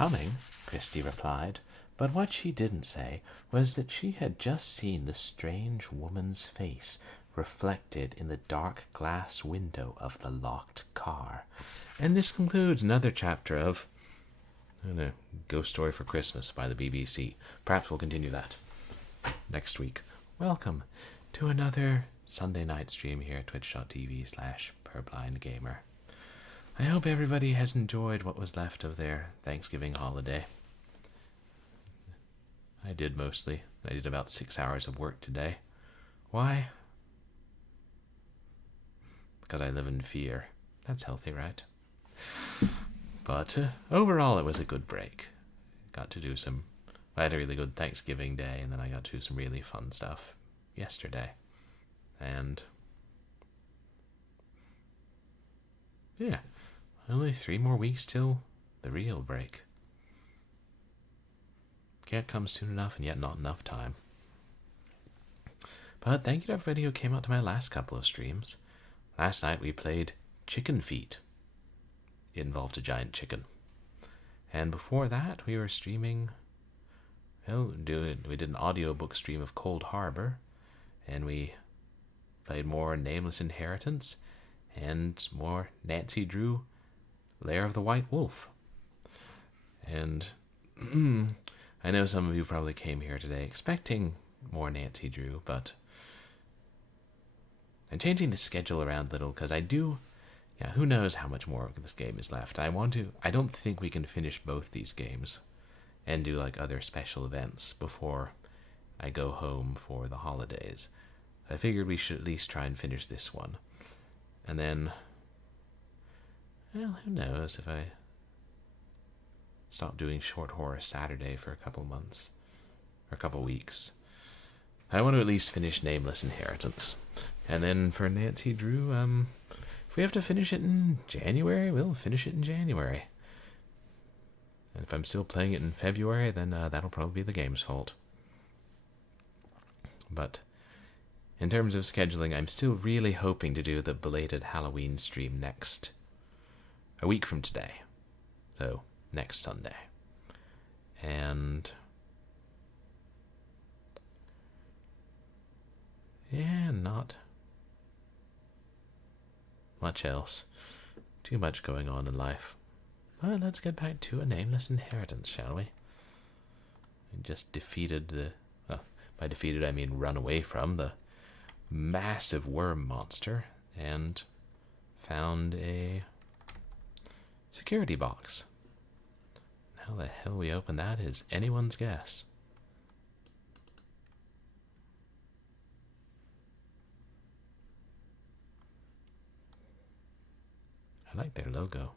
coming, Christy replied, but what she didn't say was that she had just seen the strange woman's face reflected in the dark glass window of the locked car. And this concludes another chapter of Ghost Story for Christmas by the BBC. Perhaps we'll continue that next week. Welcome to another Sunday night stream here at twitch.tv/purblindgamer. I hope everybody has enjoyed what was left of their Thanksgiving holiday. I did mostly. I did about 6 hours of work today. Why? Because I live in fear. That's healthy, right? But overall, it was a good break. Got to do I had a really good Thanksgiving day, and then I got to do some really fun stuff yesterday. And yeah, only 3 more weeks till the real break. Can't come soon enough, and yet not enough time. But thank you to everybody who came out to my last couple of streams. Last night we played Chicken Feet. It involved a giant chicken. And before that we were streaming... we did an audiobook stream of Cold Harbor. And we played more Nameless Inheritance. And more Nancy Drew, Lair of the White Wolf. And... I know some of you probably came here today expecting more Nancy Drew, but I'm changing the schedule around a little because who knows how much more of this game is left. I don't think we can finish both these games and do like other special events before I go home for the holidays. I figured we should at least try and finish this one. And then, well, who knows if I stop doing Short Horror Saturday for a couple months, or a couple weeks. I want to at least finish Nameless Inheritance. And then for Nancy Drew, if we have to finish it in January, we'll finish it in January. And if I'm still playing it in February, then that'll probably be the game's fault. But in terms of scheduling, I'm still really hoping to do the belated Halloween stream a week from today. So, next Sunday. And yeah, not much else. Too much going on in life. Well, let's get back to a Nameless Inheritance, shall we? We just defeated by defeated I mean run away from the massive worm monster and found a security box. How the hell we open that is anyone's guess. I like their logo.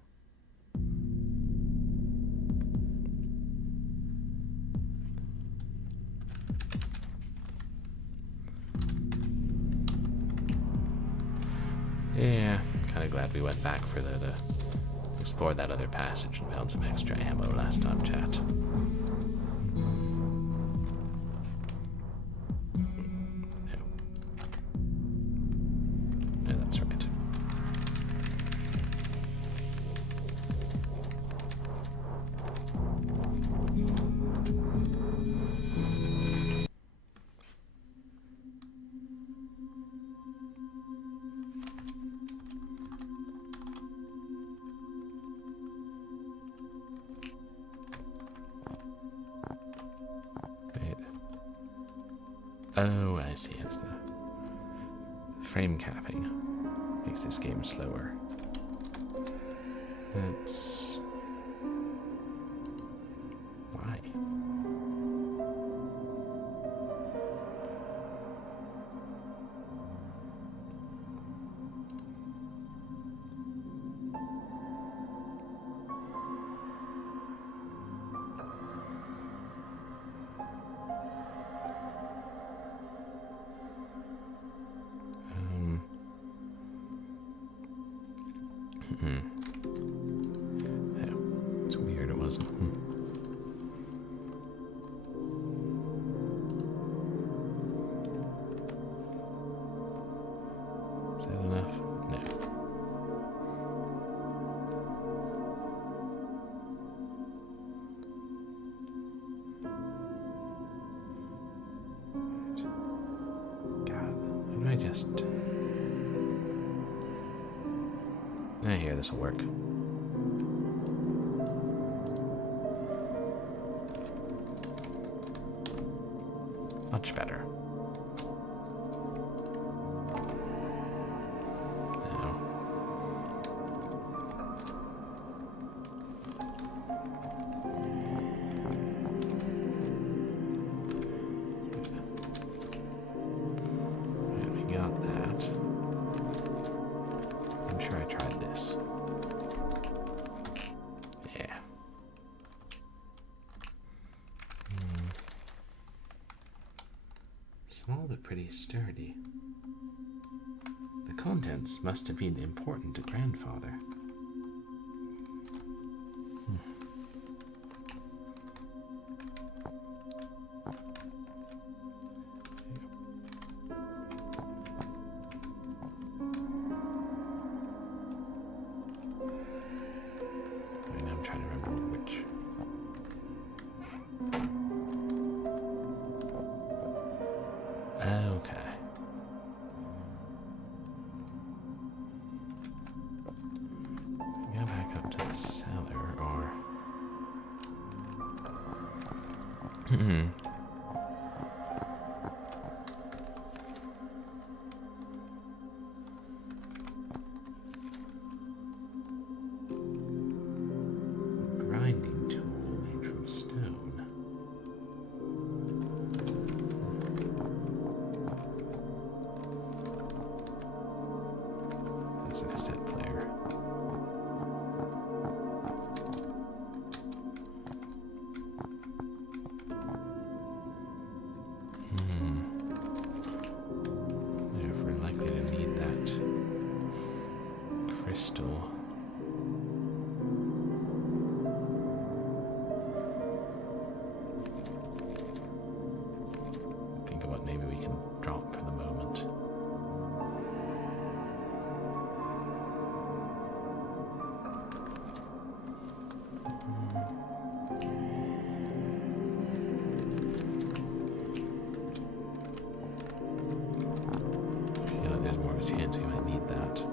Yeah, kind of glad we went back for the explored that other passage and found some extra ammo last time, chat. Yeah, that's right. Oh, I see. It's the frame capping. Makes this game slower. It's... why? Yeah, it's weird it wasn't. Is that enough? No. Here, this will work. Much better. Now. Right, we got that. I'm sure I tried this. Yeah. Small but pretty sturdy. The contents must have been important to Grandfather. Right now I'm trying to remember which. Okay. Go back up to the cellar, or... Grinding tool made from stone. That's a cassette player. Therefore, likely to need that crystal. Think of what maybe we can drop for the moment. I feel like there's more of a chance we might need that.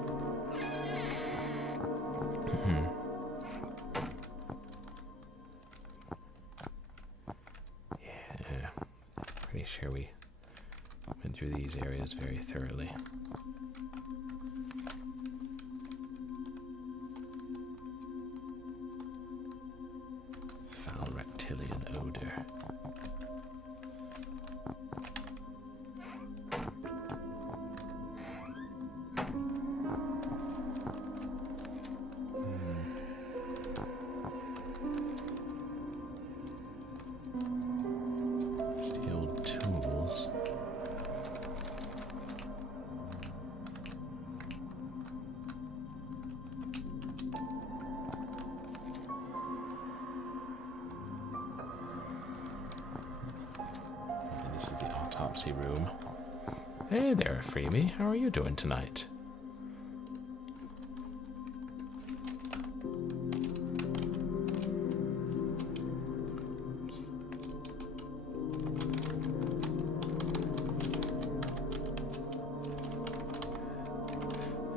Yeah, pretty sure we went through these areas very thoroughly. Foul reptilian odor. Steel tools. And this is the autopsy room. Hey there, Freemy. How are you doing tonight?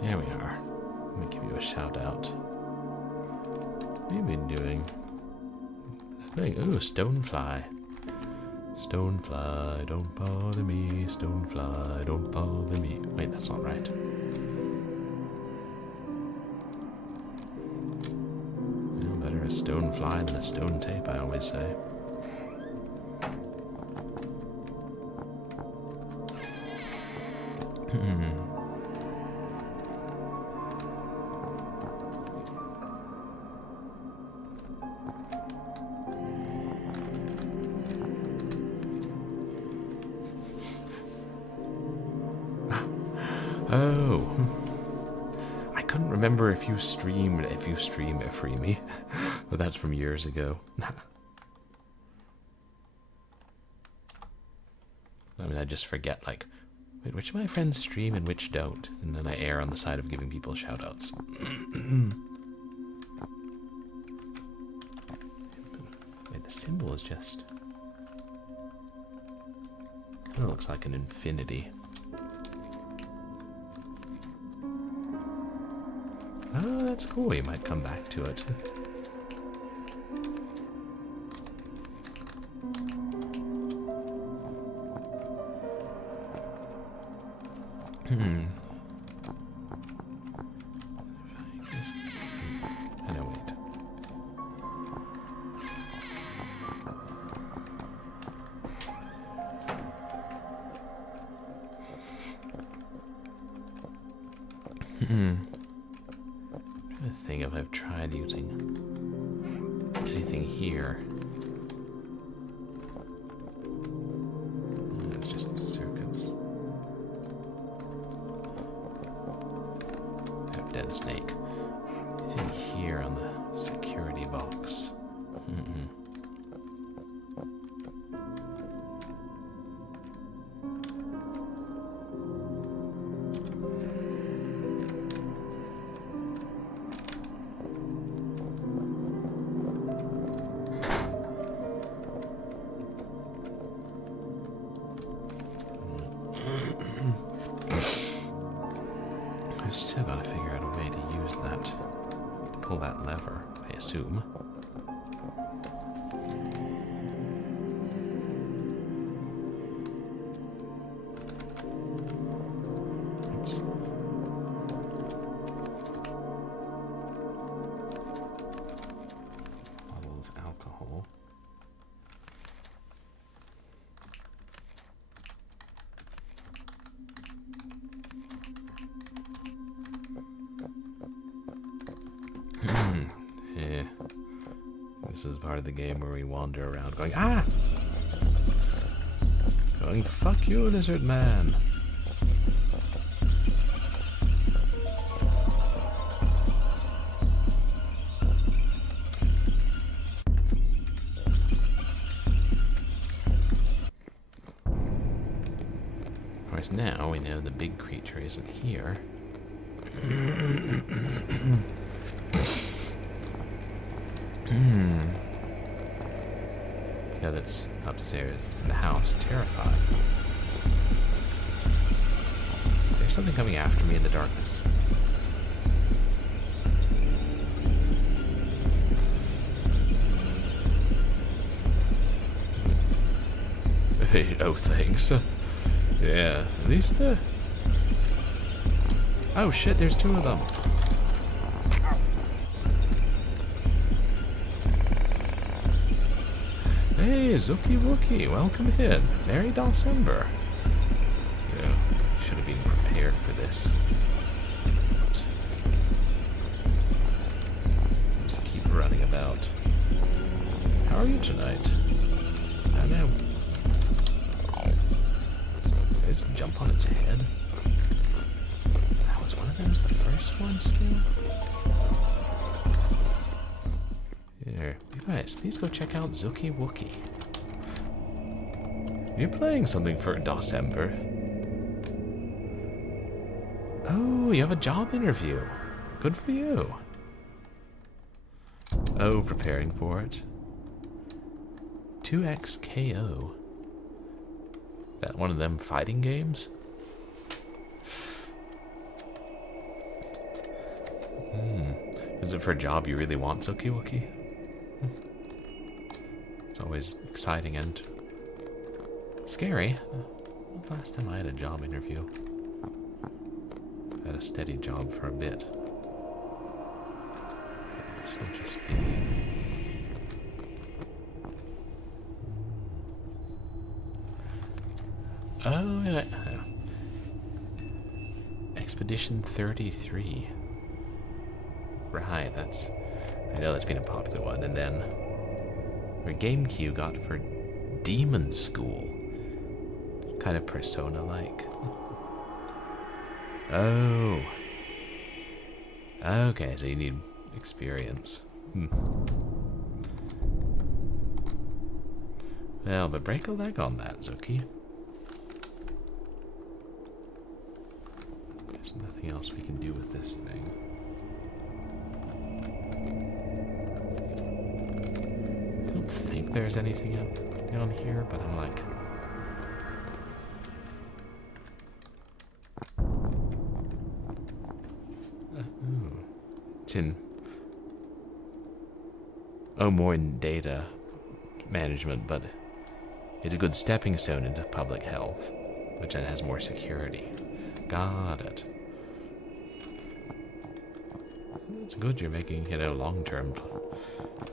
There we are. Let me give you a shout out. What have you been doing? Ooh, stonefly. Stonefly, don't bother me. Stonefly, don't bother me. Wait, that's not right. No, better a stonefly than a stone tape, I always say. Oh, I couldn't remember if you stream a Freemy, but that's from years ago. I mean, I just forget, like, wait, which of my friends stream and which don't, and then I err on the side of giving people shoutouts. Wait, the symbol is just kind of looks like an infinity. Oh, that's cool. You might come back to it. I know, wait. Trying to think if I've tried using anything here. It's just the circuits. I have dead snake. Anything here on the security box? I've still got to figure out a way to use that, to pull that lever, I assume. Oops. Bottle of alcohol. Yeah. This is part of the game where we wander around going, ah! Going, fuck you, lizard man! Of course, now we know the big creature isn't here. Yeah, that's upstairs in the house, terrified. Is there something coming after me in the darkness? Oh, thanks. Yeah, at least the... Oh shit, there's two of them. Hey, Zookie Wookie, welcome in. Merry December. Yeah, should have been prepared for this. Just keep running about. How are you tonight? I don't know. Just jump on its head. Was one of them the first one still? Here, you guys, please go check out Zookie Wookie. You playing something for December? Oh, you have a job interview. Good for you. Oh, preparing for it. 2XKO. That one of them fighting games? Is it for a job you really want, Zookie Wookie? It's always exciting and scary. When was the last time I had a job interview? I had a steady job for a bit. This will just be... Oh, yeah. Expedition 33. Right, that's... I know that's been a popular one. And then... Our game queue got for Demon School. Kind of Persona-like. Oh. Okay, so you need experience. Well, but break a leg on that, Zookie. There's nothing else we can do with this thing. I don't think there's anything up down here, but I'm like... bit in... Oh, more in data management, but it's a good stepping stone into public health, which then has more security. Got it. It's good you're making, long term.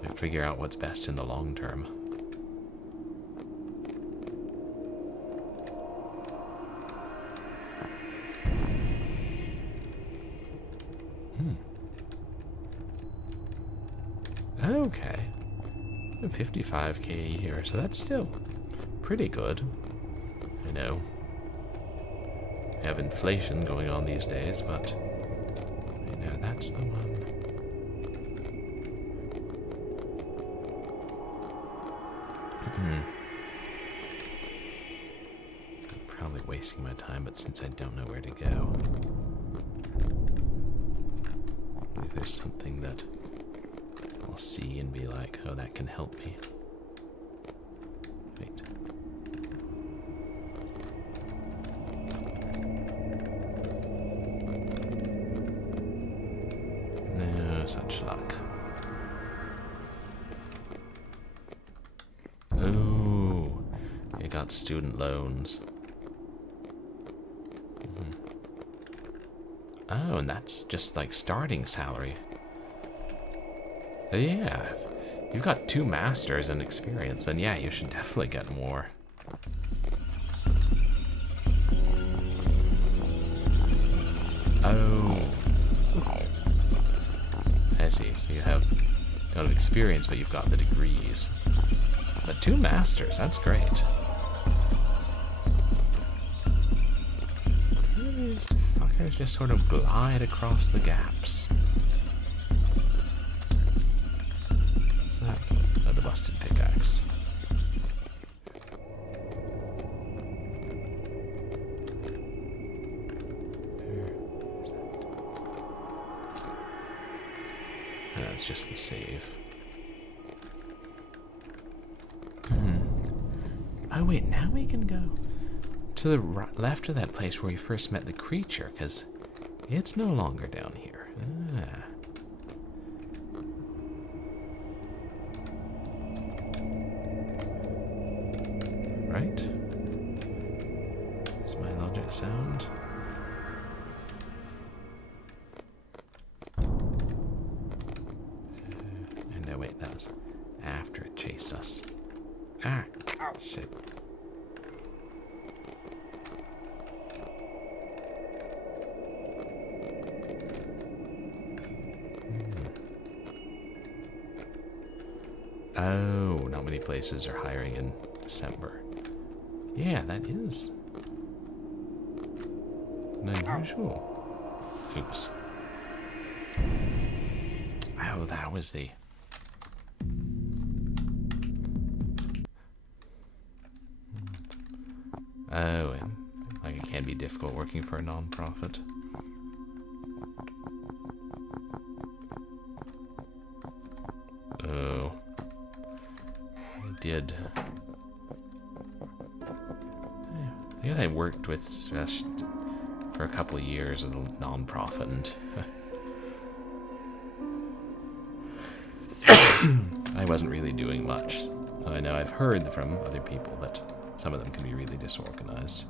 You figure out what's best in the long term. Okay. 55k a year, so that's still pretty good. I know. We have inflation going on these days, but I know that's the one. I'm probably wasting my time, but since I don't know where to go, if there's something that I'll see and be like, oh, that can help me. Wait. No such luck. Oh, you got student loans. Oh, and that's just like starting salary. Yeah, if you've got 2 masters and experience, then yeah, you should definitely get more. Oh. I see, so you have a lot of experience, but you've got the degrees. But 2 masters, that's great. These fuckers just sort of glide across the gaps. Oh, the busted pickaxe. That's just the save. Oh wait, now we can go to the left of that place where we first met the creature, because it's no longer down here. Ah. Right? Does my logic sound? No, wait, that was after it chased us. Ah, shit. Oh, not many places are hiring in December. Yeah, that is unusual. Oops. Oh, that was the... Oh, and like it can be difficult working for a non-profit. Oh. I did. I guess I worked with just for a couple of years at a non-profit, and I wasn't really doing much. So I know I've heard from other people that some of them can be really disorganized.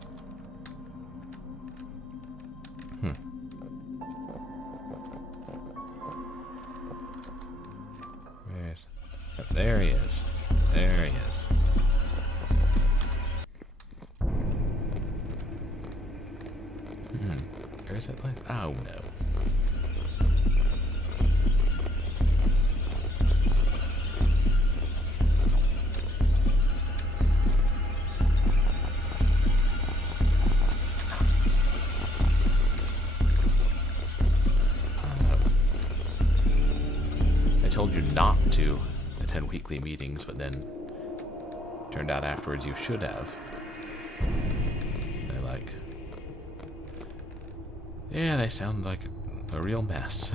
Where's... Oh, there he is. There he is. Where's that place? Oh, no. I told you not to attend weekly meetings, but then turned out afterwards you should have. They're like... Yeah, they sound like a real mess.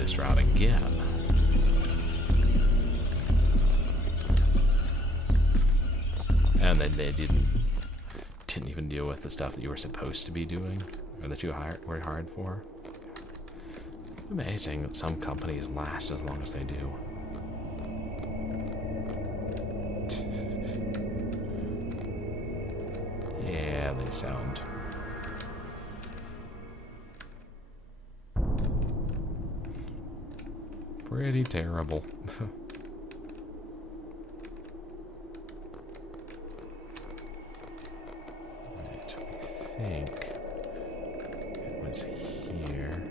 this route again. And then they didn't even deal with the stuff that you were supposed to be doing, or that you worked hard for. Amazing that some companies last as long as they do. Yeah, they sound pretty terrible. Right, I think it was here.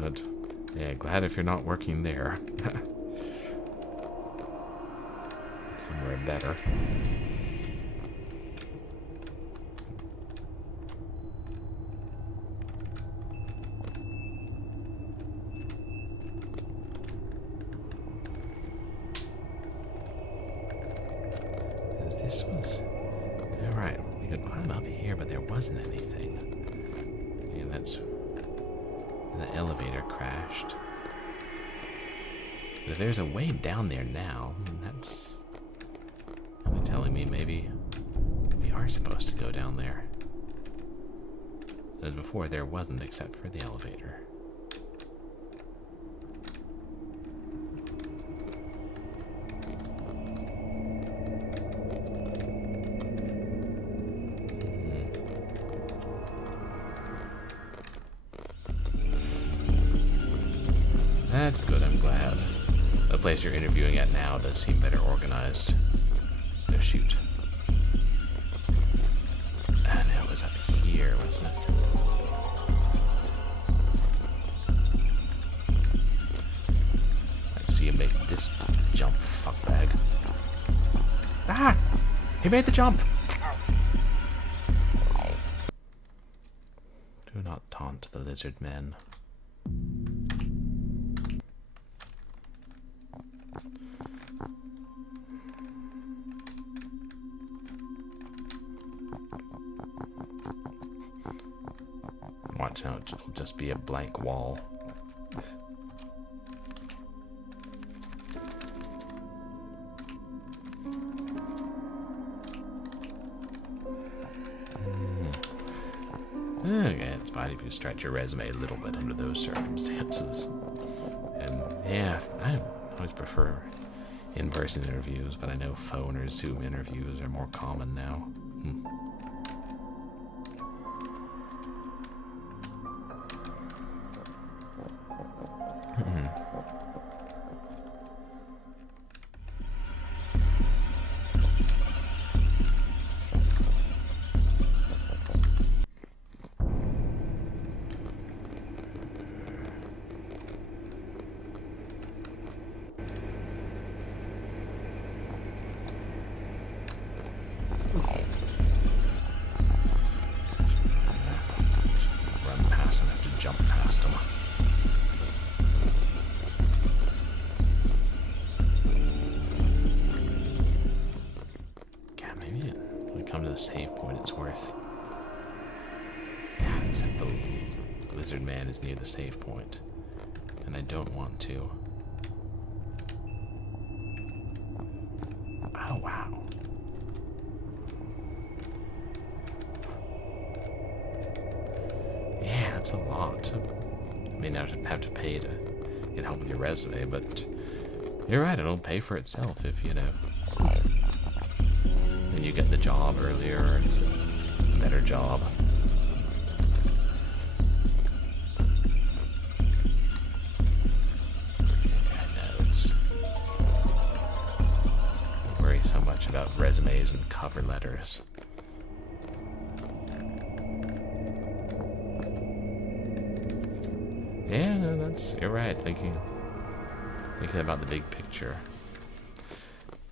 Good. Yeah, glad if you're not working there. Somewhere better. This was... Alright, we could climb up here, but there wasn't anything. Yeah, that's... The elevator crashed. But if there's a way down there now, that's... telling me maybe we are supposed to go down there. As before, there wasn't except for the elevator. That's good, I'm glad. The place you're interviewing at now does seem better organized. Oh, shoot. And it was up here, wasn't it? I see you make this jump, fuckbag. Ah! He made the jump! Do not taunt the lizard men. Watch out, it'll just be a blank wall. Okay, it's fine if you stretch your resume a little bit under those circumstances. And yeah, I always prefer in-person interviews, but I know phone or Zoom interviews are more common now. Jump past him. God, maybe when we come to the save point, it's worth. God, except the lizard man is near the save point, and I don't want to. Oh wow. Yeah, that's a lot. I mean, I would have to pay to get help with your resume, but you're right, it'll pay for itself if, you know, and you get the job earlier, or it's a better job. I know, it's... Don't worry so much about resumes and cover letters. Yeah, no, you're right, thinking about the big picture.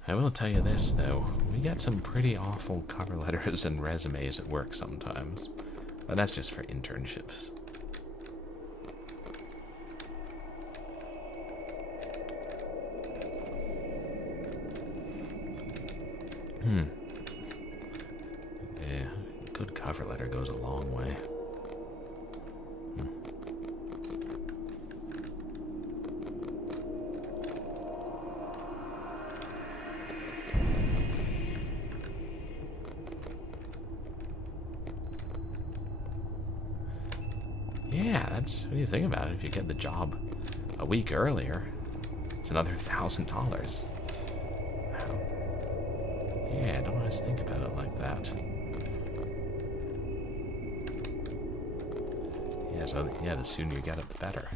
I will tell you this, though, we get some pretty awful cover letters and resumes at work sometimes, but that's just for internships. cover letter goes a long way. Yeah, that's, what do you think about it? If you get the job a week earlier, it's another $1,000. Wow. Yeah, I don't always think about it like that. Yeah, so yeah, the sooner you get it, the better.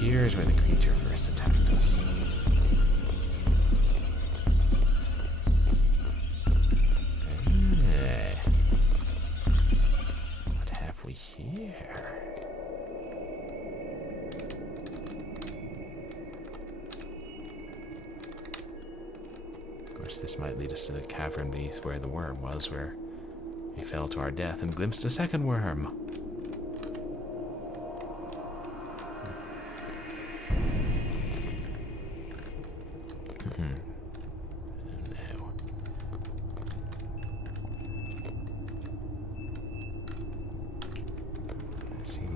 Here's where the creature first attacked us. What have we here? Of course, this might lead us to the cavern beneath where the worm was, where we fell to our death and glimpsed a second worm.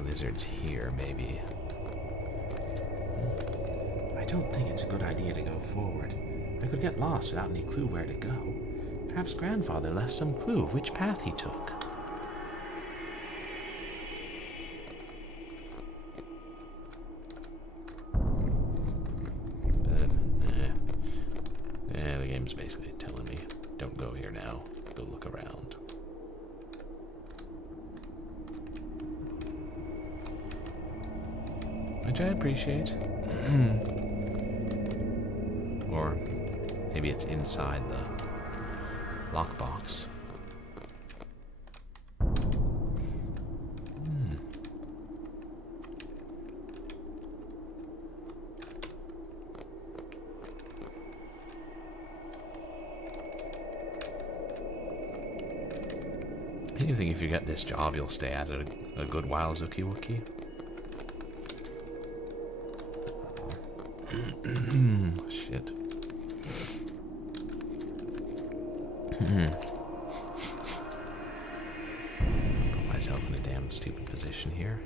Lizards here, maybe. I don't think it's a good idea to go forward. I could get lost without any clue where to go. Perhaps Grandfather left some clue of which path he took. But, the game's basically telling me, don't go here now. Go look around. Which I appreciate. Or maybe it's inside the lockbox. You think if you get this job, you'll stay at it a good while, Zuki Wookie? Shit. Put myself in a damn stupid position here.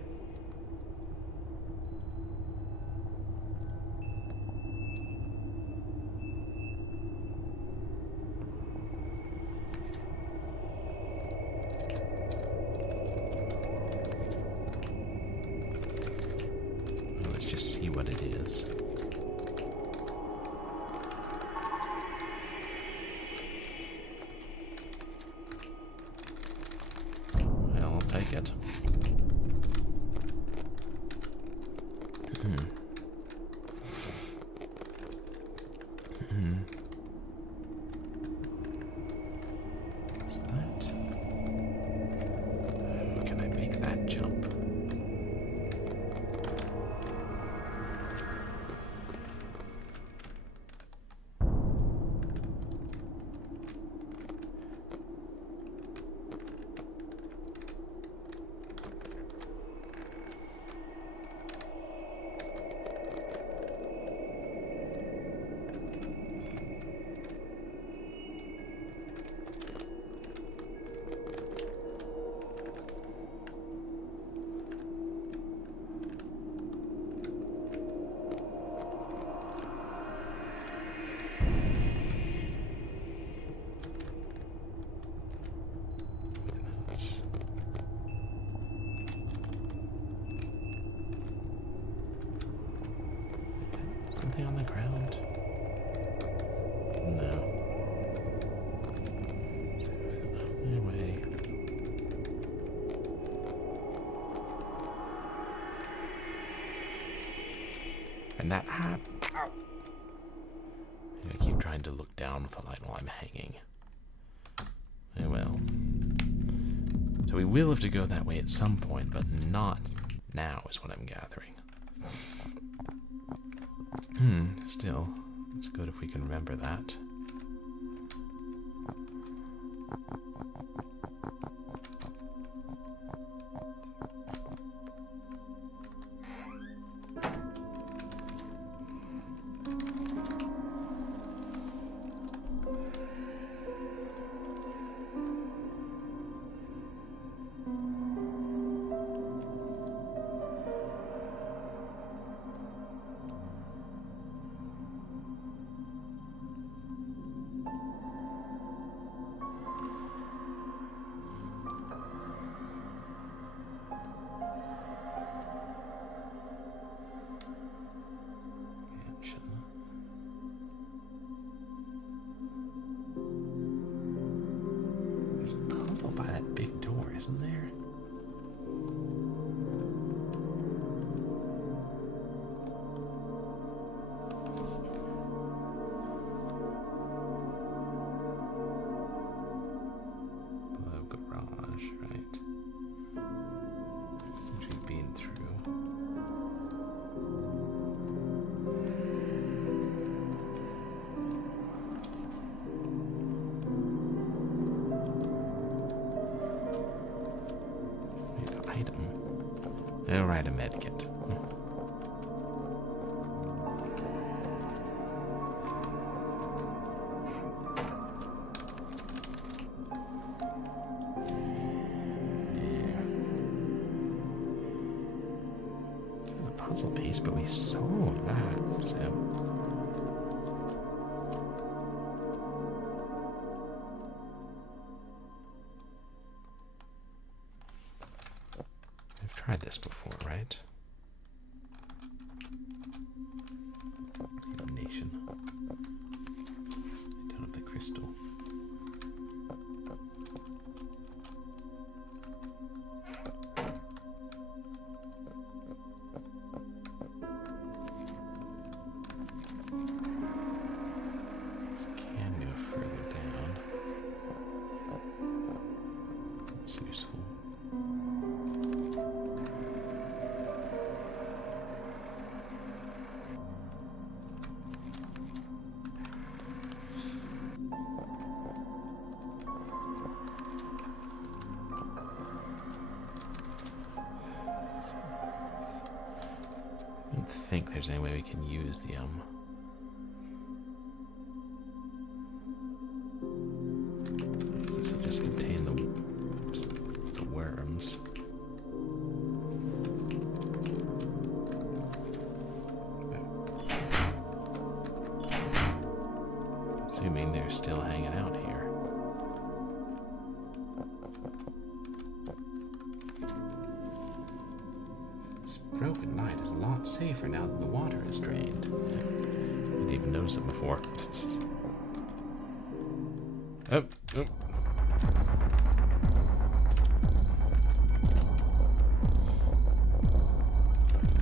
Let's just see what it is. Take it. What's that? Can I make that jump? Something on the ground? No. Anyway. And that happened. I keep trying to look down with the light while I'm hanging. Oh well. So So we will have to go that way at some point, but not now is what I'm gathering. Still, it's good if we can remember that. By that big door, isn't there? Below garage, right? Which we've been through. Alright, a medkit. The puzzle piece, but we solved that, so... Tried this before, right? Abomination. I don't have the crystal. This can go further down. It's useful. I don't think there's any way we can use the this will just contain the worms. Assuming they're still hanging out here. Broken light is a lot safer now that the water is drained. I didn't even notice it before. Oh.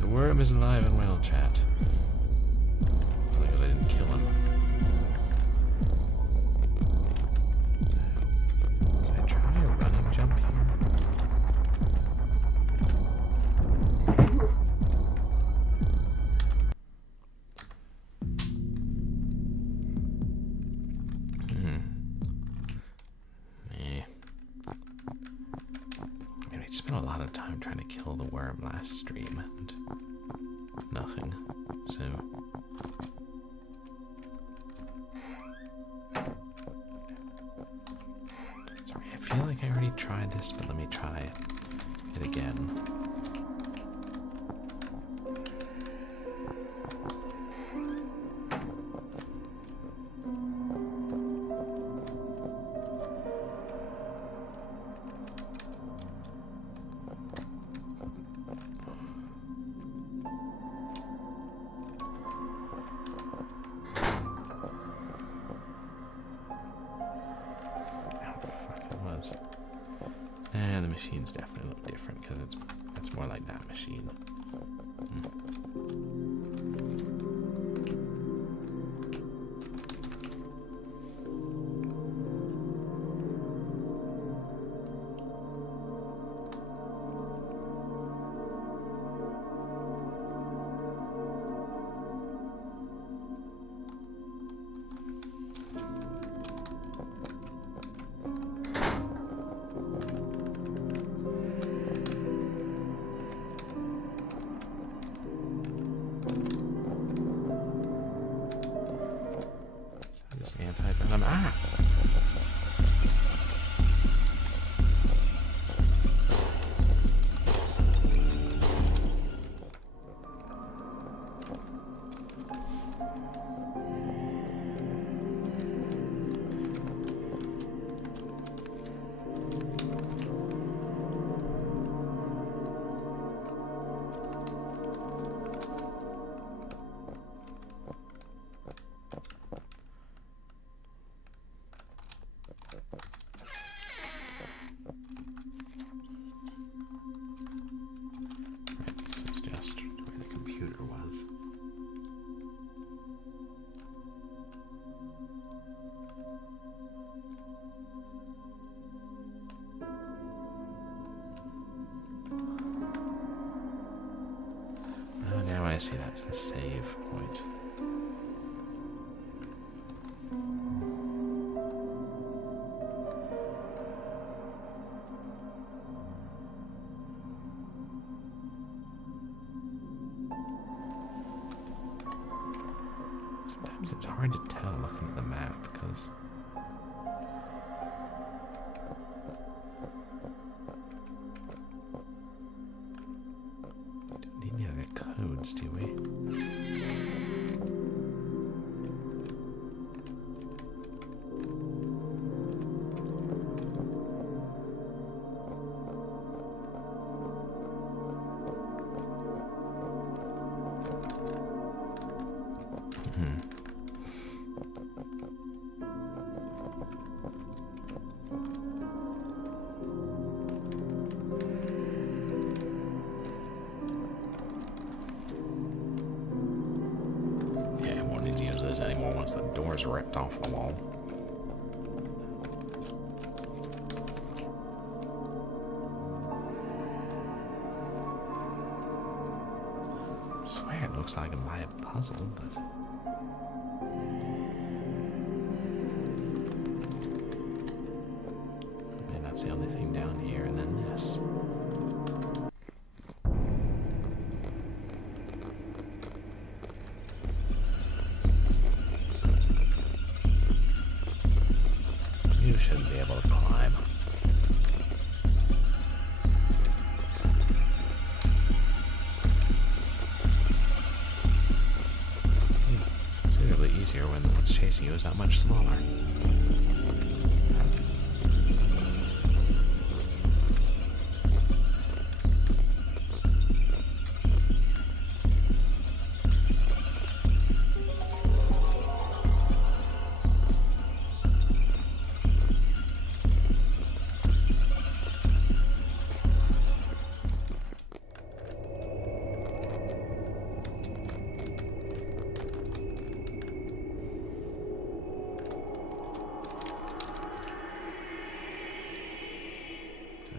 The worm is alive and well, chat. Like I didn't kill him. Did I try a running jump here? Spent a lot of time trying to kill the worm last stream and nothing, so sorry, I feel like I already tried this, but let me try it again. And the machines definitely look different because it's more like that machine. Use anti-venom. Ah! I see that's the save point. Sometimes it's hard to tell looking at the map because don't need any other codes, do we? Anymore once the door's ripped off the wall. I swear it looks like a Maya puzzle, but maybe that's the only thing down here, and then this. You shouldn't be able to climb. Considerably easier when what's chasing you is that much smaller.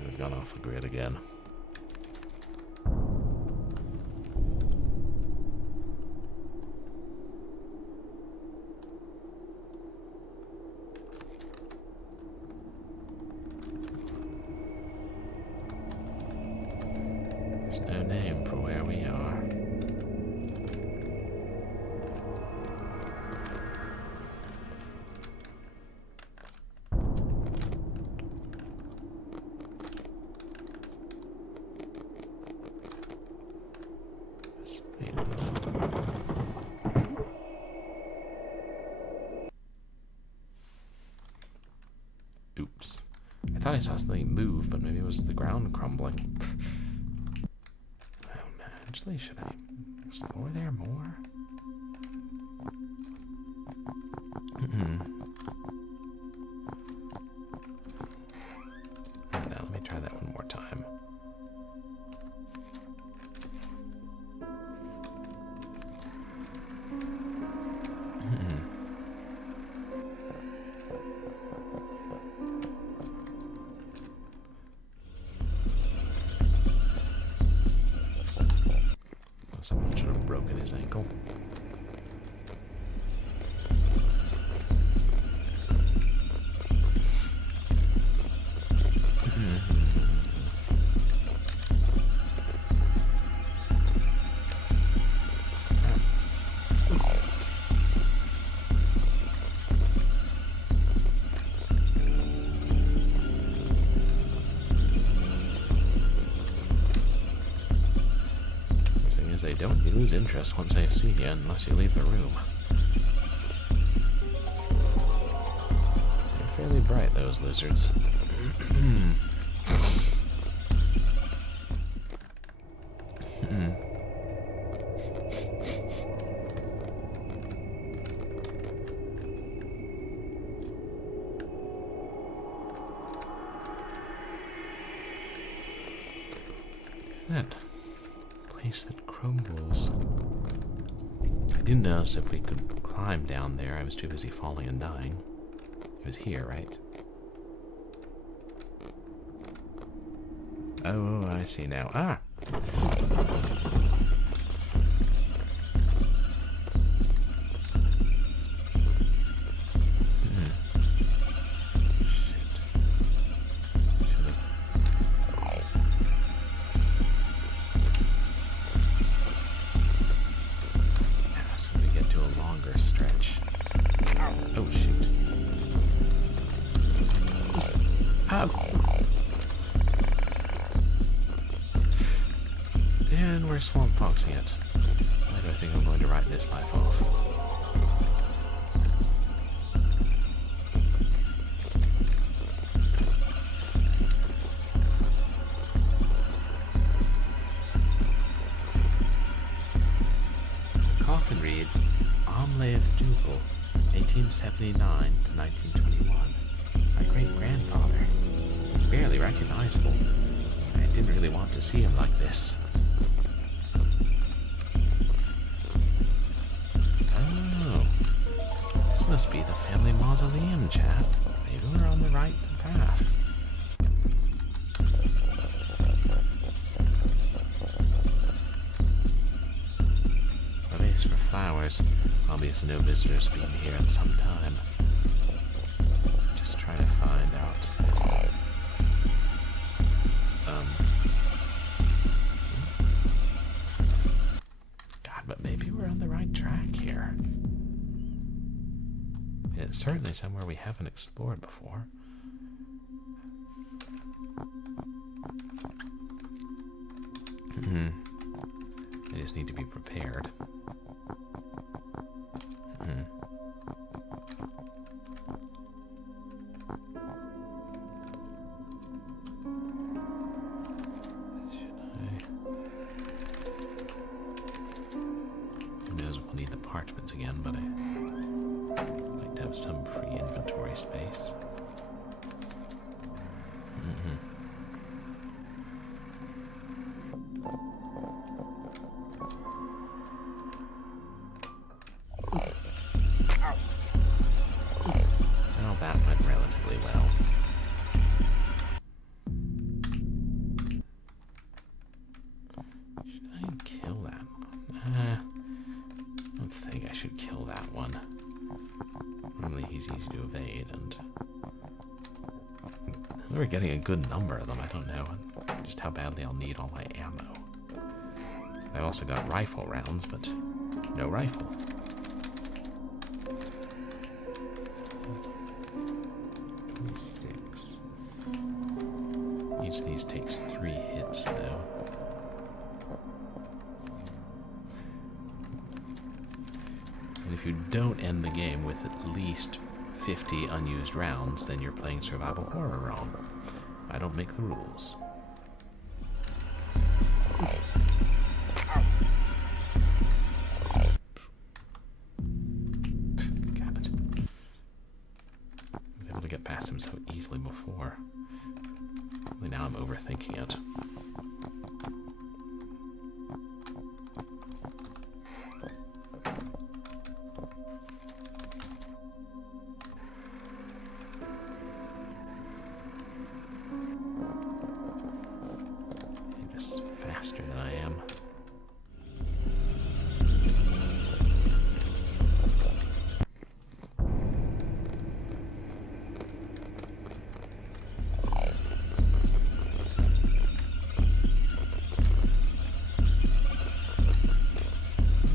We've gone off the grid again. There's no name for where we are. Oops. I thought I saw something move, but maybe it was the ground crumbling. Oh man, actually, should I explore there more? Now, let me try that one more time. Someone should have broken his ankle. don't lose interest once they see you unless you leave the room. They're fairly bright, those lizards. That place that crumbles. I didn't notice if we could climb down there. I was too busy falling and dying. It was here, right? Oh, I see now. Ah! And we're swamp foxing it. Why do I think I'm going to write this life off? The coffin reads, Omeleth Ducal, 1879 to 1921. My great-grandfather. It's barely recognizable. I didn't really want to see him like this. Oh. This must be the family mausoleum, chap. Maybe we're on the right path. A vase for flowers. Obviously no visitors being here in some time. Just trying to find out if... God, but maybe we're on the right track here. And it's certainly somewhere we haven't explored before. I just need to be prepared. Need the parchments again, but I'd like to have some free inventory space. Well, that went relatively well. Should I kill that one? I don't think I should kill that one. Normally he's easy to evade, and we're getting a good number of them. I don't know just how badly I'll need all my ammo. I've also got rifle rounds, but no rifle. Six. Each of these takes 3 hits, though. And if you don't end the game with at least 50 unused rounds, then you're playing survival horror wrong. I don't make the rules. God. I was able to get past him so easily before. Only now I'm overthinking it. Faster than I am.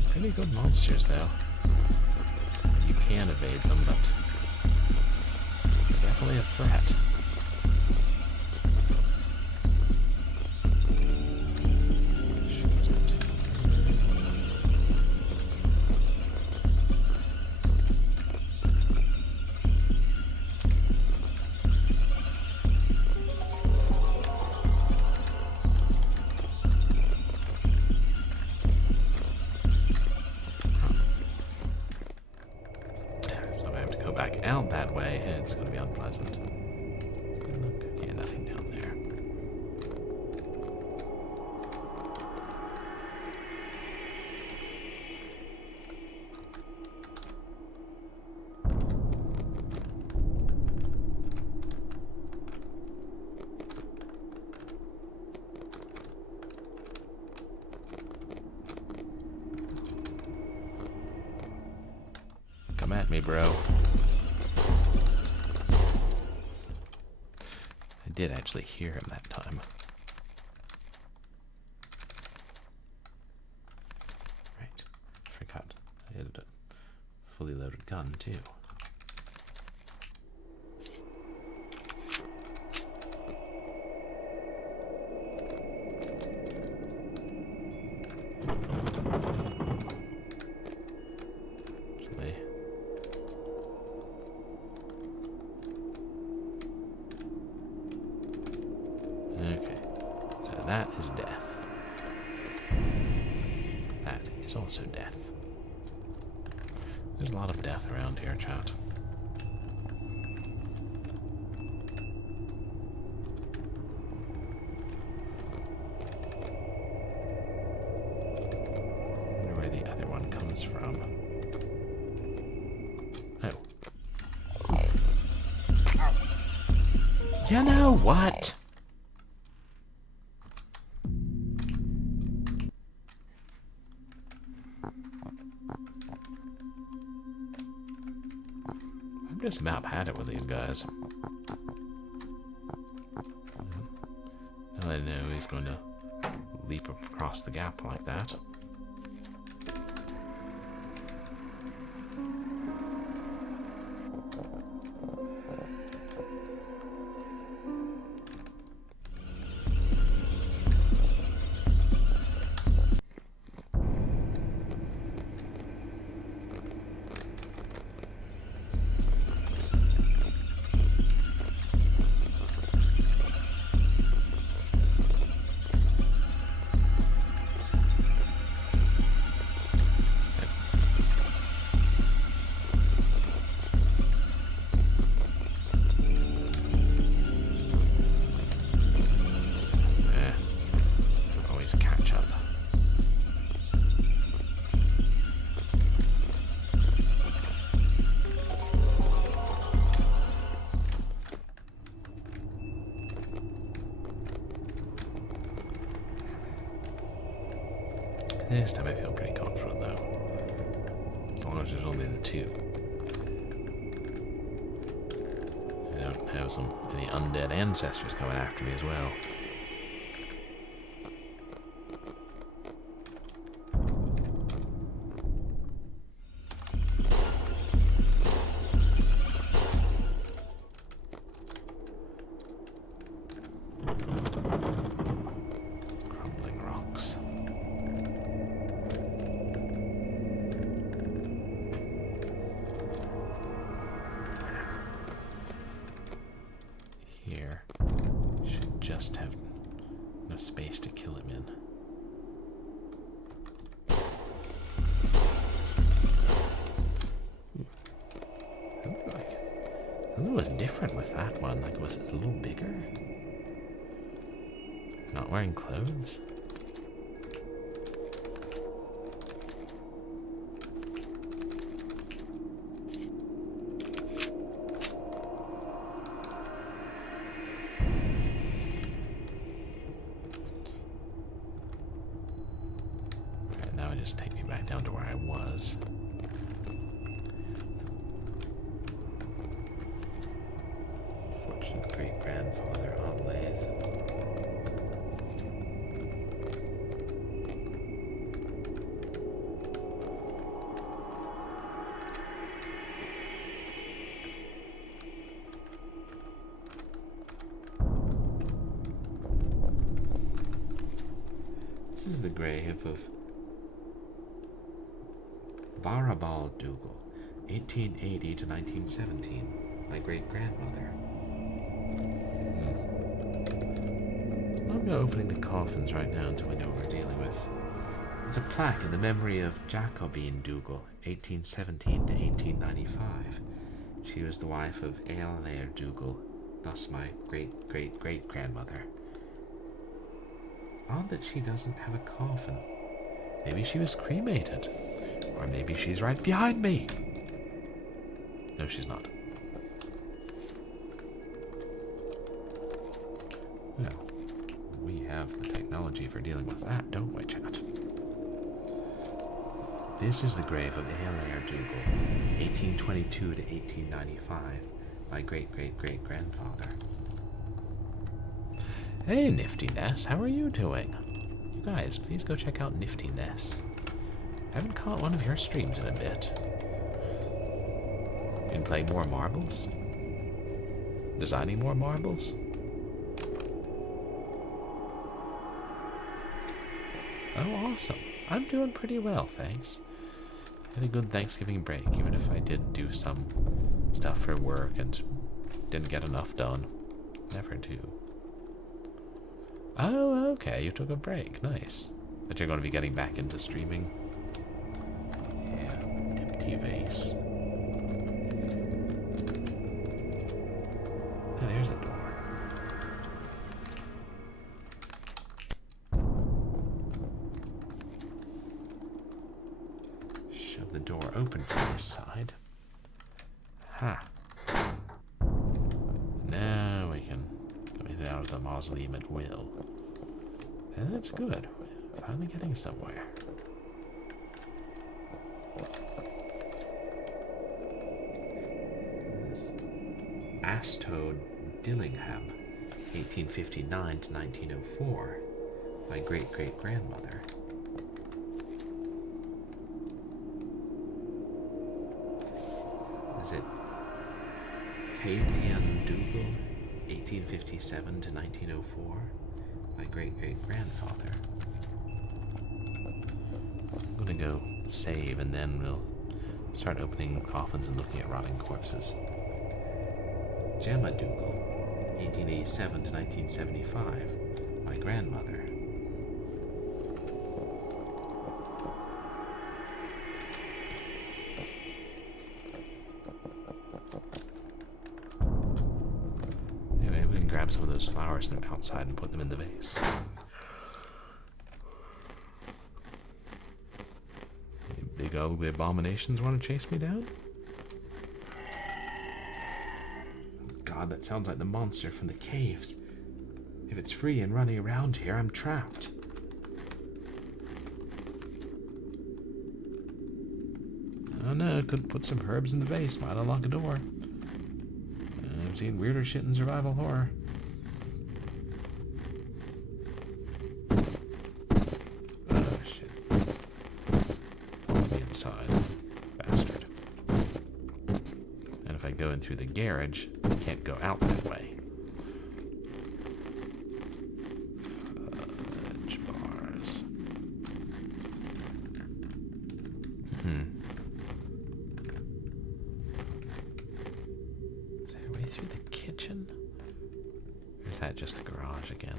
Pretty good monsters, though. You can evade them, but they're definitely a threat. back out that way, it's going to be unpleasant. Look, yeah, nothing down there. Come at me, bro. I did actually hear him that time. Right. Forgot. I had a fully loaded gun, too. Okay, so that is death. That is also death. There's a lot of death around here, chat. I wonder where the other one comes from. Oh. You know what? I've just about had it with these guys. Now I know he's going to leap across the gap like that. Catch up. This time I feel pretty confident though. As long as there's only the two. I don't have any undead ancestors coming after me as well. Here should just have enough space to kill him in. It was different with that one. Like, was it a little bigger? Not wearing clothes? Just take me back down to where I was. Unfortunate great-grandfather on lathe. This is the grave of Barabal Dougal, 1880 to 1917, my great-grandmother. I'm not opening the coffins right now until we know what we're dealing with. It's a plaque in the memory of Jacobine Dougal, 1817 to 1895. She was the wife of Ealair Dougal, thus my great-great-great-grandmother. Odd that she doesn't have a coffin. Maybe she was cremated. Or maybe she's right behind me. No, she's not. Well, we have the technology for dealing with that, don't we, chat? This is the grave of Ealair Dougal, 1822 to 1895, my great-great-great-grandfather. Hey, Nifty Ness, how are you doing? You guys, please go check out Nifty Ness. I haven't caught one of your streams in a bit. Been playing more marbles? Designing more marbles? Oh, awesome. I'm doing pretty well, thanks. Had a good Thanksgiving break, even if I did do some stuff for work and didn't get enough done. Never do. Oh, okay, you took a break. Nice. But you're going to be getting back into streaming? Yeah, empty vase. Oh, there's a door. Shove the door open from this side. Ha. Now we can come in and out of the mausoleum at will. And that's good. Finally getting somewhere. Astode Dillingham, 1859 to 1904, my great-great-grandmother. Is it Cathian Dougal, 1857 to 1904, my great-great-grandfather? I'm gonna go save and then we'll start opening coffins and looking at rotting corpses. Gemma Dougal, 1887 to 1975, my grandmother. Anyway, we can grab some of those flowers from outside and put them in the vase. You big ugly abominations want to chase me down? God, that sounds like the monster from the caves. If it's free and running around here, I'm trapped. Oh no, could put some herbs in the vase, might unlock a door. I've seen weirder shit in survival horror. Oh shit. Follow me inside, bastard. And if I go in through the garage, I can't go out that way. Fudge bars. Is there a way through the kitchen? Or is that just the garage again?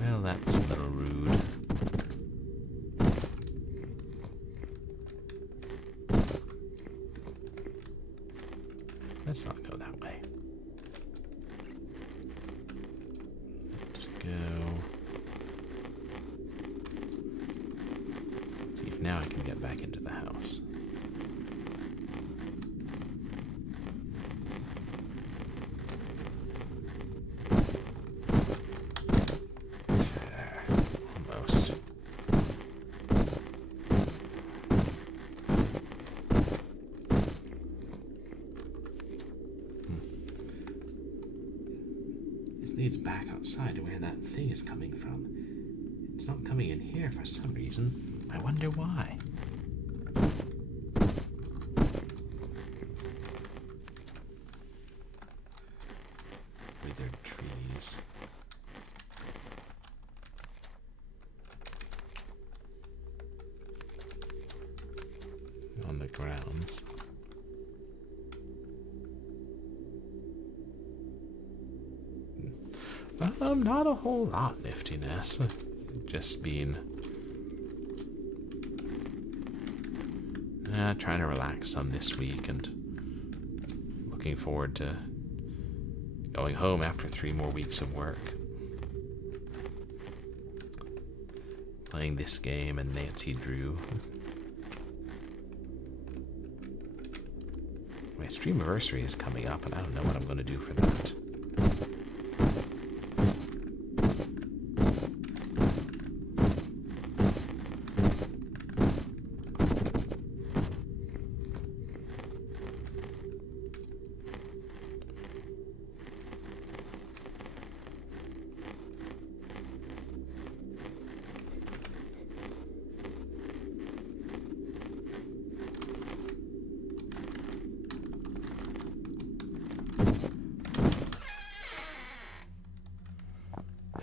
Well, that's a little rude. Let's not go that way. Let's go. See if now I can get back into the house. Almost. This leads back outside to where that thing is coming from. It's not coming in here for some reason. I wonder why. Withered trees. On the grounds. Not a whole lot niftiness. Just been trying to relax some this week and looking forward to going home after 3 more weeks of work. Playing this game and Nancy Drew. My streamiversary is coming up and I don't know what I'm going to do for that.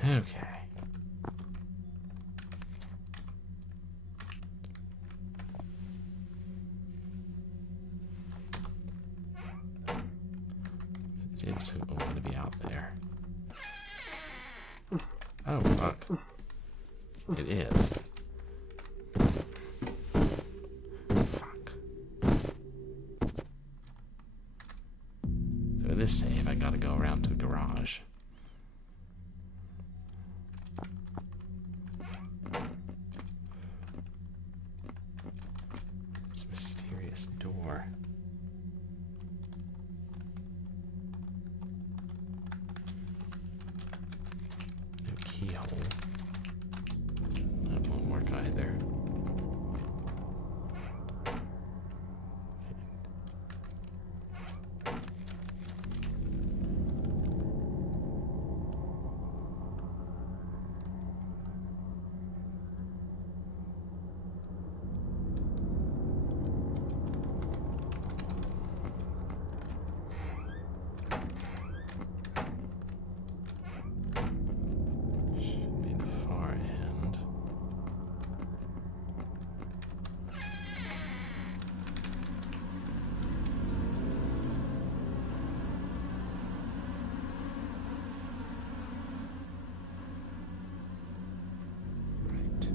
Okay. It's going to be out there. Oh, fuck. It is. Fuck. So this save, I gotta go around to the garage. This mysterious door. No keyhole. That won't work either. Should be the far end. Right.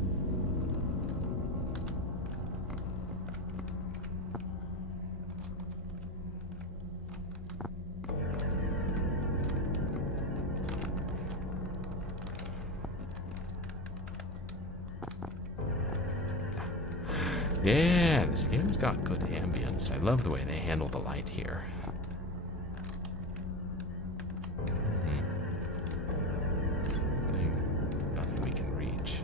Yeah, this game's got good ambience. I love the way they handle the light here. Nothing we can reach.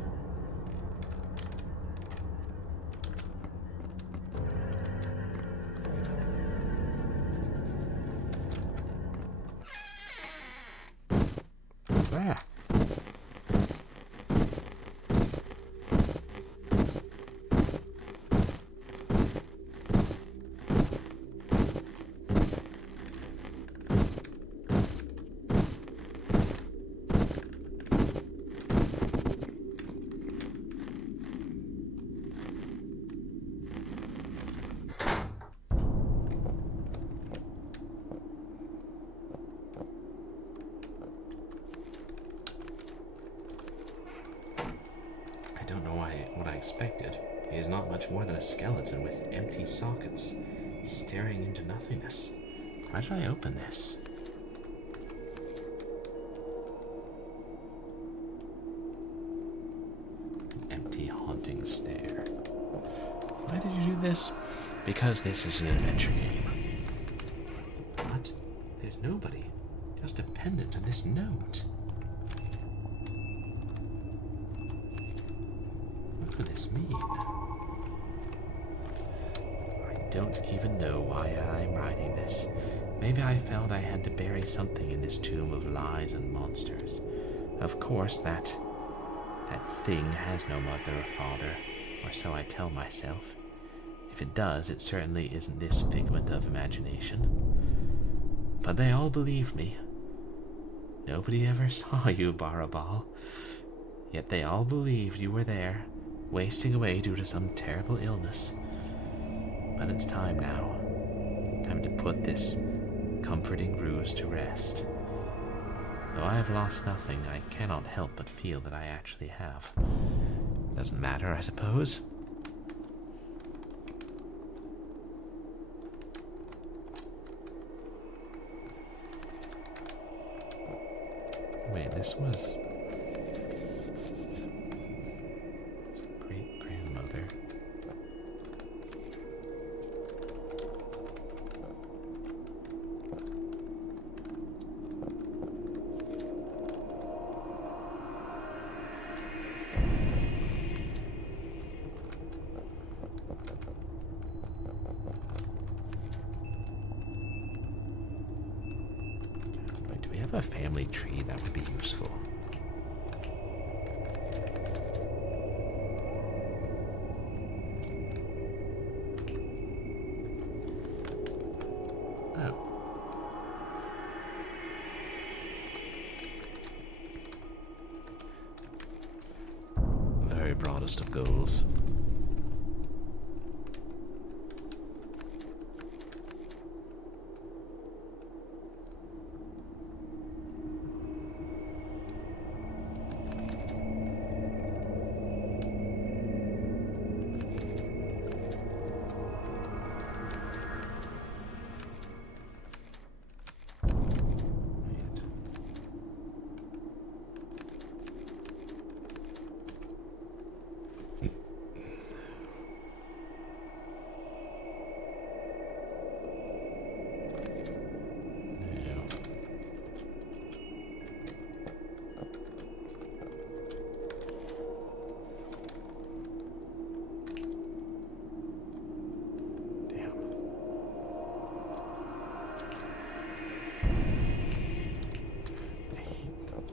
Ah. I don't know what I expected. He is not much more than a skeleton with empty sockets, staring into nothingness. Why did I open this? Empty, haunting stare. Why did you do this? Because this is an adventure game. What? There's nobody. Just a pendant and this note. What could this mean? I don't even know why I'm writing this. Maybe I felt I had to bury something in this tomb of lies and monsters. Of course, that thing has no mother or father, or so I tell myself. If it does, it certainly isn't this figment of imagination. But they all believe me. Nobody ever saw you, Barabal. Yet they all believed you were there, wasting away due to some terrible illness. But it's time now. Time to put this comforting ruse to rest. Though I have lost nothing, I cannot help but feel that I actually have. Doesn't matter, I suppose. Wait, this was great-grandmother. Wait, do we have a family tree? That would be useful. Very broadest of goals.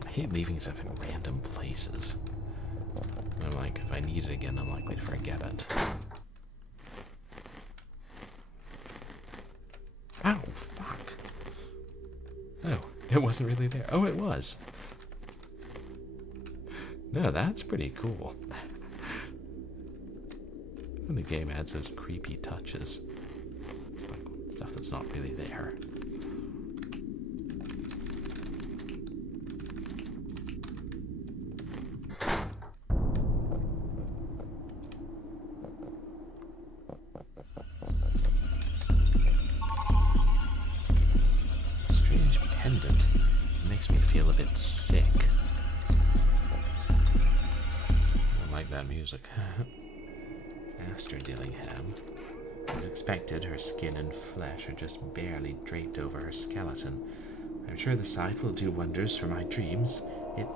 I hate leaving stuff in random places. I'm like, if I need it again, I'm likely to forget it. Ow, fuck. Oh, it wasn't really there. Oh, it was. No, that's pretty cool. When the game adds those creepy touches. Like stuff that's not really there. Strange pendant. It makes me feel a bit sick. I like that music. Master Dillingham. As expected, her skin and flesh are just barely draped over her skeleton. I'm sure the sight will do wonders for my dreams. It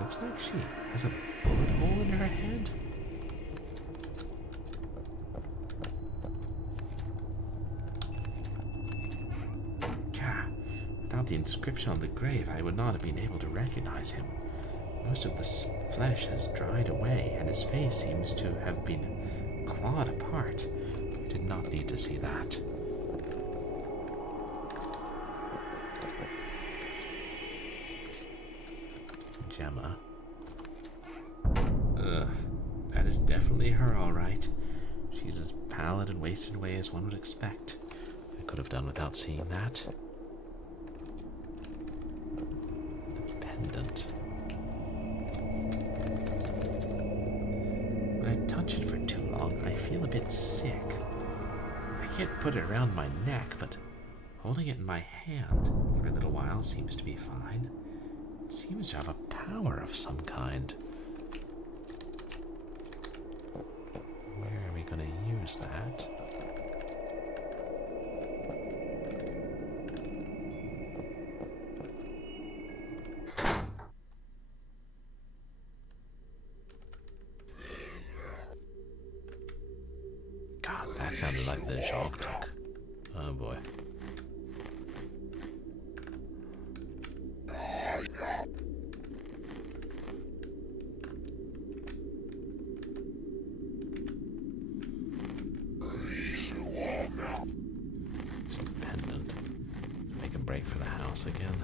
looks like she has a bullet hole in her head. Gah! Without the inscription on the grave, I would not have been able to recognize him. Most of the flesh has dried away, and his face seems to have been clawed apart. I did not need to see that. Gemma. That is definitely her, all right. She's as pallid and wasted away as one would expect. I could have done without seeing that. The pendant. When I touch it for too long, I feel a bit sick. I can't put it around my neck, but holding it in my hand for a little while seems to be fine. It seems to have a power of some kind. Where are we going to use that? God, that sounded like the Jogtok. Oh boy. Some pendant. Make a break for the house again.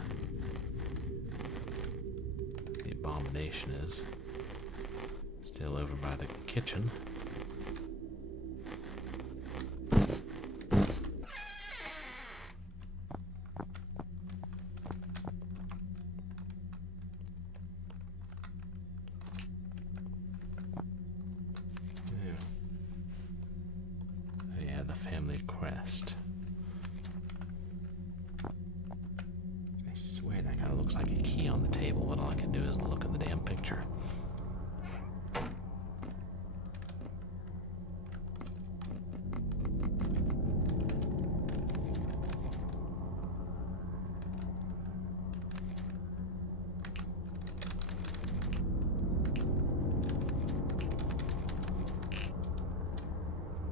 The Abomination is still over by the kitchen. kind of looks like a key on the table, but all I can do is look at the damn picture.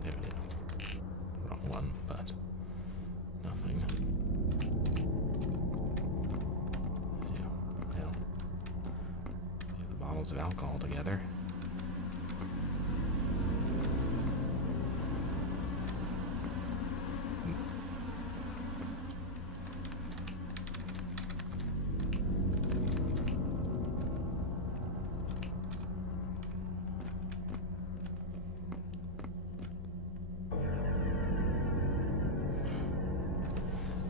There we go. Wrong one, but nothing. Bottles of alcohol together.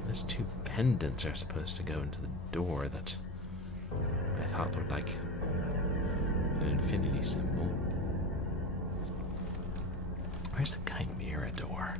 These two pendants are supposed to go into the door that I thought looked like an infinity symbol. Where's the chimera door?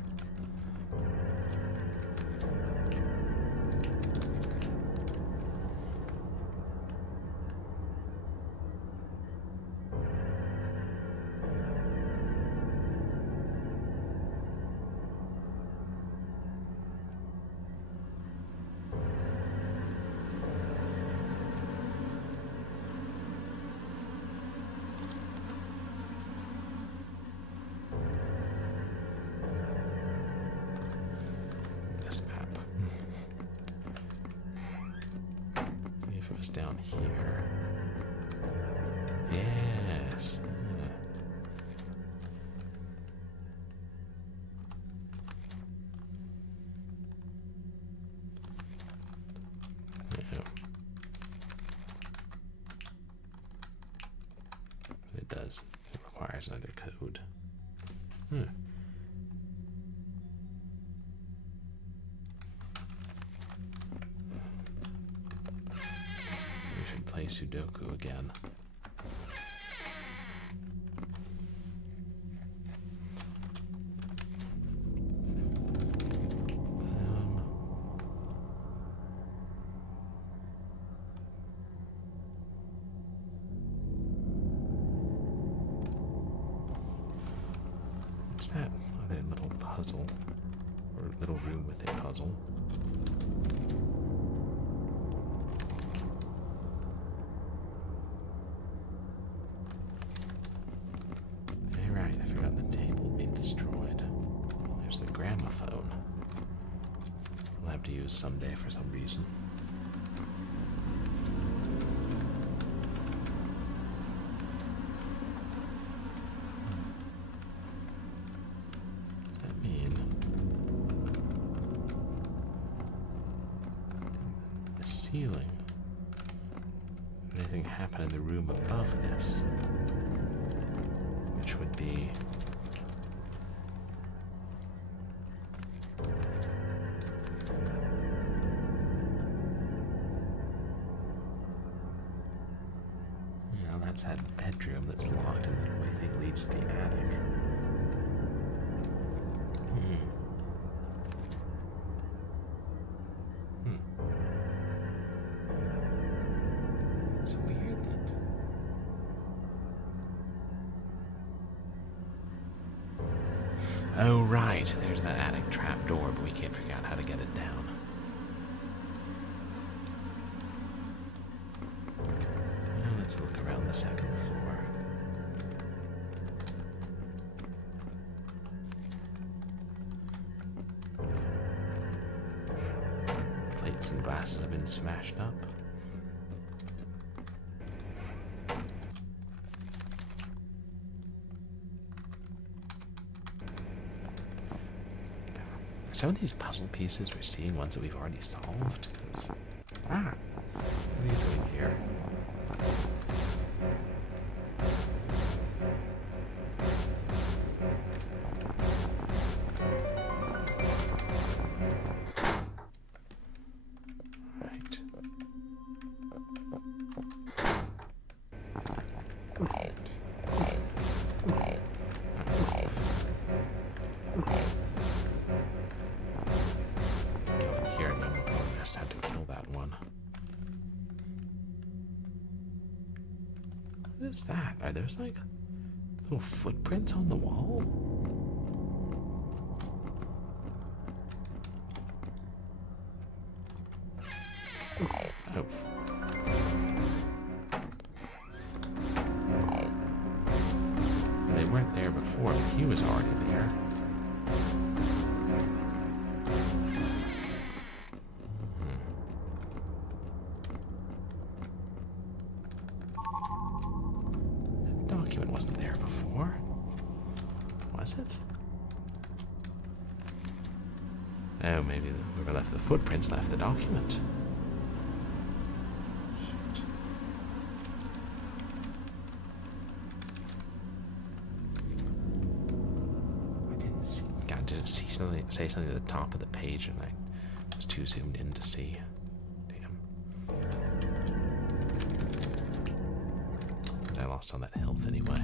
If it was down here. Yes. Yeah. It does. It requires another code. Hmm. Play Sudoku again. What's that other little puzzle? Or little room with a puzzle? Destroyed. There's the gramophone. We'll have to use someday for some reason. What does that mean? The ceiling. Did anything happen in the room above this? Which would be... That's that bedroom that's locked and the only thing leads to the attic. It's weird that... Oh, right. There's that attic trap door, but we can't figure out how to get it down. Let's look around the second floor. Plates and glasses have been smashed up. Are some of these puzzle pieces we're seeing ones that we've already solved? What are you doing here? Here, and then we'll probably just have to kill that one. What is that? Are those like little footprints on the wall? Oh. They weren't there before, but he was already there. Document wasn't there before. Was it? Oh, maybe whoever left the footprints left the document. Shoot. I didn't say something at the top of the page, and I was too zoomed in to see. Damn. I lost on that health anyway.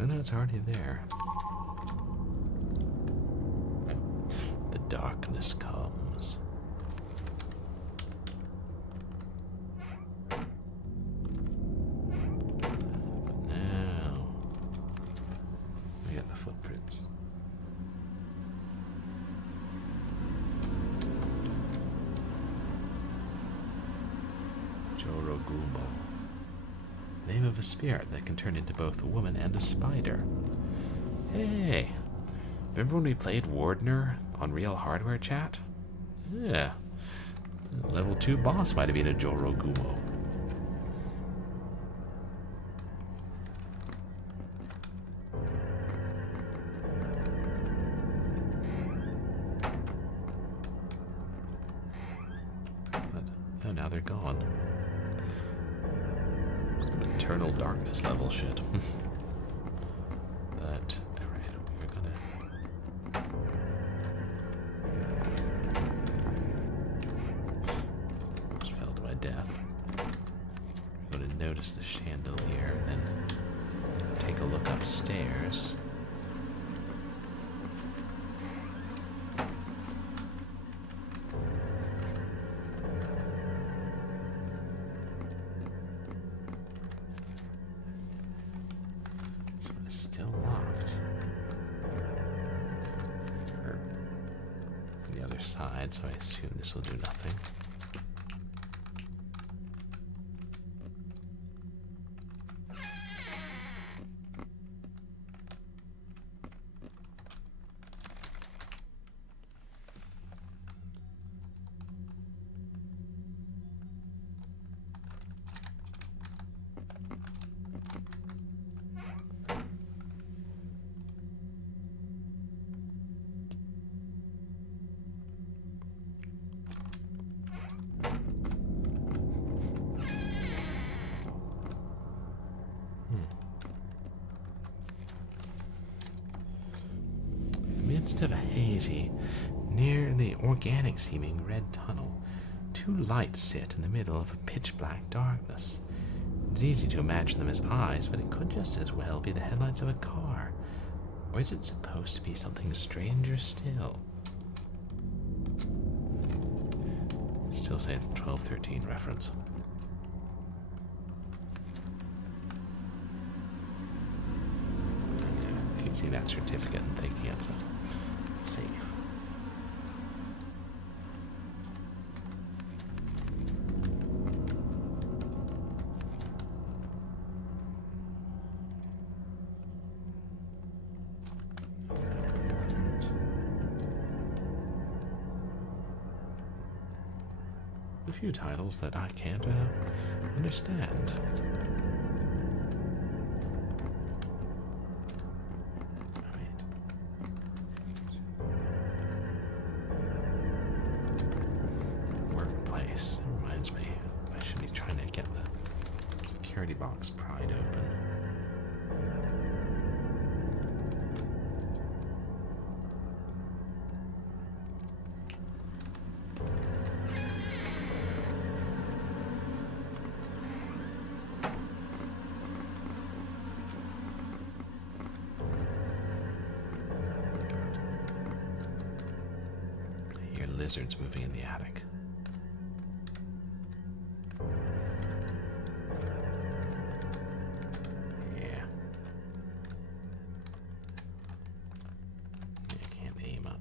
Oh no, it's already there. The darkness comes. Now we got the footprints. Jorogumo. Name of a spirit that can turn into both a woman and a spider. Hey, remember when we played Wardner on Real Hardware Chat? Yeah. Level 2 boss might have been a Jorogumo. But, oh, now they're gone. Eternal darkness level shit. But, alright, we're gonna... Almost fell to my death. We're gonna notice the chandelier and then take a look upstairs. Still locked. Or the other side, so I assume this will do nothing. Midst of a hazy, nearly organic-seeming red tunnel, two lights sit in the middle of a pitch-black darkness. It's easy to imagine them as eyes, but it could just as well be the headlights of a car. Or is it supposed to be something stranger still? Still say it's a 12-13 reference. Keep seeing that certificate and thinking it's a safe. A few titles that I can't understand. Nice. That reminds me, I should be trying to get the security box pried open. Lizards moving in the attic. Yeah. I can't aim up.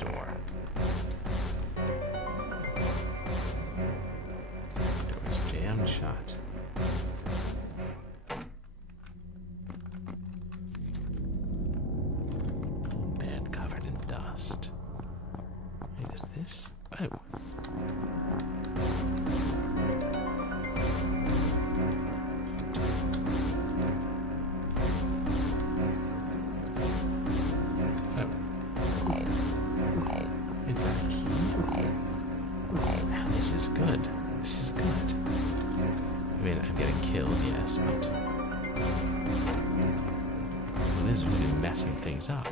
Door. Door's jammed shut. Bed covered in dust. What is this? Oh. This is good. This is good. I mean, I'm getting killed, yes, but the lizards have been messing things up.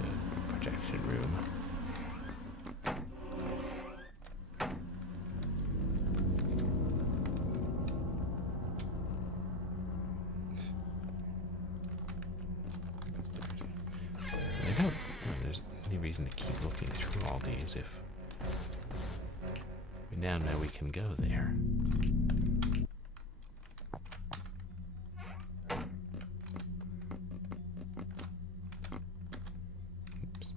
The projection room. There's any reason to keep looking through all these if we now know we can go there. Oops.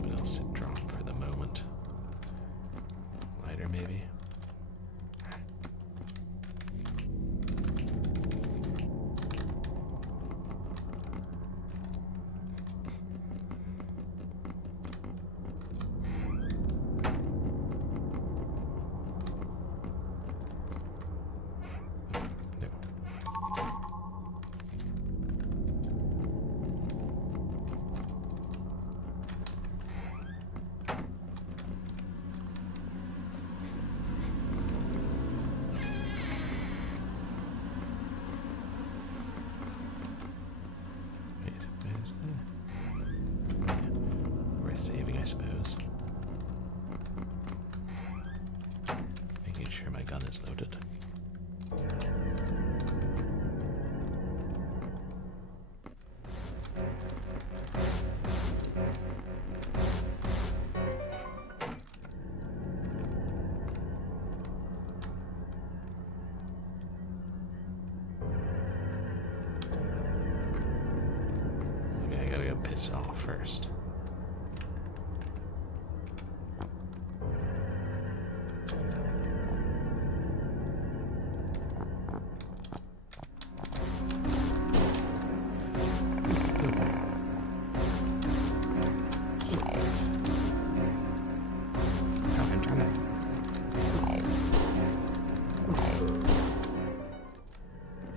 What else had dropped for the moment? Lighter, maybe? Worth saving, I suppose. Making sure my gun is loaded. Maybe I gotta go piss it off first.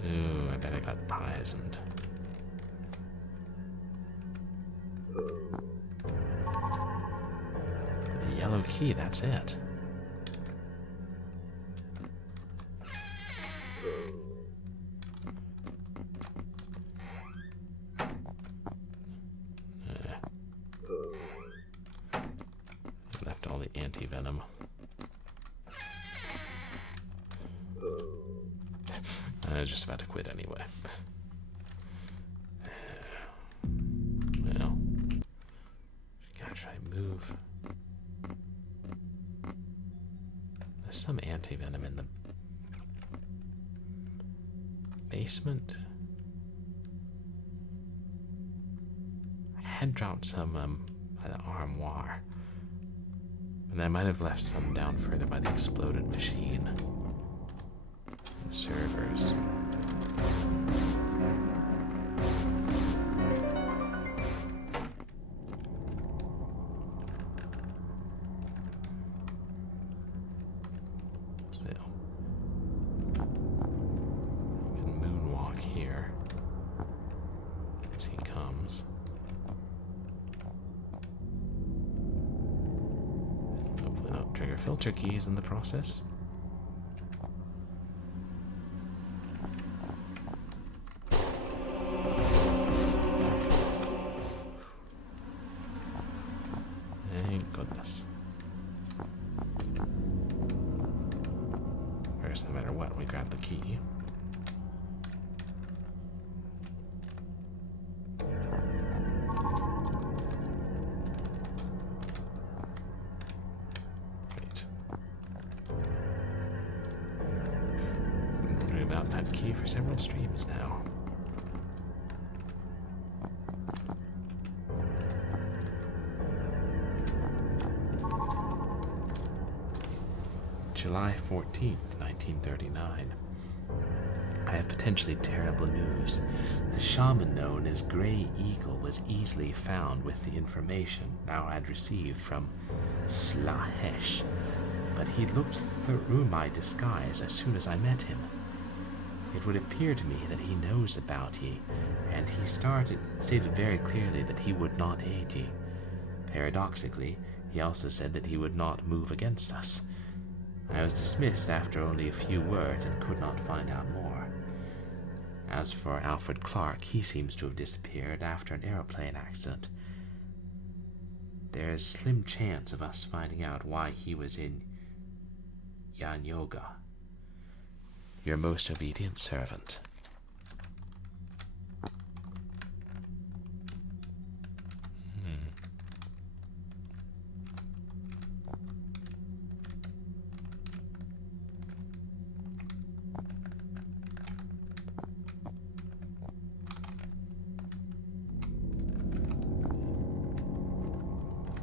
Ooh, I bet I got poisoned. The yellow key, that's it. Left all the anti-venom. I was just about to quit anyway. Well, gotta try and move. There's some anti-venom in the basement. had dropped some by the armoire. And I might have left some down further by the exploded machine. The servers. Still. We can moonwalk here as he comes. Hopefully not trigger filter keys in the process. Thank goodness. First, no matter what, we grab the key. About that key for several streams now. July 14th, 1939. I have potentially terrible news. The shaman known as Grey Eagle was easily found with the information now I had received from Slahesh, but he looked through my disguise as soon as I met him. It would appear to me that he knows about ye, and he stated very clearly that he would not aid ye. Paradoxically, he also said that he would not move against us. I was dismissed after only a few words and could not find out more. As for Alfred Clark, he seems to have disappeared after an aeroplane accident. There is slim chance of us finding out why he was in Yanyoga. Your most obedient servant.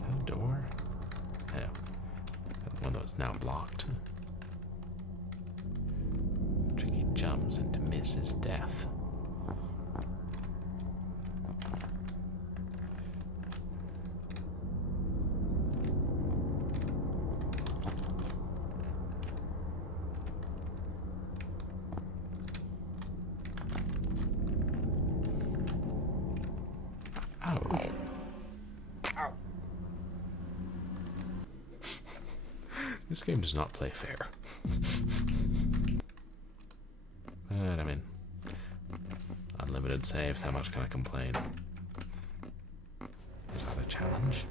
That door? Oh. That one that was now blocked. Jumps and to miss his death. Oh. Ow. This game does not play fair. But, I mean, unlimited saves, how much can I complain? Is that a challenge?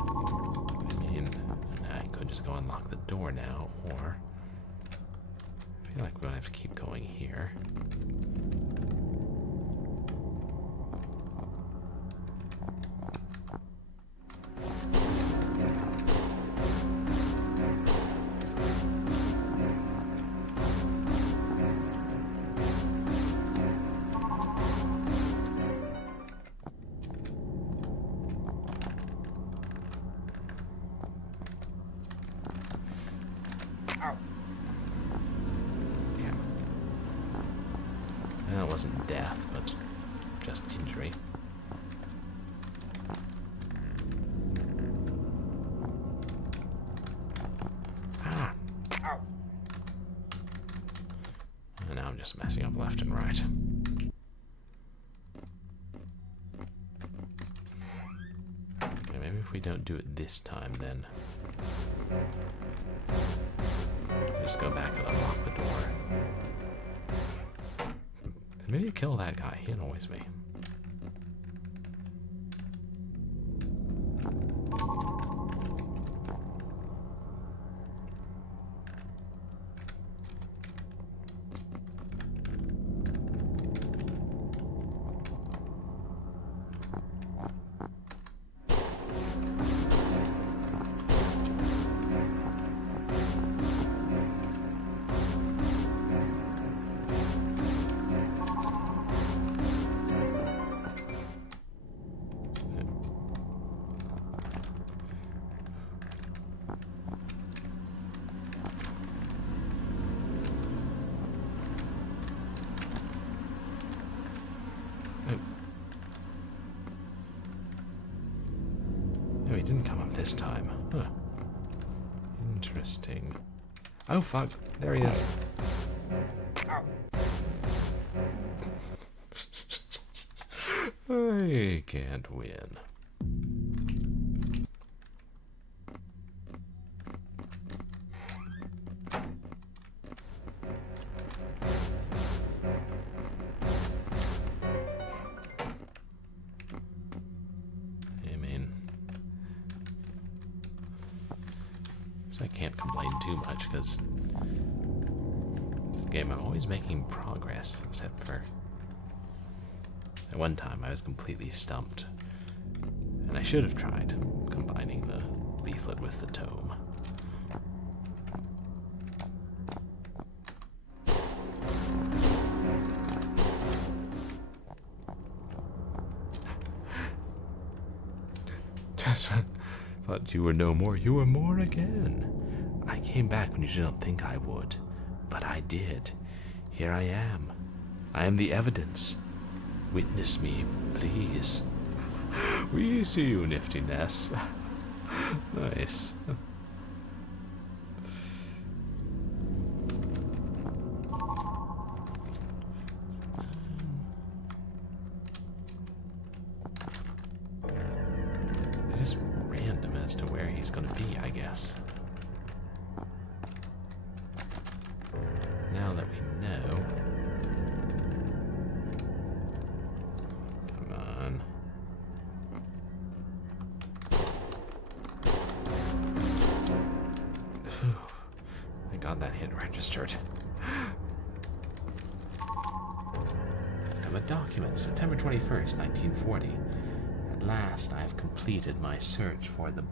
I mean, I could just go unlock the door now, or I feel like we're gonna have to keep going here. That wasn't death, but just injury. Ah! Ow! And now I'm just messing up left and right. Okay, maybe if we don't do it this time, then just go back and unlock the door. Maybe kill that guy. He annoys me. Oh, he didn't come up this time. Huh. Interesting. Oh, fuck. There he is. I can't win. I mean, so I can't complain too much because this game I'm always making progress, except for at one time I was completely stumped, and I should have tried combining the leaflet with the tome. But you were no more. You were more again. I came back when you didn't think I would, but I did. Here I am. I am the evidence. Witness me, please. We see you, niftiness. Nice. Just random as to where he's going to be, I guess. Now that we know. Come on. Phew. I got that hit registered. Document, September 21st, 1940. At last I have completed my search for the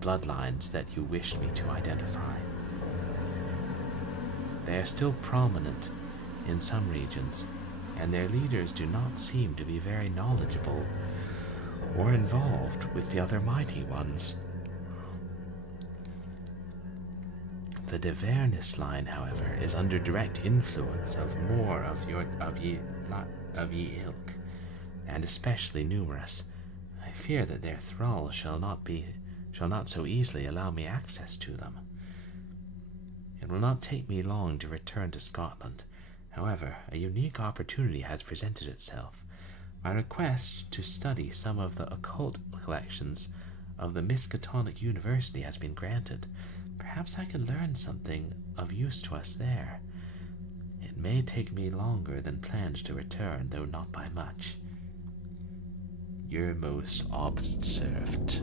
bloodlines that you wished me to identify. They are still prominent in some regions, and their leaders do not seem to be very knowledgeable or involved with the other mighty ones. The Deverness line, however, is under direct influence of more of ye ilk, and especially numerous. I fear that their thralls shall not so easily allow me access to them. It will not take me long to return to Scotland. However, a unique opportunity has presented itself. My request to study some of the occult collections of the Miskatonic University has been granted. Perhaps I can learn something of use to us there. It may take me longer than planned to return, though not by much. Your most observed.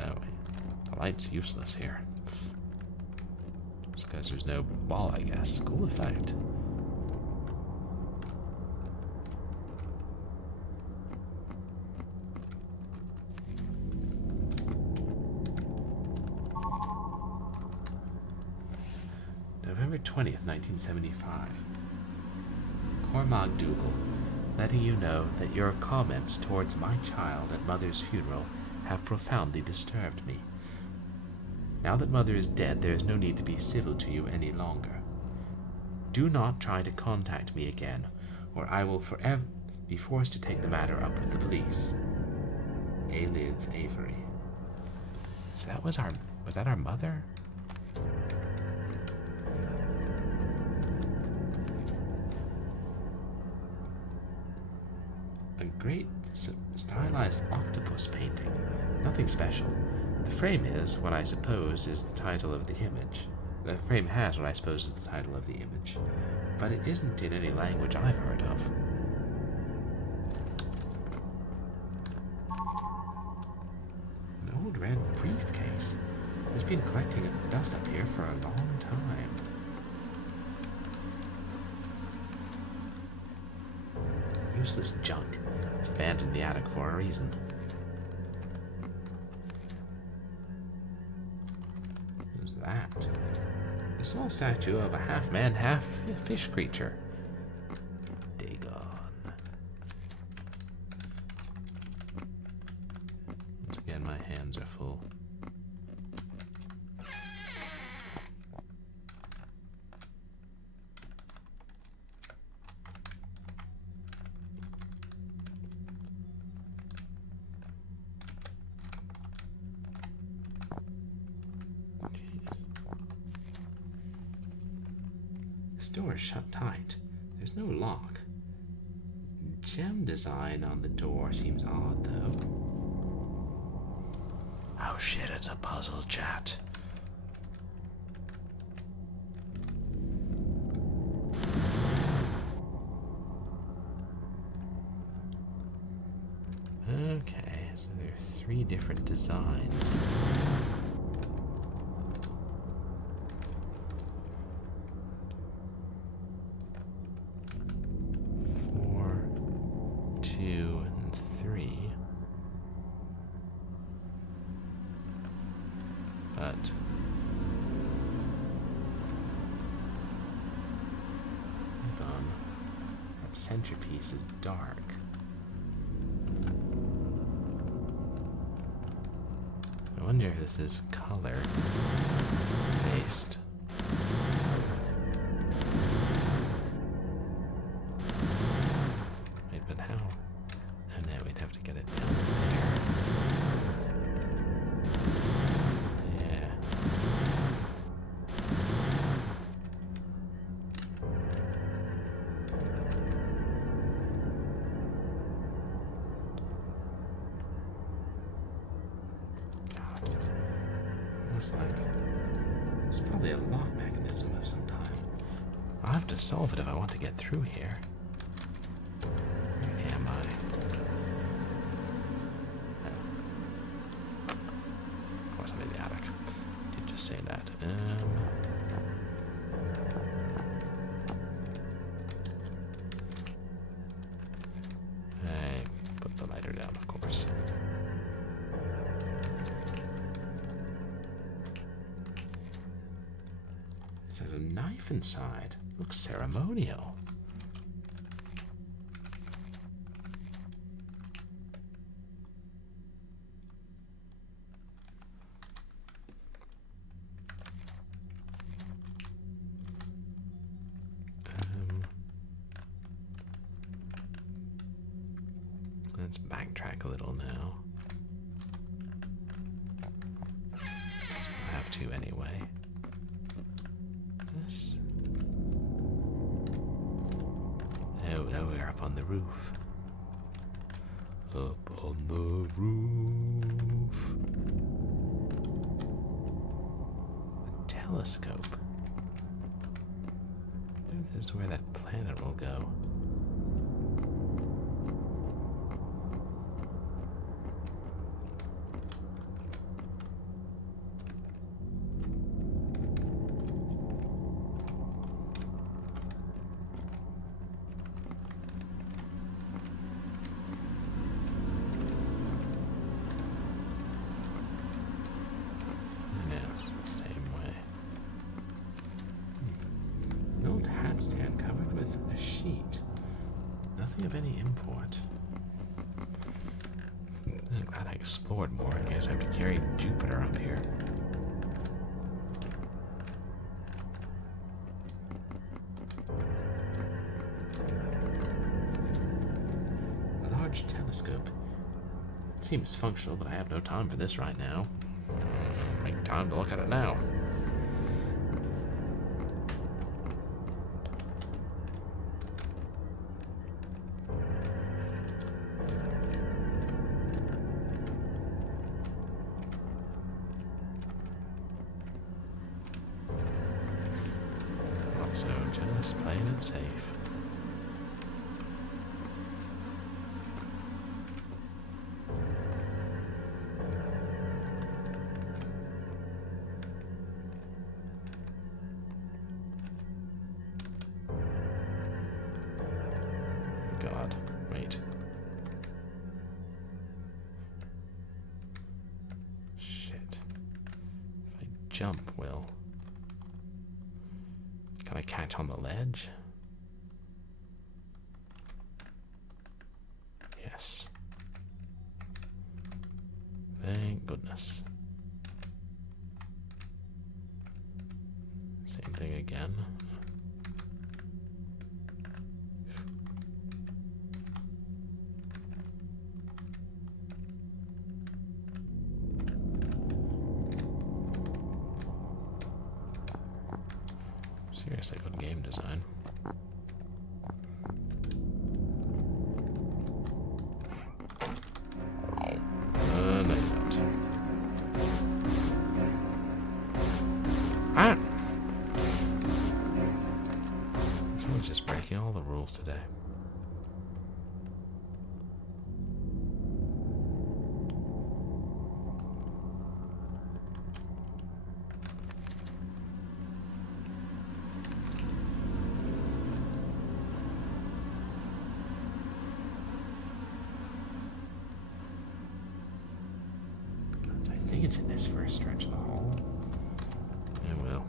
Oh, the light's useless here. Just because there's no ball, I guess. Cool effect. November 20th, 1975. Cormac Dougal, letting you know that your comments towards my child at Mother's funeral have profoundly disturbed me. Now that Mother is dead, there is no need to be civil to you any longer. Do not try to contact me again, or I will forever be forced to take the matter up with the police. Aelith Avery. So was that our mother? A great stylized octopus painting. Nothing special. The frame is what I suppose is the title of the image. The frame has what I suppose is the title of the image, but it isn't in any language I've heard of. An old red briefcase. It's been collecting dust up here for a long time. Useless junk. It's abandoned in the attic for a reason. Who's that? A small statue of a half-man, half-fish creature. Dagon. Once again, my hands are full. door is shut tight. There's no lock. Gem design on the door seems odd, though. Oh shit, it's a puzzle, chat. Okay, so there are 3 different designs. But hold on, that centerpiece is dark. I wonder if this is color based. Wait, but how? Oh no, we'd have to get it down there. Like, there's probably a lock mechanism of some kind. I'll have to solve it if I want to get through here. Where am I? Oh. Of course I'm in the attic. Did just say that. I put the lighter down, of course. There's a knife inside. Looks ceremonial. Let's backtrack a little now. I have to anyway. Oh, no, we're up on the roof. Up on the roof. A telescope. I wonder if this is where that planet will go. The same way. An old hat stand covered with a sheet. Nothing of any import. I'm glad I explored more. I guess I have to carry Jupiter up here. A large telescope. It seems functional, but I have no time for this right now. Make time to look at it now. Not so, just playing it safe. God, wait. Shit. If I jump, Will. Can I catch on the ledge? Yes. Thank goodness. Same thing again. Seriously, good game design. No, you don't. Ah! Someone's just breaking all the rules today. I think it's in this first stretch of the hall. Yeah, well.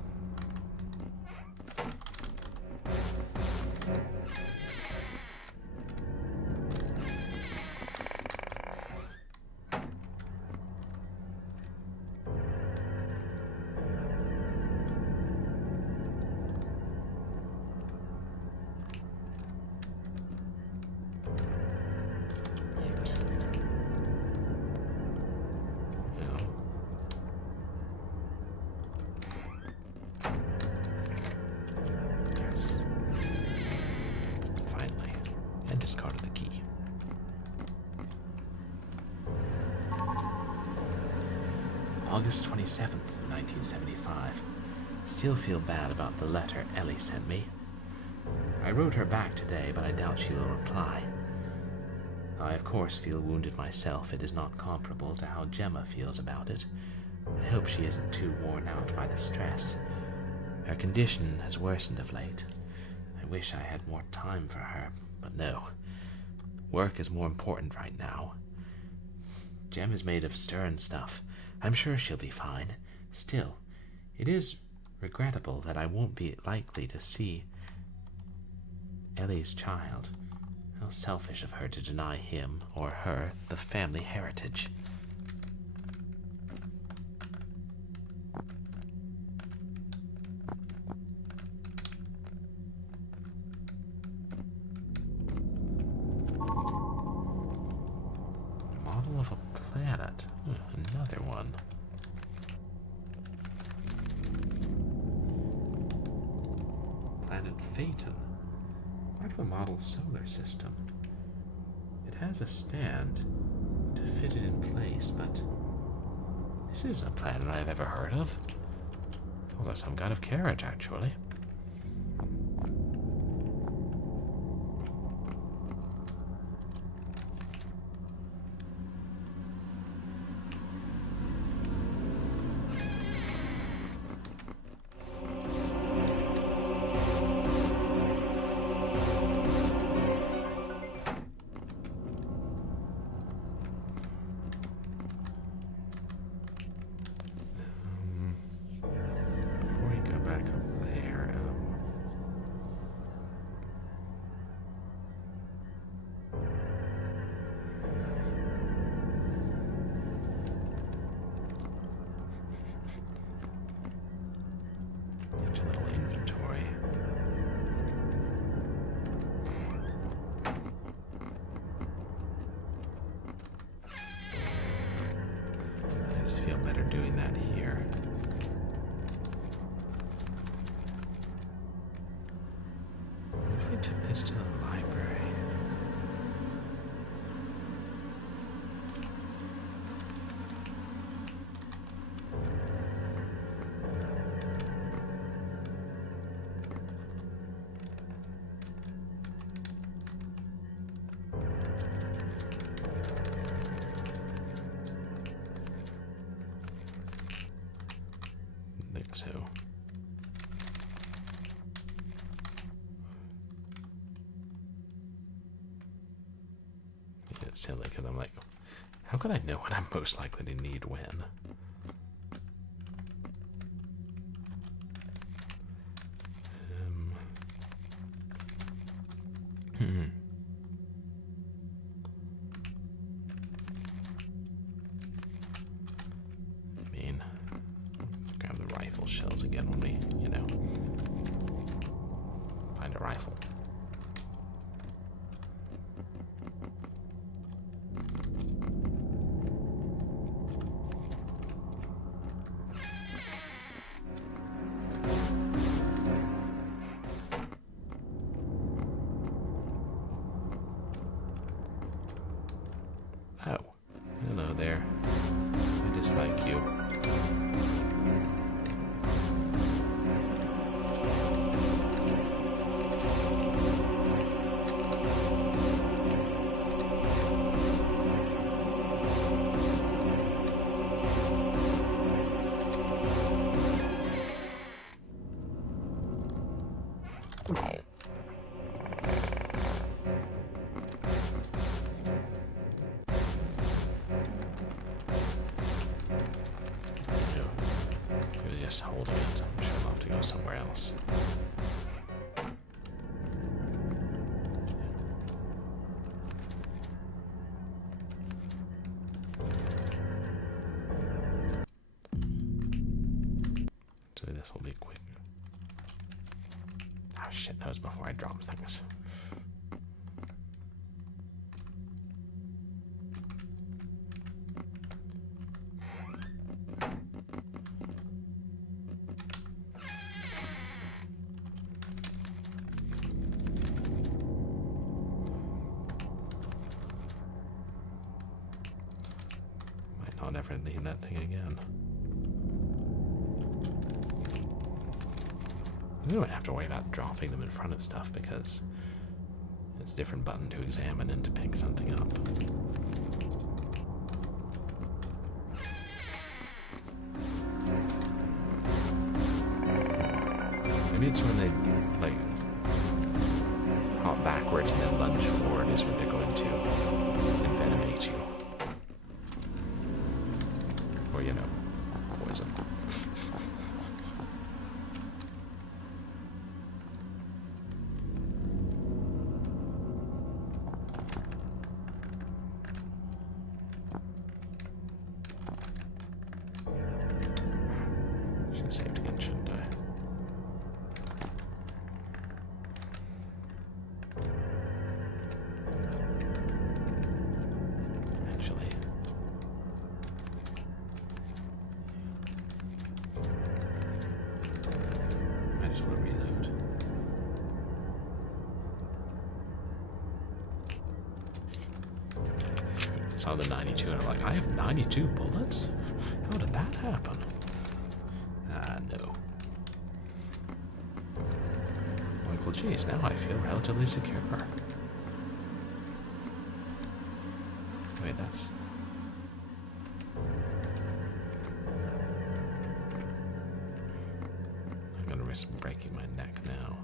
Discarded the key. August 27th, 1975. Still feel bad about the letter Ellie sent me. I wrote her back today, but I doubt she will reply. I, of course, feel wounded myself. It is not comparable to how Gemma feels about it. I hope she isn't too worn out by the stress. Her condition has worsened of late. I wish I had more time for her, but no. Work is more important right now. Gem is made of stern stuff. I'm sure she'll be fine. Still, it is regrettable that I won't be likely to see Ellie's child. How selfish of her to deny him, or her, the family heritage. Model of a planet. Another one. Planet Phaeton. Part of a model solar system. It has a stand to fit it in place, but this isn't a planet I've ever heard of. Although some kind of carriage, actually. Feel better doing that here. What if we took this to the library? So it's silly because I'm like, how could I know what I'm most likely to need when? Shells again when we, find a rifle. this holding it. I'm sure I'll have to go somewhere else. So this will be quick. Oh shit, that was before I dropped things. Might not ever need that thing again. We don't have to worry about dropping them in front of stuff because it's a different button to examine and to pick something up. Maybe it's when they, like, hop backwards and then lunge forward is when they're going to envenomate you. Or, you know, poison. Should have saved again, shouldn't I? Actually. I just want to reload. I saw the 92 and I'm like, I have 92 bullets? How did that happen? Ah, no. Well, geez, now I feel relatively secure. Wait, that's... I'm gonna risk breaking my neck now.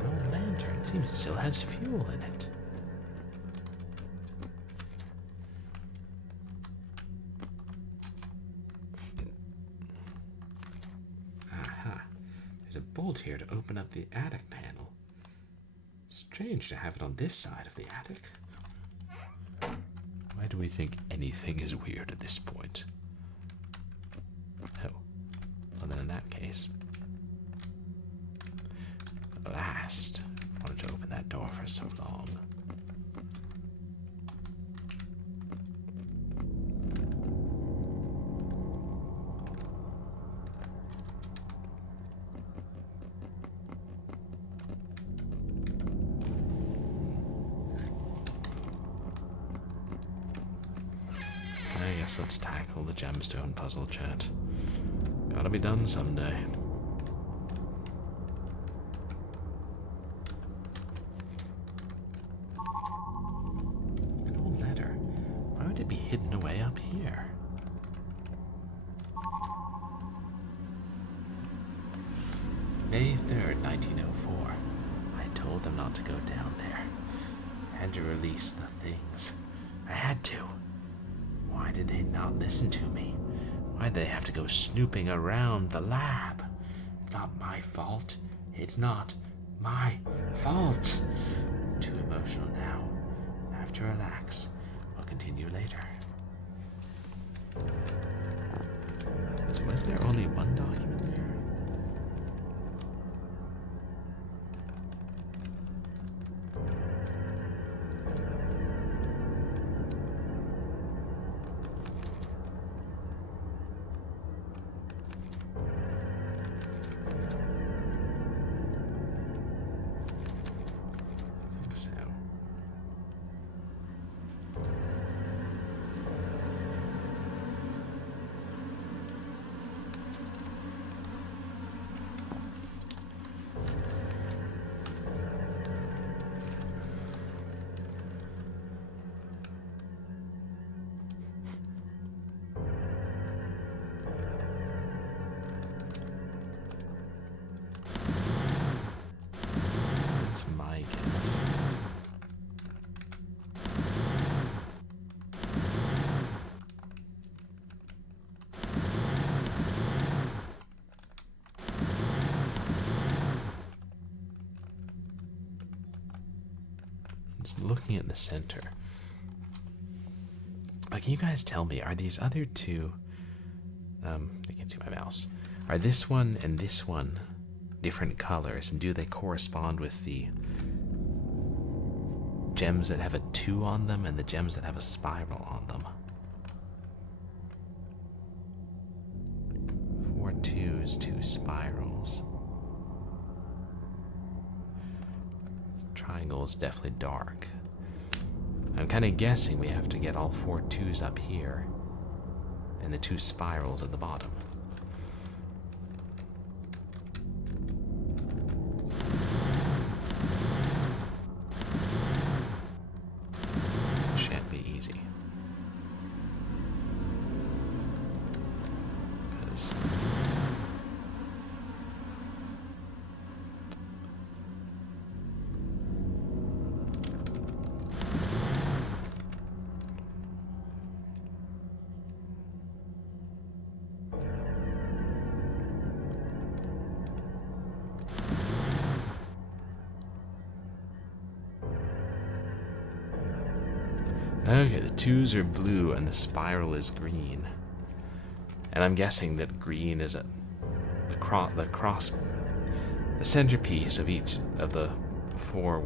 An old lantern. It seems it still has fuel in it. There's a bolt here to open up the attic panel. Strange to have it on this side of the attic. Why do we think anything is weird at this point? Oh, well then in that case. At last, I wanted to open that door for so long. I guess let's tackle the gemstone puzzle, chat. Gotta be done someday. An old letter. Why would it be hidden away up here? May 3rd, 1904. I told them not to go down there. I had to release the things. I had to. Why did they not listen to me? Why did they have to go snooping around the lab? Not my fault. It's not my fault. Too emotional now. I have to relax. I'll continue later. So was there only one document there? Just looking at the center. Can you guys tell me, are these other two... I can't see my mouse. Are this one and this one different colors, and do they correspond with the gems that have a 2 on them and the gems that have a spiral on them? 4 2s, 2 spirals. Triangle is definitely dark. I'm kind of guessing we have to get all 4 2s up here and the 2 spirals at the bottom. Shan't be easy. Because okay, the 2s are blue and the spiral is green. And I'm guessing that green is the centerpiece of each of the 4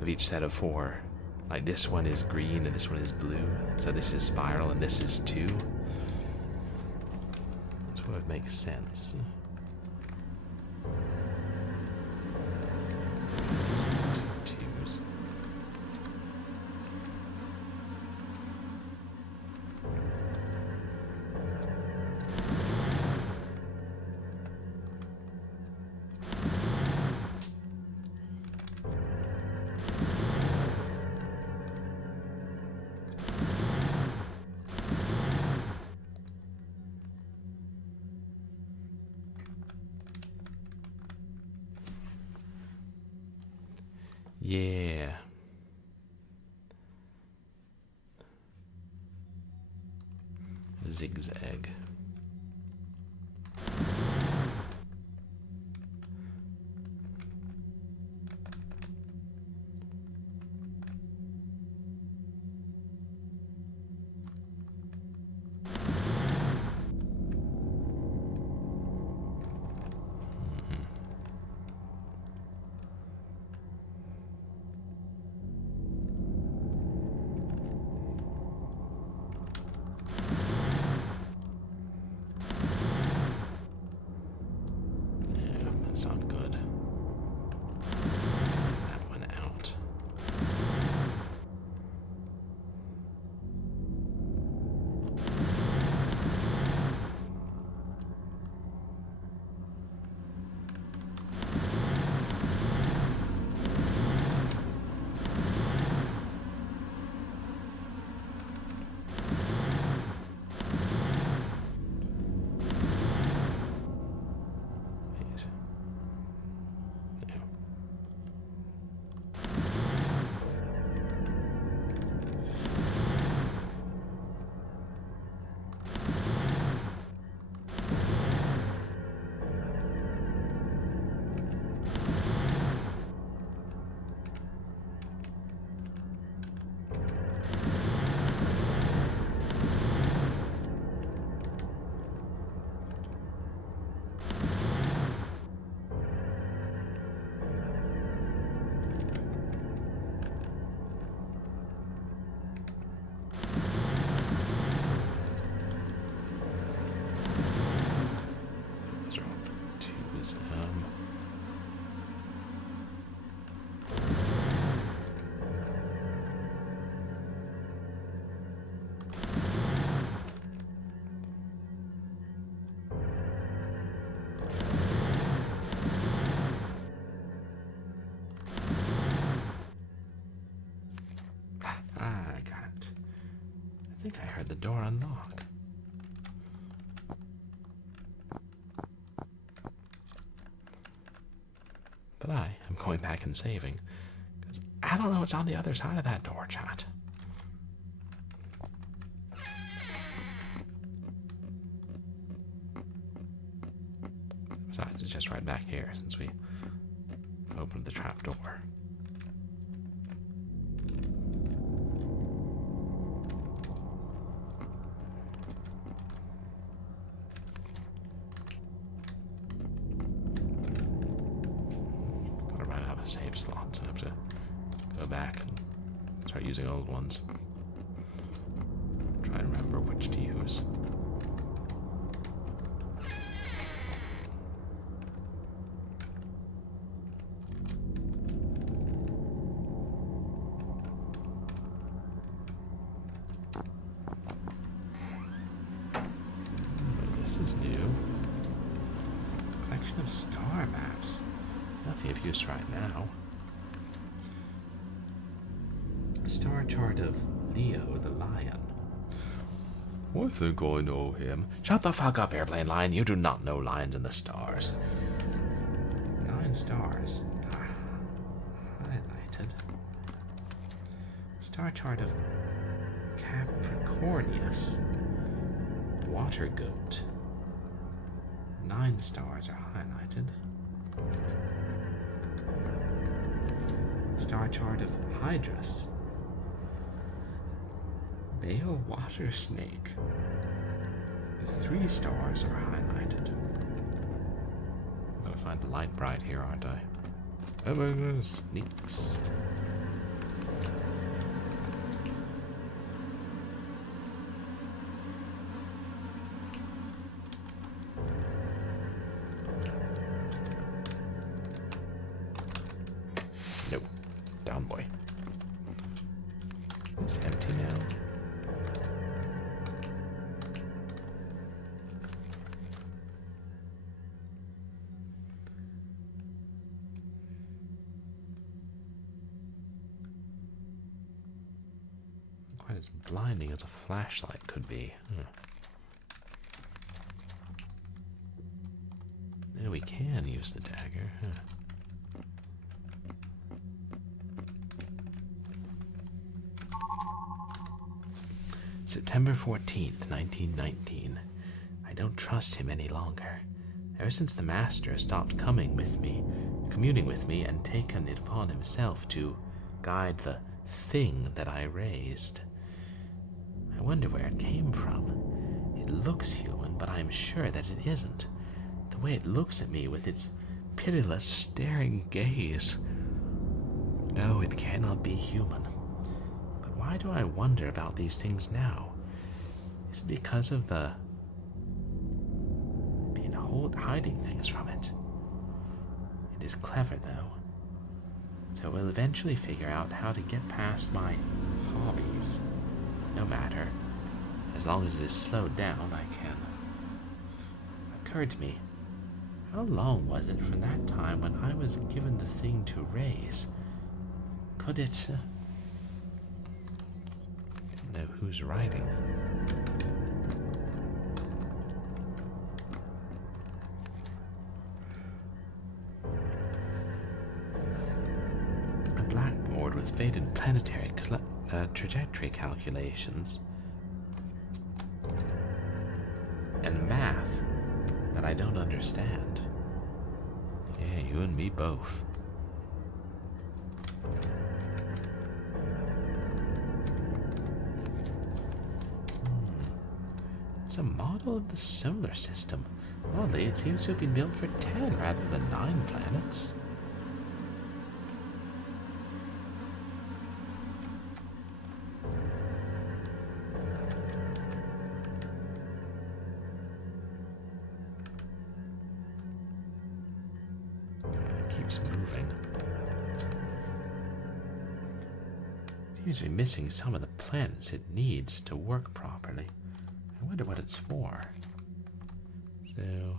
of each set of 4. Like this one is green and this one is blue. So this is spiral and this is 2. That's what would make sense. Twos. Yeah. Zigzag. That's not good. That one out. I think I heard the door unlock. But I am going back and saving, because I don't know what's on the other side of that door, chat. Besides, it's just right back here since we opened the trap door. save slots. I have to go back and start using old ones. Try and remember which to use. This is new. Collection of star maps. Nothing of use right now. Star chart of Leo the Lion. I think I know him. Shut the fuck up, airplane lion. You do not know lions in the stars. 9 stars. Highlighted. Star chart of Capricornius. Water goat. 9 stars are highlighted. Star chart of Hydrus. Male water snake. 3 stars are highlighted. I'm gonna find the light bright here, aren't I? Oh my god, sneaks. Nope. Down boy. It's empty now. Quite as blinding as a flashlight could be. Yeah, we can use the dagger. September 14th, 1919. I don't trust him any longer. Ever since the master stopped communing with me and taken it upon himself to guide the thing that I raised. I wonder where it came from. It looks human, but I'm sure that it isn't. The way it looks at me with its pitiless, staring gaze. No, it cannot be human. But why do I wonder about these things now? Is it because of the being hiding things from it? It is clever, though. So we'll eventually figure out how to get past my hobbies. No matter. As long as it is slowed down, I can. Occurred to me, how long was it from that time when I was given the thing to raise? Could it... didn't know who's writing. A blackboard with faded planetary trajectory calculations and math that I don't understand. Yeah, you and me both. It's a model of the solar system. Oddly, it seems to have been built for 10 rather than 9 planets. Moving. Seems to be missing some of the planets it needs to work properly. I wonder what it's for. So...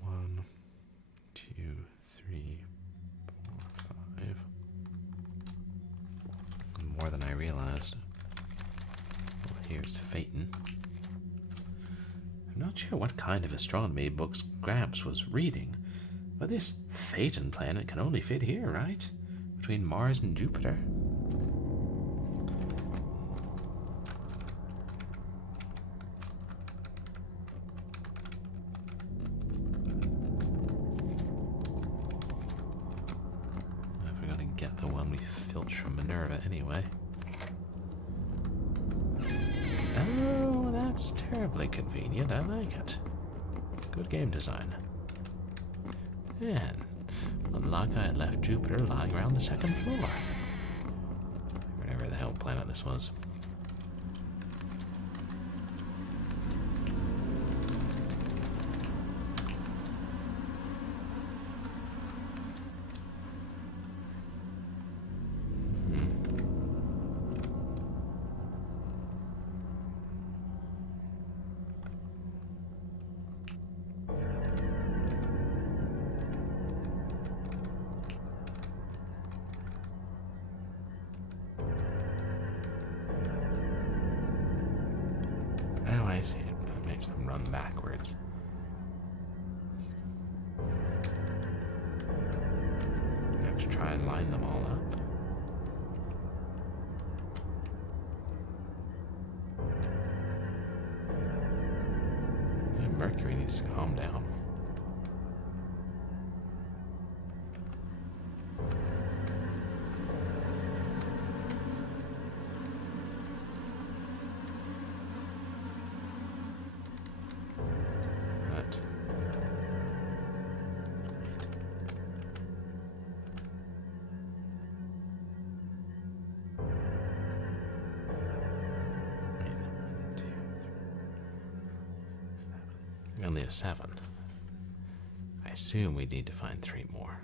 1, 2, 3, 4, 5. More than I realized. Well, here's Phaeton. I'm not sure what kind of astronomy books Gramps was reading, but this Phaeton planet can only fit here, right? Between Mars and Jupiter. We're gonna get the one we filched from Minerva anyway. Oh, that's terribly convenient. I like it. Good game design. And unlucky I had left Jupiter lying around the second floor. Whatever the hell planet this was. Oh, I see it. It makes them run backwards. You have to try and line them all up. Yeah, Mercury needs to calm down. We only have 7. I assume we need to find 3 more.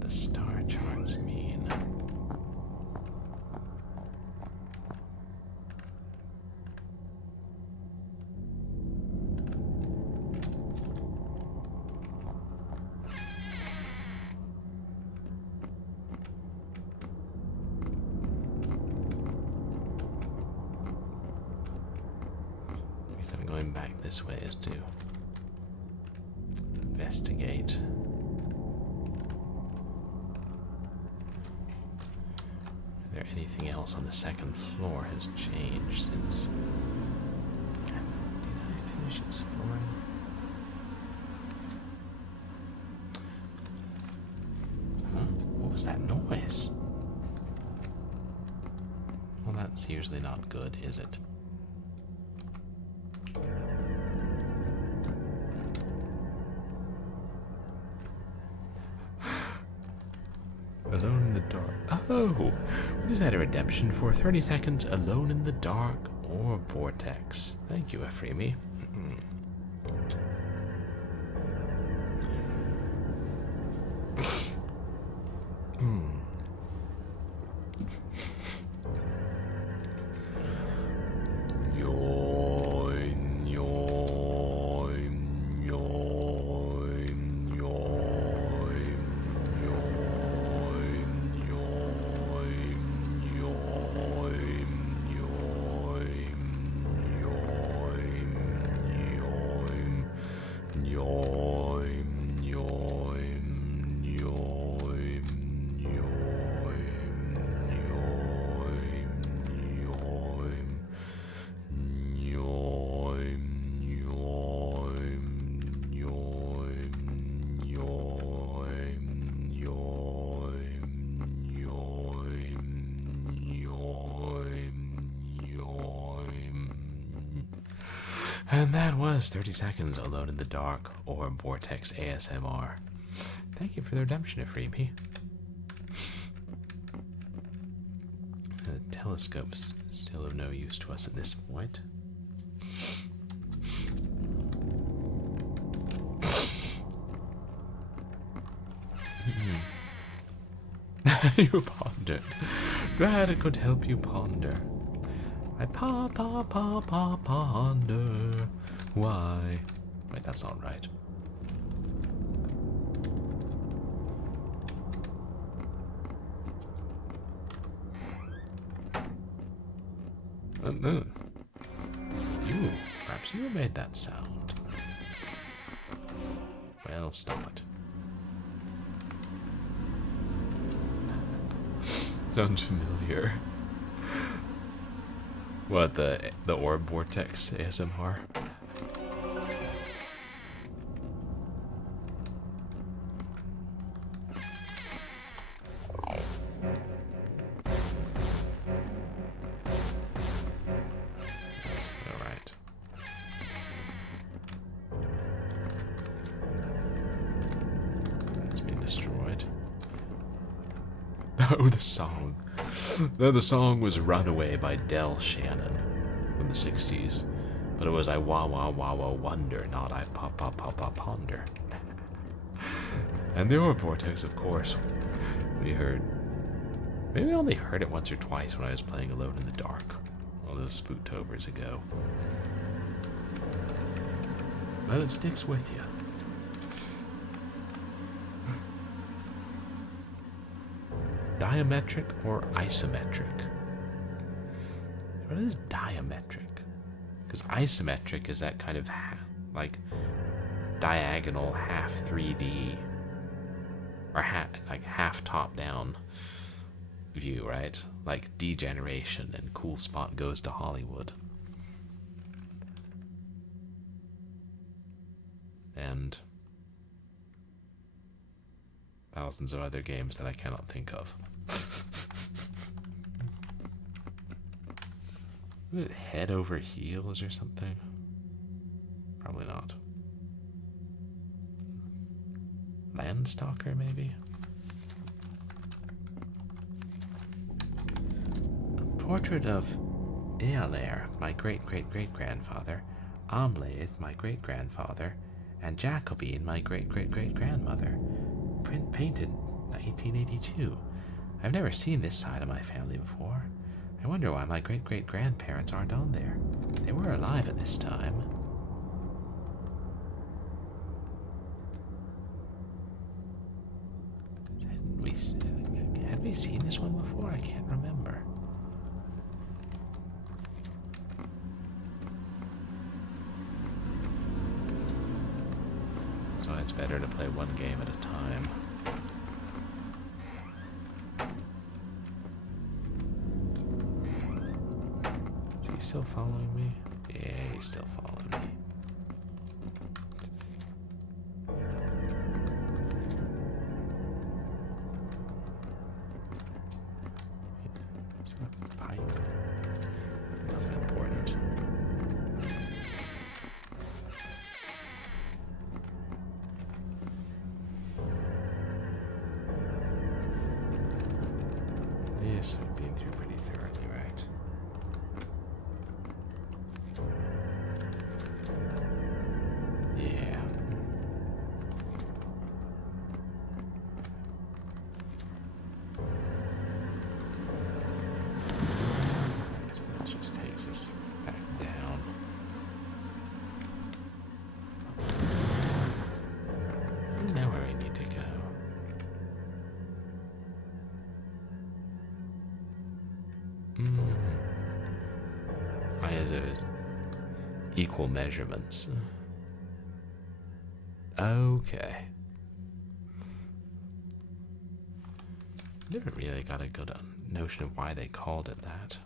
The star charts mean. I guess I'm going back this way is to investigate. Anything else on the second floor has changed since. Did I finish exploring? Huh? What was that noise? Well, that's usually not good, is it? Alone in the dark. Oh! We just had a redemption for 30 seconds. Alone in the dark or vortex. Thank you, Ephraimi. And that was 30 seconds alone in the dark or vortex ASMR. Thank you for the redemption, Ephraimi. The telescope's still of no use to us at this point. You pondered. Glad it could help you ponder. I ponder. Why? Wait, that's not right. No. Perhaps you made that sound. Well, stop it. Sounds familiar. What, the orb vortex ASMR? Alright. That's been destroyed. Oh, the song. The song was Runaway by Del Shannon from the 60s. But it was I wah wah wah wah wonder, not I pop pop pop pop ponder. And the orb vortex, of course, we heard. Maybe I only heard it once or twice when I was playing Alone in the Dark, all those Spooktobers ago. But it sticks with you. Diametric or isometric? What is diametric? Because isometric is that kind of like diagonal half 3D or like half top down view, right? Like Degeneration and Cool Spot Goes to Hollywood. And thousands of other games that I cannot think of. Is it Head Over Heels or something? Probably not. Landstalker, maybe? A portrait of Ealair, my great-great-great-grandfather, Amlaith, my great-grandfather, and Jacobine, my great-great-great-grandmother. Painted 1882. I've never seen this side of my family before. I wonder why my great-great-grandparents aren't on there. They were alive at this time. Had we seen this one before? I can't remember. So it's better to play one game at a time. Is he still following me? Yeah, he's still following me. Is that a pipe? Nothing important. This we've been through pretty thoroughly, right? Yeah. So that just takes us back down. Now where we need to go. Why is it equal measurements? Okay. Never really got a good notion of why they called it that.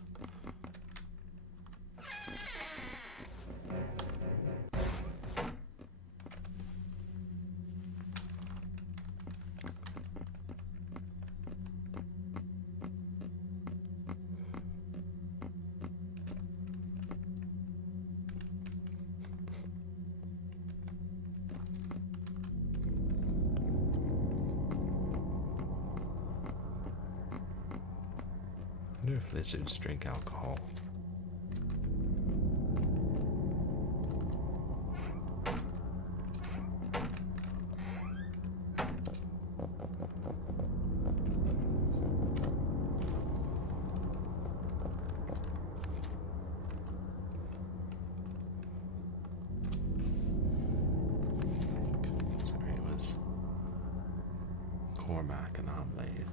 I wonder if lizards drink alcohol. Sorry, it was Cormac and Amlaith.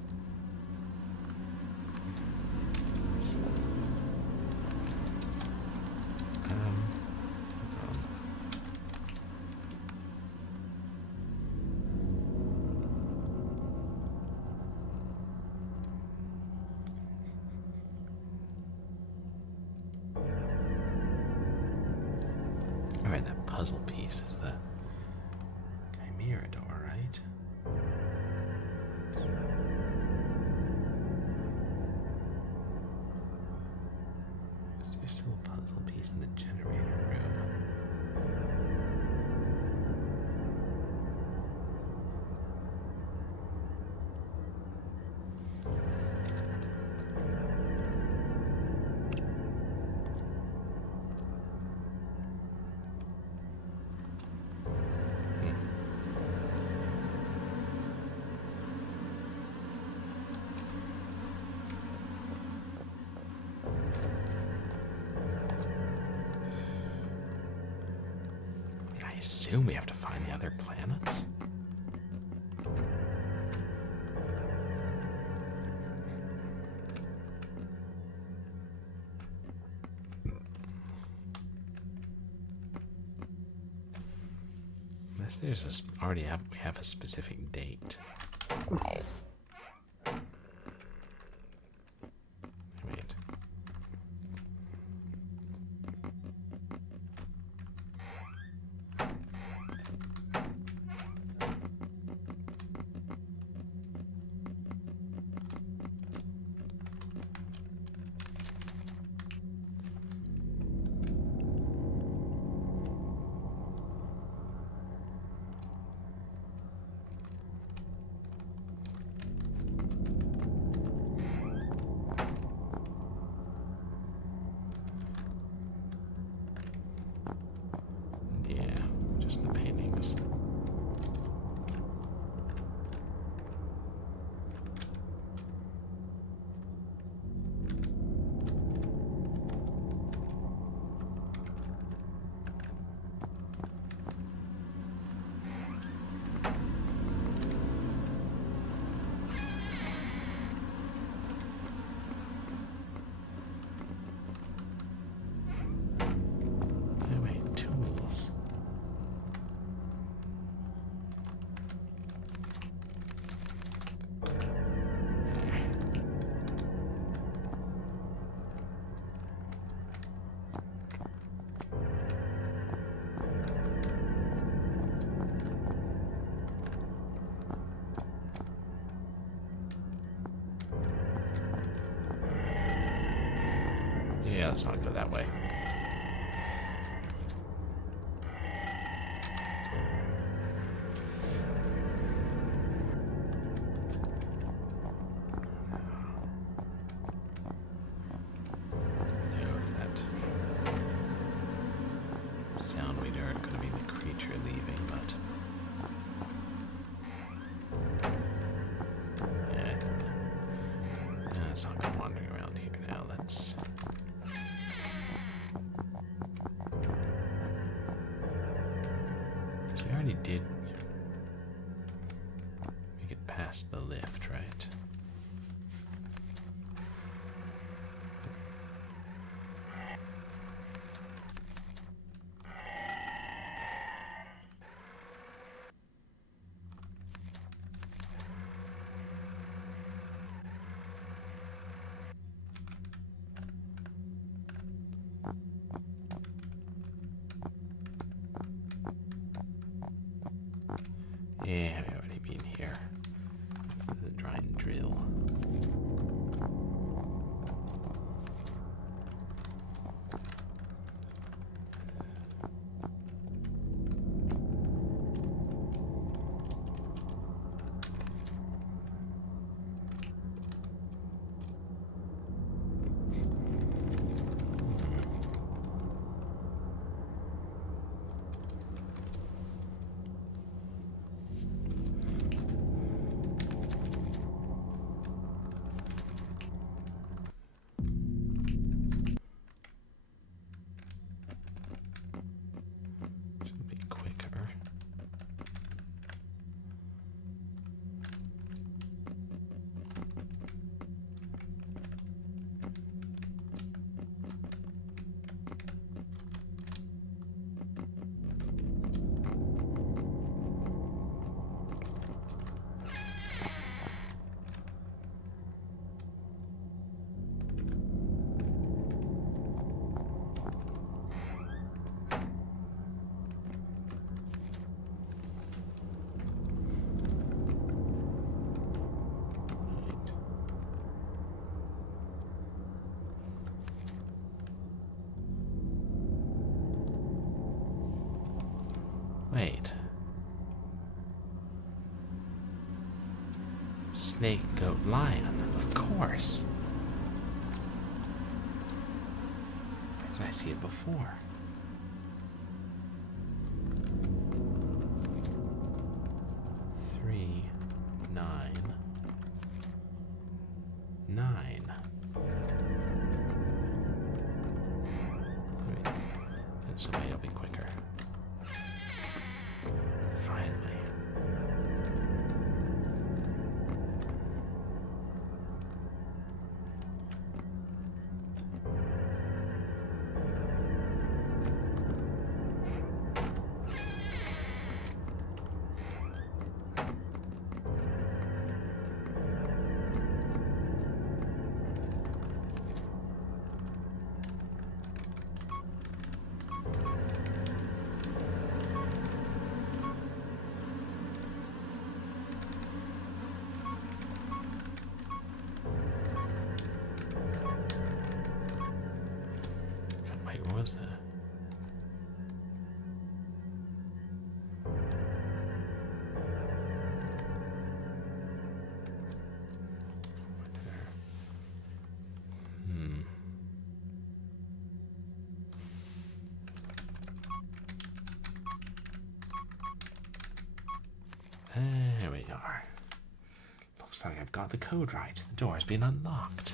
that puzzle piece is the Chimera door, right? There's still a puzzle piece in the generator room. I assume we have to find the other planets. Unless there's we have a specific date. Wait. The paintings. Tools. Yeah, let's not go that way. Sound we'd heard could have been the creature leaving, but yeah, let's not go wandering around here now. Let's you already did make it past the lift, right? Yeah, we've already been here. The dry and drill. Wait. Snake, goat, lion. Of course. Why did I see it before? Three, 9, 9. So maybe it'll be quicker. Finally. What was that? There we are. Looks like I've got the code right. The door's been unlocked.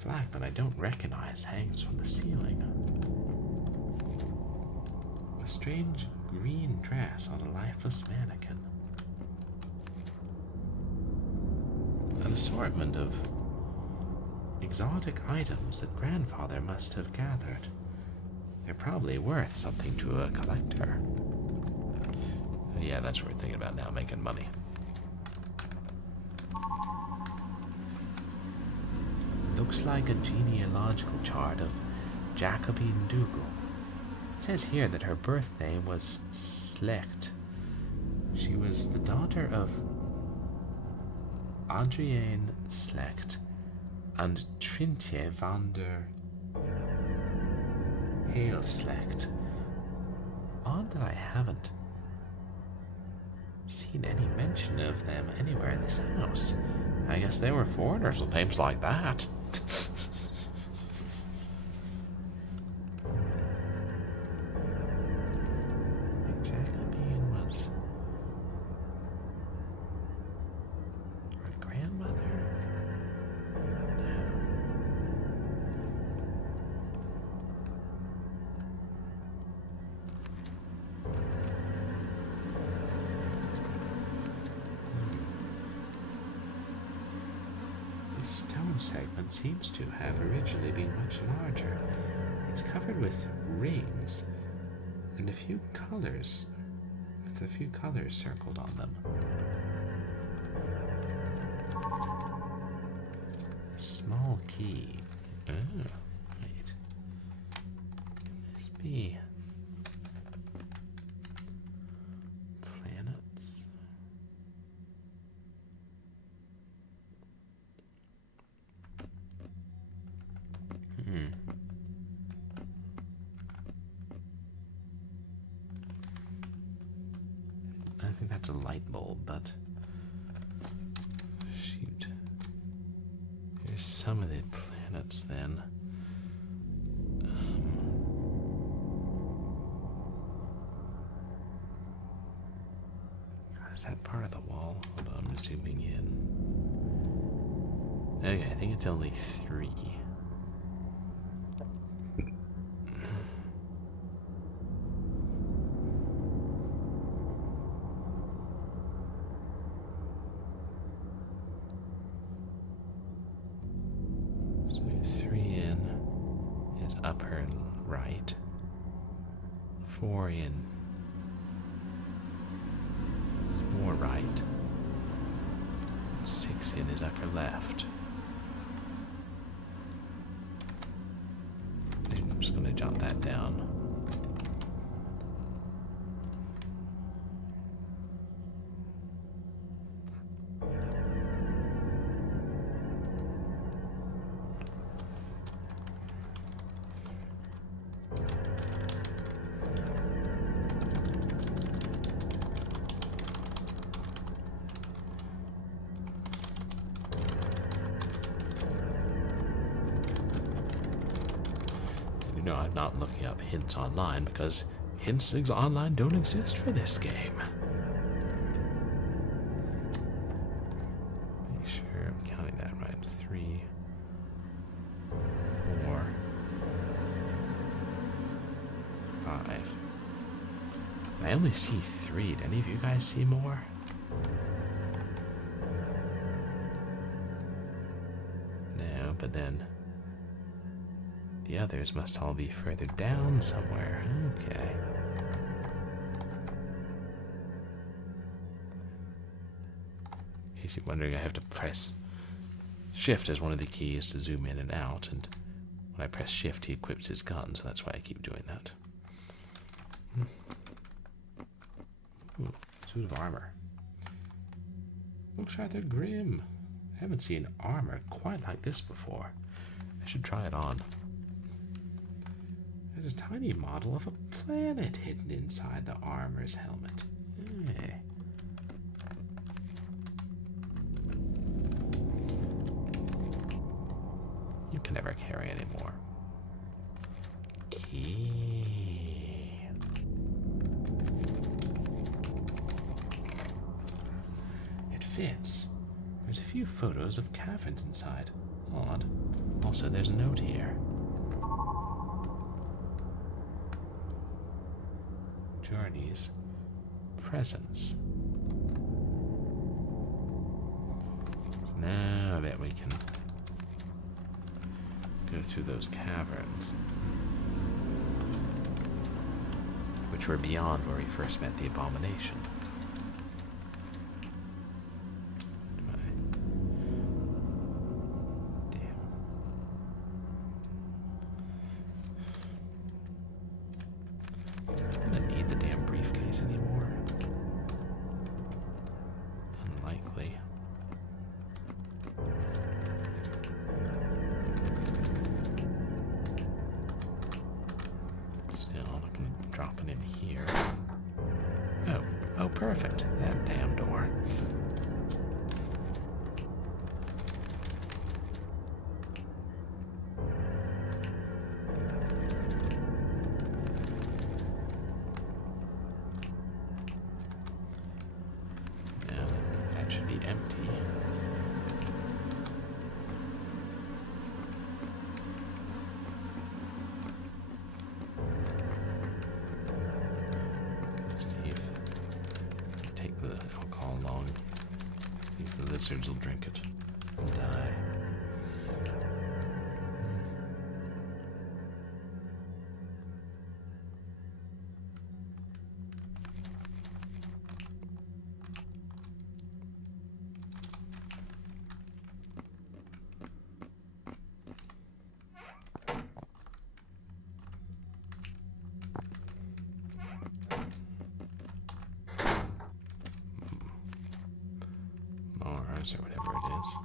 Flag that I don't recognize hangs from the ceiling. A strange green dress on a lifeless mannequin. An assortment of exotic items that grandfather must have gathered. They're probably worth something to a collector. Yeah, that's what we're thinking about now, making money. Looks like a genealogical chart of Jacobine Dougal. It says here that her birth name was Slecht. She was the daughter of Adrienne Slecht and Trintje van der Heelslecht. Odd that I haven't seen any mention of them anywhere in this house. I guess they were foreigners with names like that. Jacobine was our grandmother? The stone segment seems to have originally been much larger. It's covered with rings and a few colors, with a few colors circled on them. A small key. Oh, wait. Must be planets. I think that's a light bulb, but shoot. Here's some of the planets then. Is that part of the wall? Hold on, I'm zooming in. Okay, I think it's only 3. So 3 in is upper right. 4 in is more right. 6 in is upper left. just going to jot that down. No, I'm not looking up hints online because hints online don't exist for this game. Make sure I'm counting that right. 3, 4, 5. I only see 3. Do any of you guys see more? No, but then the others must all be further down somewhere. Okay. In case you're wondering, I have to press Shift as one of the keys to zoom in and out, and when I press Shift, he equips his gun, so that's why I keep doing that. Ooh, suit of armor. Looks rather grim. I haven't seen armor quite like this before. I should try it on. There's a tiny model of a planet hidden inside the armor's helmet. Hey. You can never carry anymore. Key. It fits. There's a few photos of caverns inside. Odd. Also, there's a note here. Journeys. Presents. Now I bet we can go through those caverns, which were beyond where we first met the Abomination. Dropping in here. Oh, perfect. That damn door. Yeah, that should be empty. The lizards will drink it and die. Or whatever it is.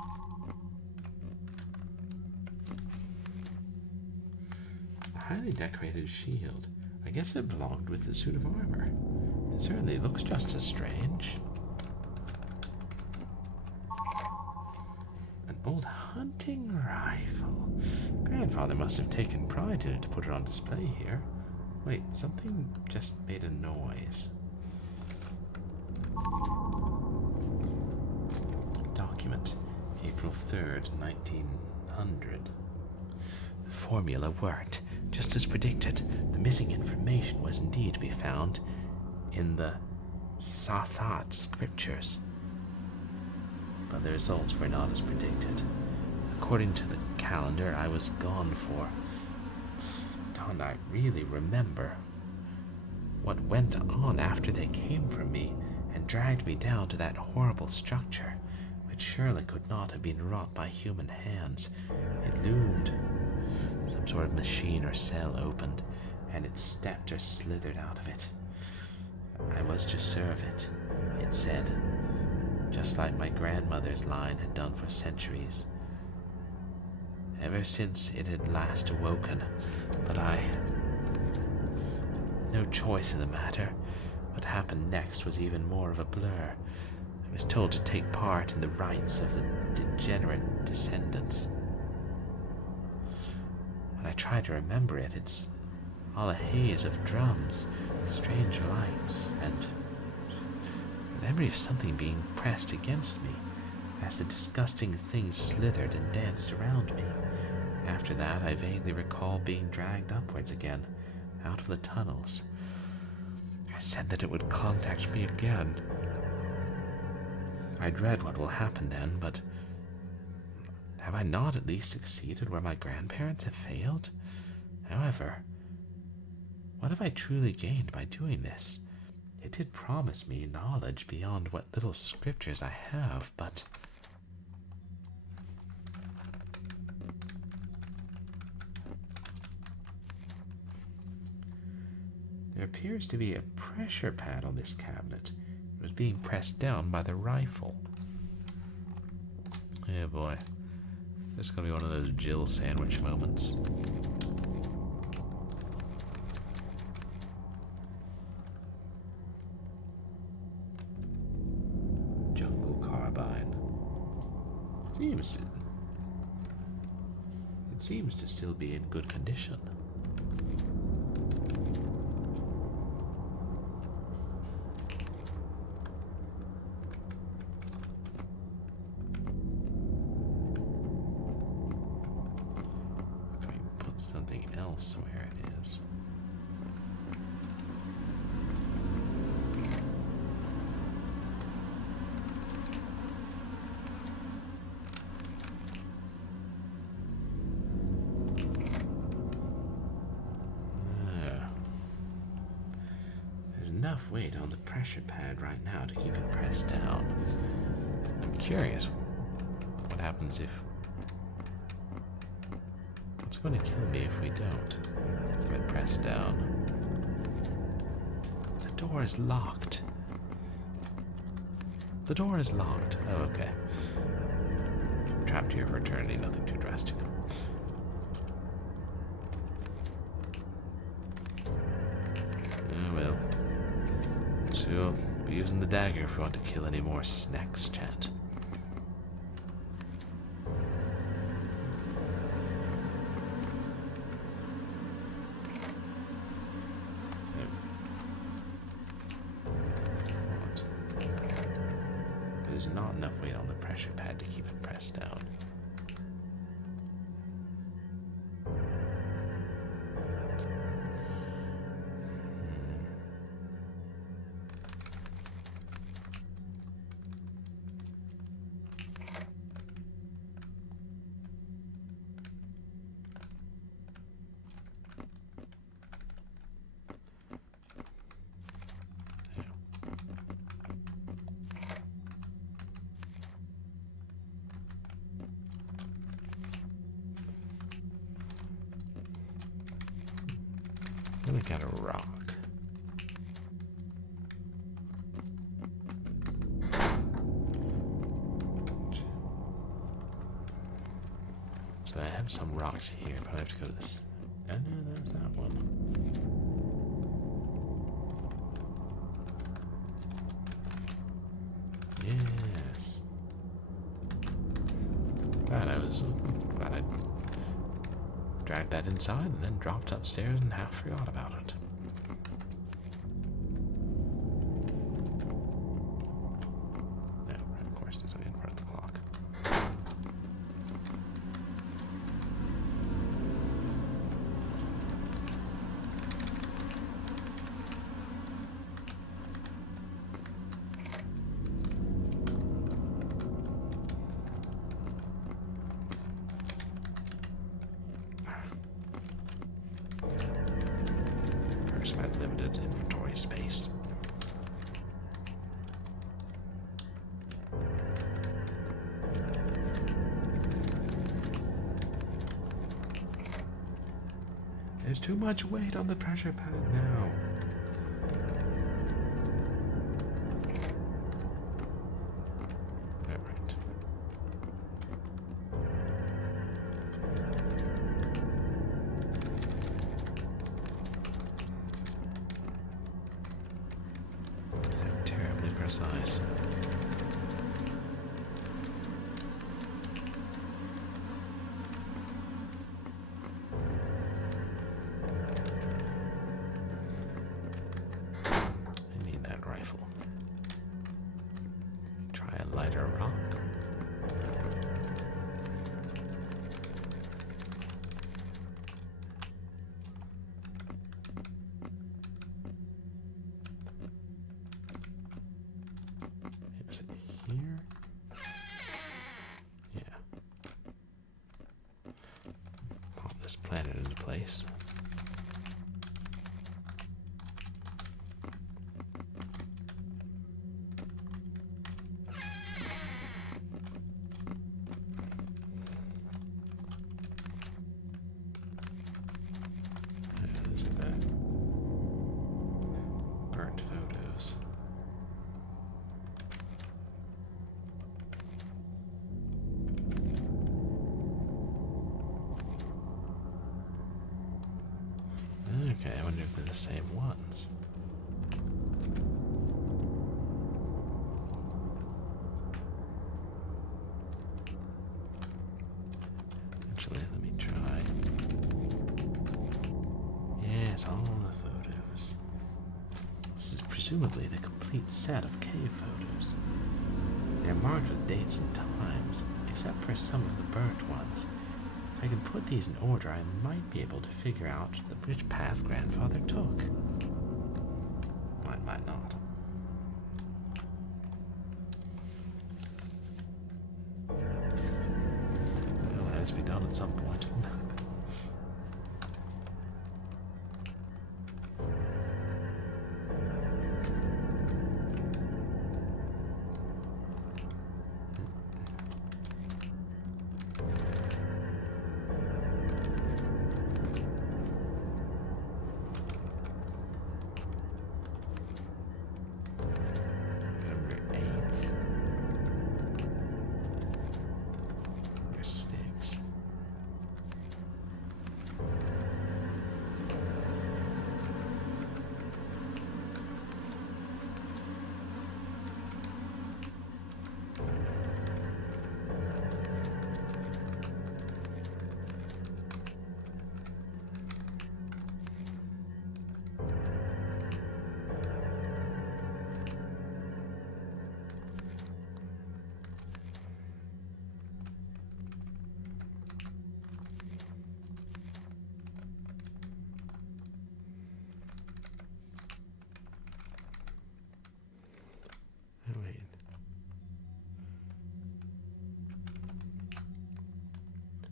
A highly decorated shield. I guess it belonged with the suit of armor. It certainly looks just as strange. An old hunting rifle. Grandfather must have taken pride in it to put it on display here. Wait, something just made a noise. Document, April 3rd, 1900. The formula worked. Just as predicted, the missing information was indeed to be found in the Sathat scriptures. But the results were not as predicted. According to the calendar, I was gone for... Don't I really remember what went on after they came for me and dragged me down to that horrible structure, which surely could not have been wrought by human hands. It loomed Some sort of machine or cell opened, and it stepped or slithered out of it. I was to serve it, it said, just like my grandmother's line had done for centuries. Ever since it had last awoken, but I... No choice in the matter. What happened next was even more of a blur. I was told to take part in the rites of the degenerate descendants. When I try to remember it, it's all a haze of drums, strange lights, and a memory of something being pressed against me as the disgusting thing slithered and danced around me. After that, I vaguely recall being dragged upwards again, out of the tunnels. I said that it would contact me again. I dread what will happen then, but have I not at least succeeded where my grandparents have failed? However, what have I truly gained by doing this? It did promise me knowledge beyond what little scriptures I have, but... There appears to be a pressure pad on this cabinet. It was being pressed down by the rifle. Yeah, boy. This is going to be one of those Jill sandwich moments. Jungle carbine. It seems to still be in good condition. Something else where it is. There's enough weight on the pressure pad right now to keep it pressed down. I'm curious what happens if... It's going to kill me if we don't. If I press down. The door is locked. The door is locked. Oh, okay. Trapped here for eternity, nothing too drastic. Oh, well. So, be using the dagger if we want to kill any more snacks, chat. There's not enough weight on the pressure pad to keep it pressed down. We got a rock. So I have some rocks here, but I have to go to this. Oh no, there's that one. Yes. Glad I dragged that inside and then dropped upstairs and half forgot about it. Yeah, right, of course, there's in front of the clock. There's too much weight on the pressure pad now. Alright. So terribly precise. Try a lighter rock. Is it here? Yeah. Pop this planet into place. Photos. Okay, I wonder if they're the same ones. Actually, let me try. Yes, all the photos. This is presumably the complete set of cave photos. They're marked with dates and times, except for some of the burnt ones. If I can put these in order, I might be able to figure out which path Grandfather took. I might not. Well, it has to be done at some point.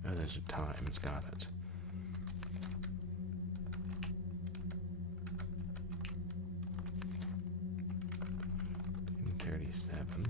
Oh, there's a time. It's got it. 37.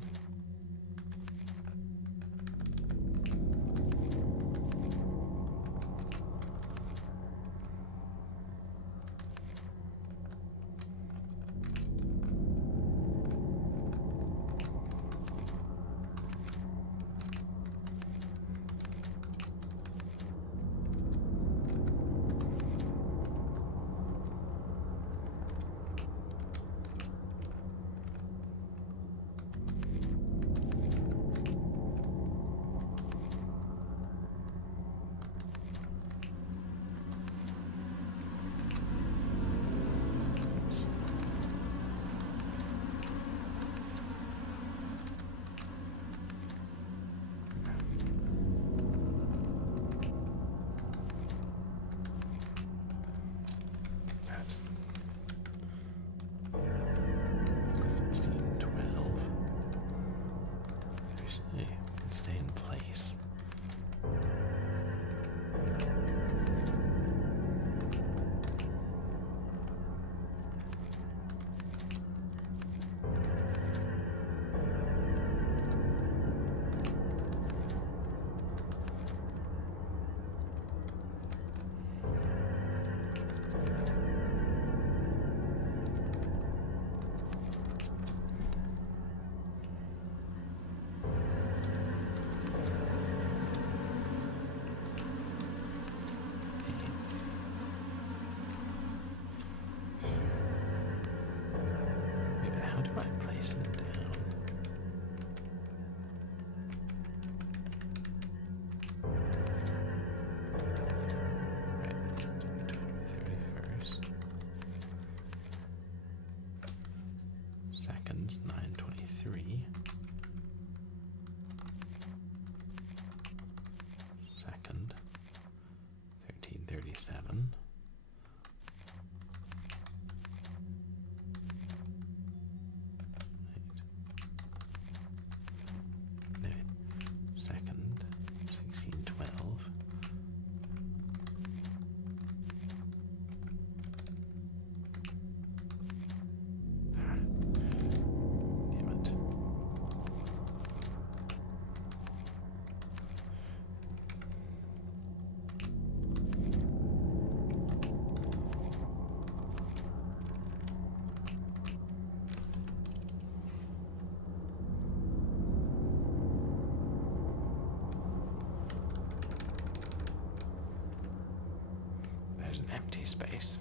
there's an empty space.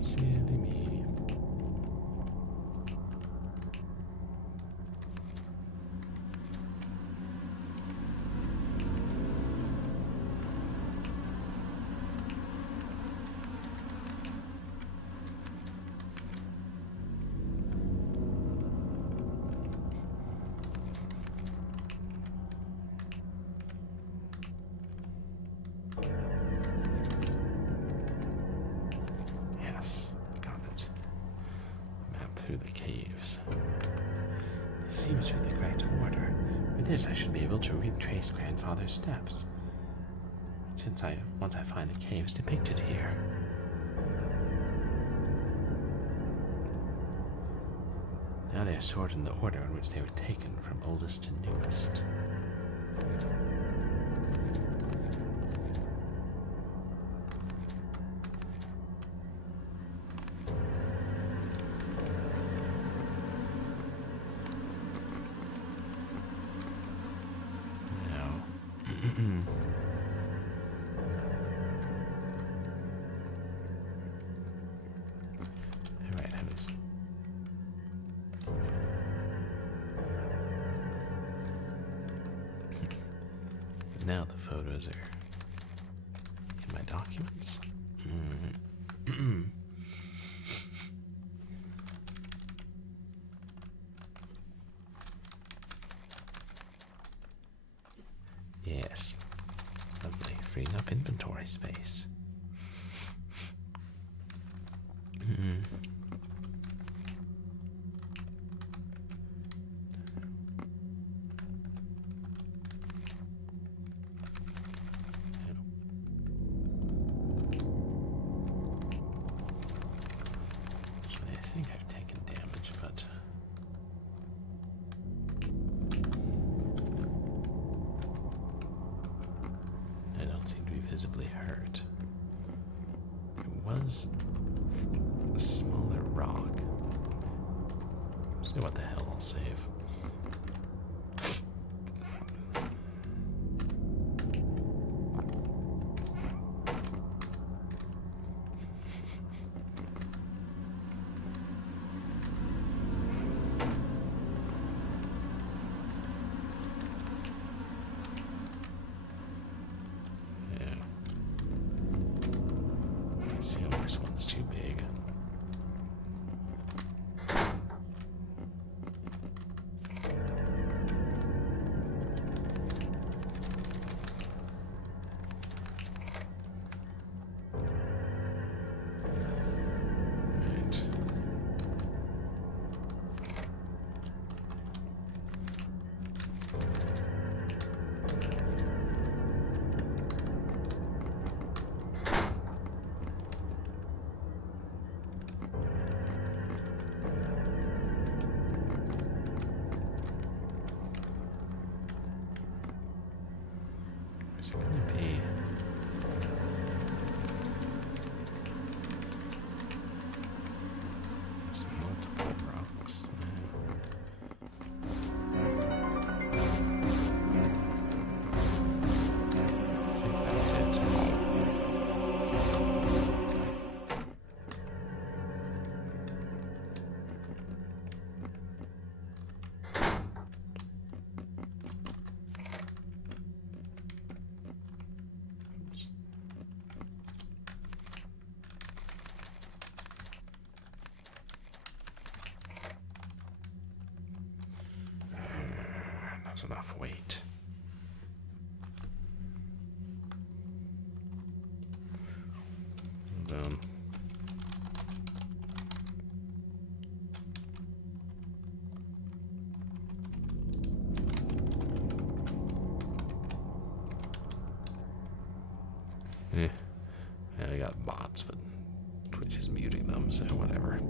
Silly me. Through the caves. This seems to be the correct order. With this, I should be able to retrace Grandfather's steps. Once I find the caves depicted here. Now they are sorted in the order in which they were taken from oldest to newest. Alright, I was... Now the photos are in my documents. Yes. Lovely. Freeing up inventory space. I think I've taken damage, but I don't seem to be visibly hurt. It was a smaller rock. So what the hell, I'll save. See, this one's too big. Right. There's going to be some multiple rocks. I think that's it. Not enough weight. Down. Yeah, I got bots, but Twitch is muting them, so whatever.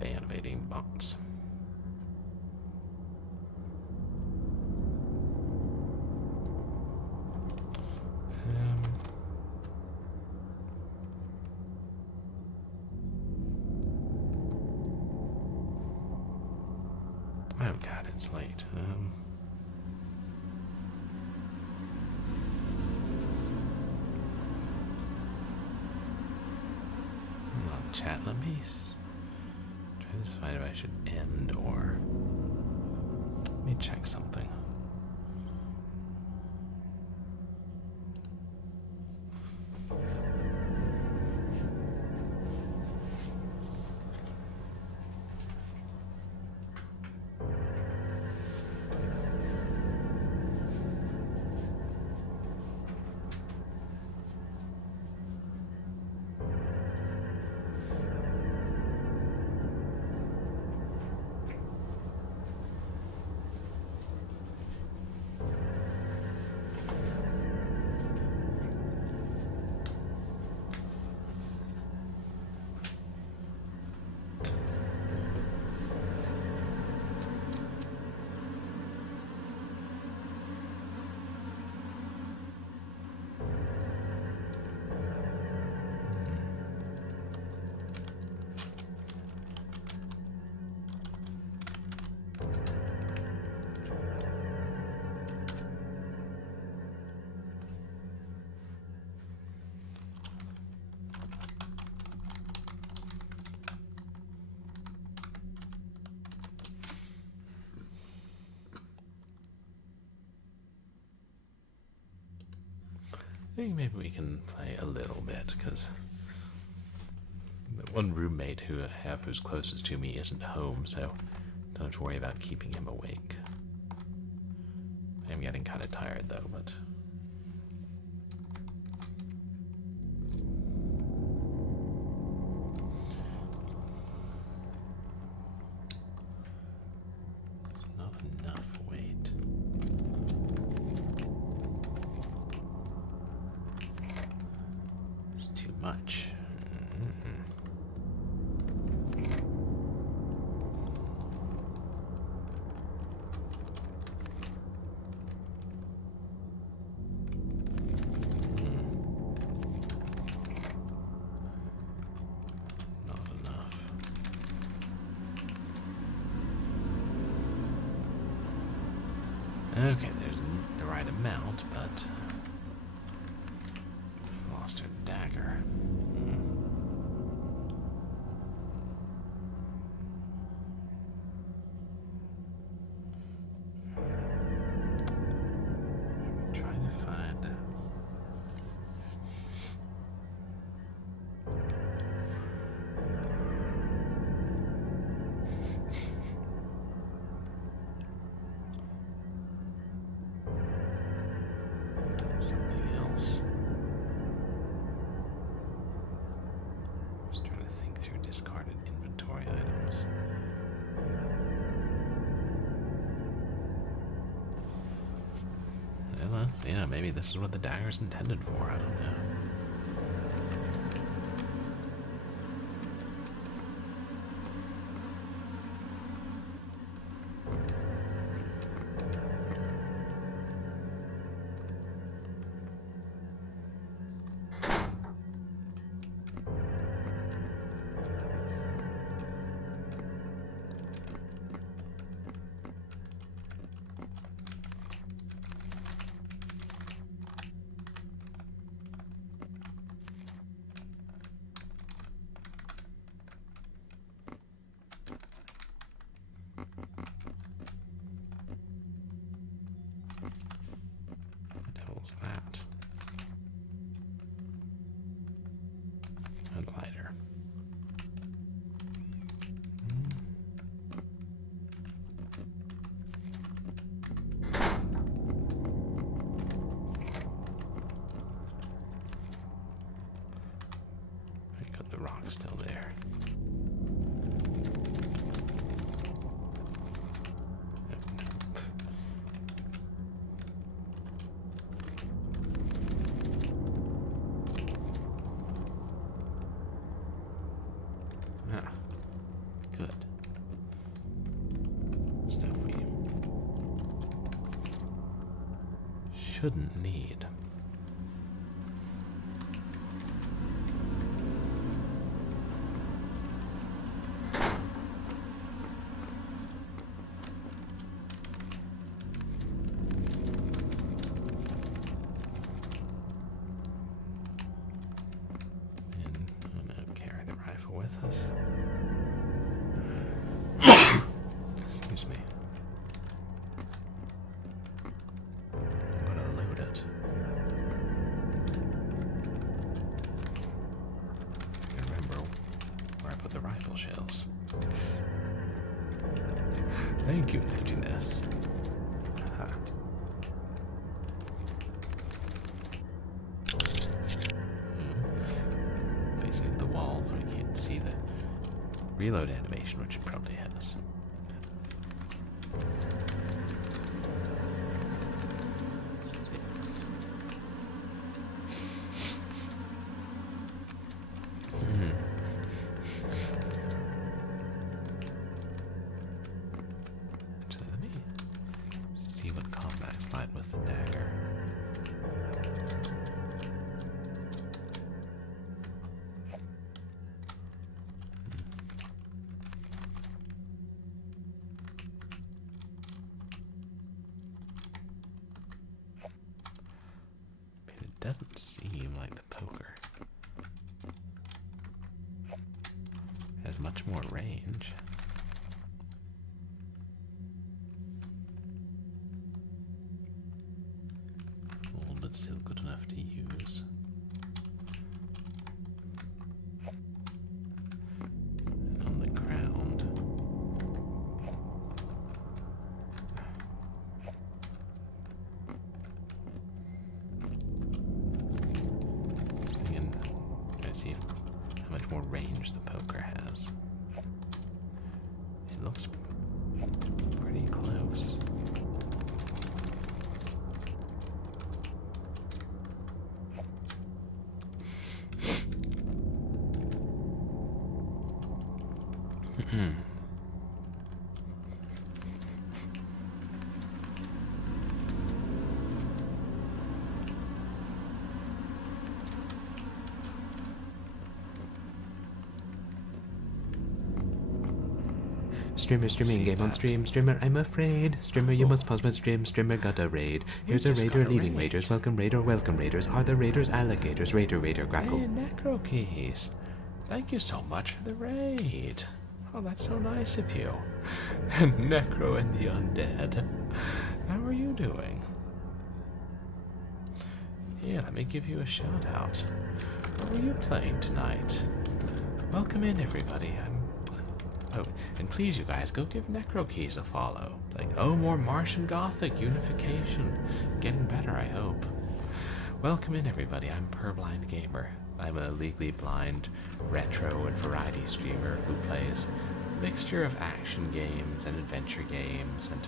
Ban evading bots. Oh god, it's late. chat. Let me try to decide if I should end or... Let me check something. I think maybe we can play a little bit, because the one roommate who I have who's closest to me isn't home, so don't have to worry about keeping him awake. I'm getting kind of tired though, but... not enough weight. It's too much. Okay, there's the right amount, but lost her dagger. Try to find. Something else. Just trying to think through discarded inventory items. Well, yeah, maybe this is what the dagger's intended for. I don't know. That and lighter. I got the rock still there. Good. Stuff we shouldn't need. And I'm gonna carry the rifle with. shells. Thank you, niftiness. Aha. Facing the wall so we can't see the reload animation, which it probably has. With the dagger. It doesn't seem like the poker has much more range. But still good enough to use. And on the ground. Trying to see how much more range the poker has. It looks pretty close. Streamer streaming game on stream. Streamer, I'm afraid. Streamer, you must pause my stream. Streamer got a raid. Here's a raider leaving raiders. Welcome raiders. Are the raiders alligators? Raider grackle. Hey, Necro Keys. Thank you so much for the raid. Oh, that's so nice of you. Necro and the undead. How are you doing? Here, let me give you a shout out. What are you playing tonight? Welcome in, everybody. Oh, and please, you guys, go give Necro Keys a follow. Like, oh, more Martian Gothic unification. Getting better, I hope. Welcome in, everybody. I'm Purblind Gamer. I'm a legally blind retro and variety streamer who plays a mixture of action games and adventure games and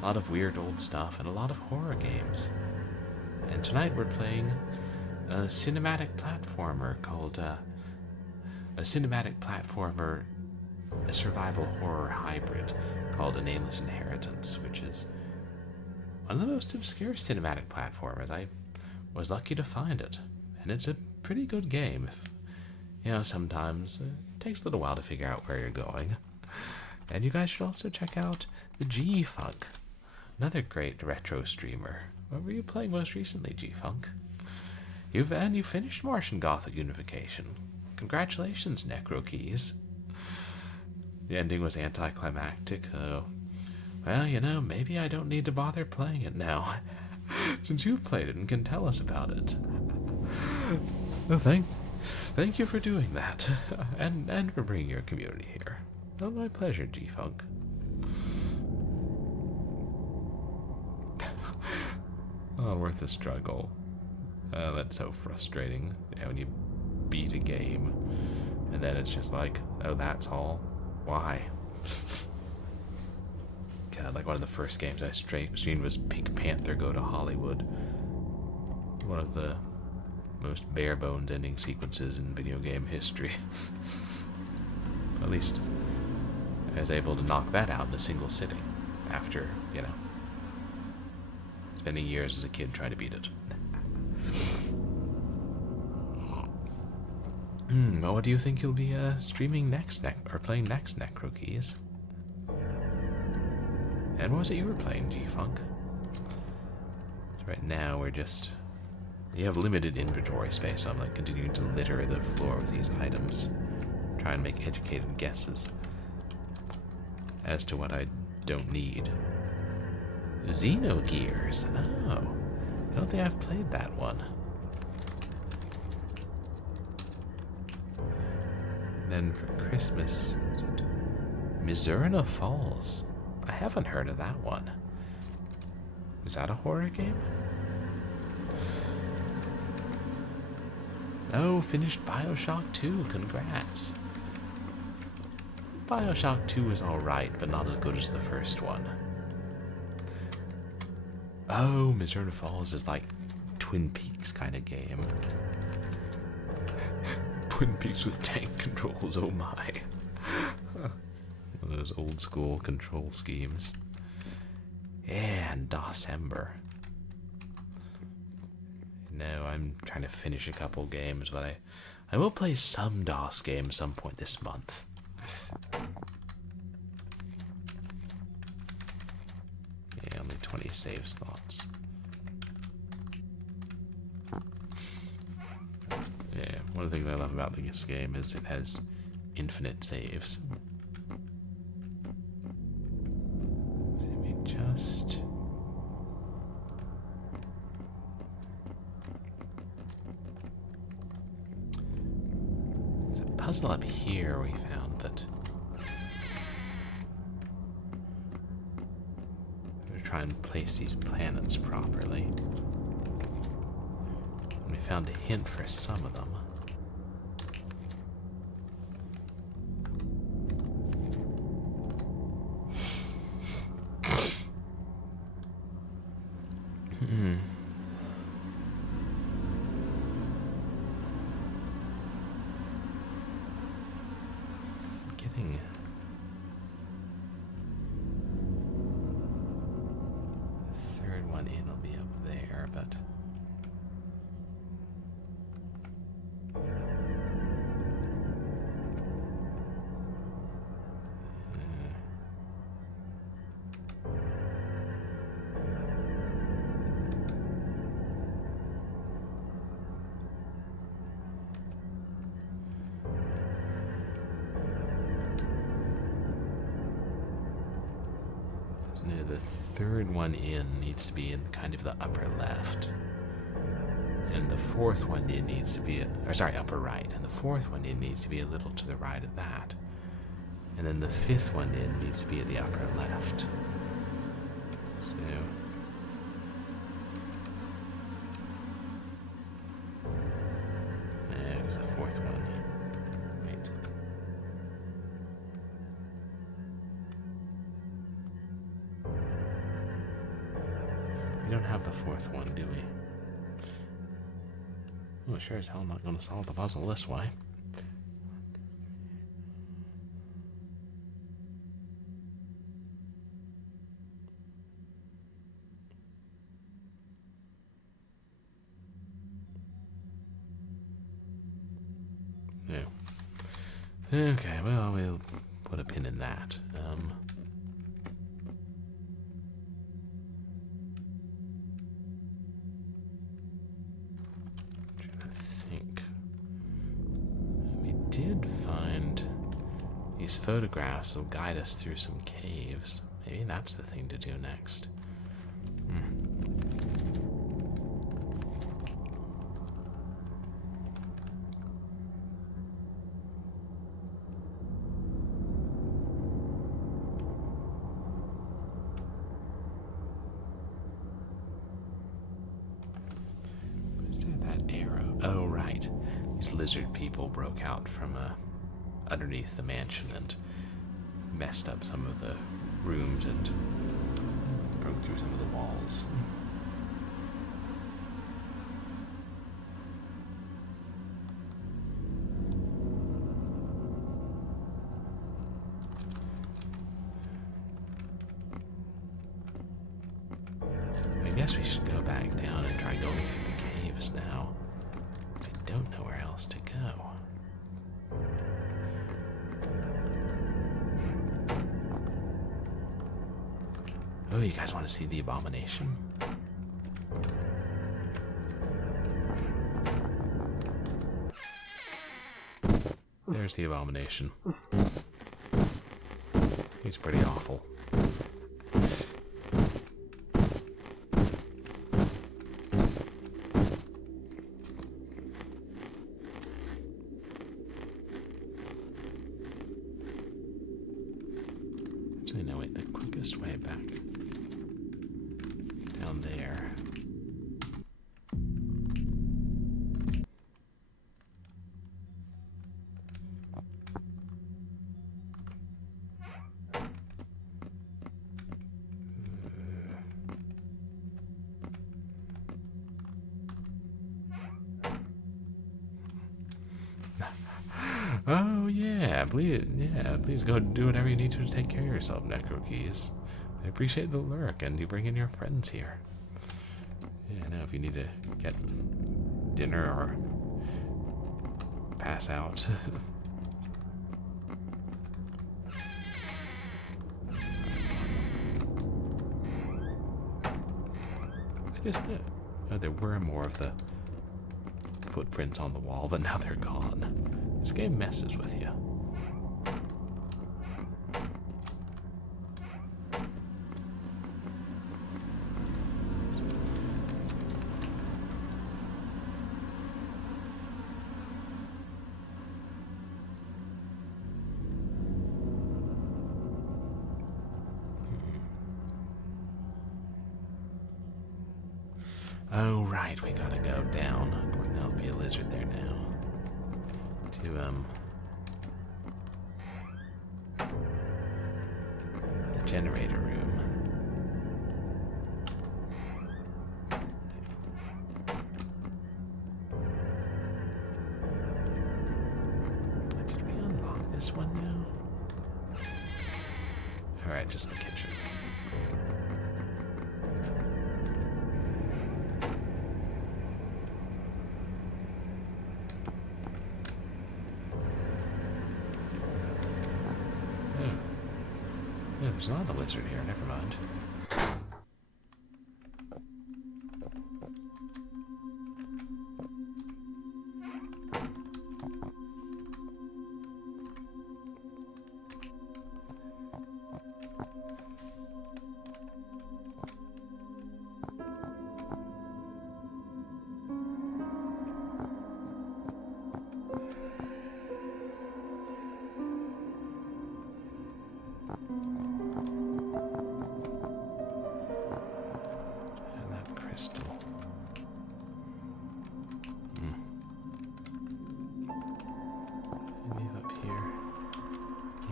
a lot of weird old stuff and a lot of horror games. And tonight we're playing a cinematic platformer called a survival horror hybrid called A Nameless Inheritance, which is one of the most obscure cinematic platformers. I was lucky to find it, and it's a pretty good game. Sometimes it takes a little while to figure out where you're going. And you guys should also check out the G-Funk, another great retro streamer. What were you playing most recently, G-Funk? You finished Martian Gothic Unification. Congratulations, Necro Keys. The ending was anticlimactic. Oh, well, maybe I don't need to bother playing it now, since you've played it and can tell us about it. Well, thank you for doing that, and for bringing your community here. Oh, my pleasure, G-Funk. Oh, worth the struggle. That's so frustrating. When you beat a game, and then it's just like, oh, that's all. Why? God, like one of the first games I streamed was Pink Panther Go to Hollywood. One of the most bare bones ending sequences in video game history. At least I was able to knock that out in a single sitting after, spending years as a kid trying to beat it. What do you think you'll be streaming next, or playing next, Necro Keys? And what was it you were playing, G-Funk? So right now you have limited inventory space, so I'm continuing to litter the floor with these items. Try and make educated guesses as to what I don't need. Xenogears. Oh, I don't think I've played that one. Then for Christmas, is it Mizurna Falls? I haven't heard of that one. Is that a horror game? Oh, finished Bioshock 2. Congrats. Bioshock 2 is alright, but not as good as the first one. Oh, Mizurna Falls is like Twin Peaks kind of game. Twin Peaks with tank controls, oh my. One of those old school control schemes. Yeah, and December. No, I'm trying to finish a couple games, but I will play some DOS games some point this month. Yeah, only 20 save slots. Yeah, one of the things I love about this game is it has infinite saves. So we just... There's a puzzle up here we found that... try and place these planets properly. And we found a hint for some of them. Getting... third one in will be up there, but... No, the third one in needs to be in kind of the upper left. And the fourth one in needs to be, upper right. And the fourth one in needs to be a little to the right of that. And then the fifth one in needs to be at the upper left. So... no, because the fourth one... wait. We don't have the fourth one, do we? Well, sure as hell I'm not going to solve the puzzle this way. No. Okay, well, we'll put a pin in that. Did find these photographs will guide us through some caves. Maybe that's the thing to do next. Is there that arrow? Oh, right. These lizard people broke out from underneath the mansion and messed up some of the rooms and broke through some of the walls. I guess we should go back down and try going through the caves now. I don't know where else to go. Oh, you guys want to see the Abomination? There's the Abomination. He's pretty awful. Oh yeah, please go do whatever you need to take care of yourself, Necrokeys. I appreciate the lurk and you bringing your friends here. Yeah, now if you need to get dinner or pass out. I just oh, there were more of the footprints on the wall, but now they're gone. This game messes with you. Oh, right, we gotta go down. Of course, there'll be a lizard there now. To, the generator room. Did we unlock this one now? Alright, just the kitchen. Yeah, there's not a lizard here, never mind. Crystal. Leave up here.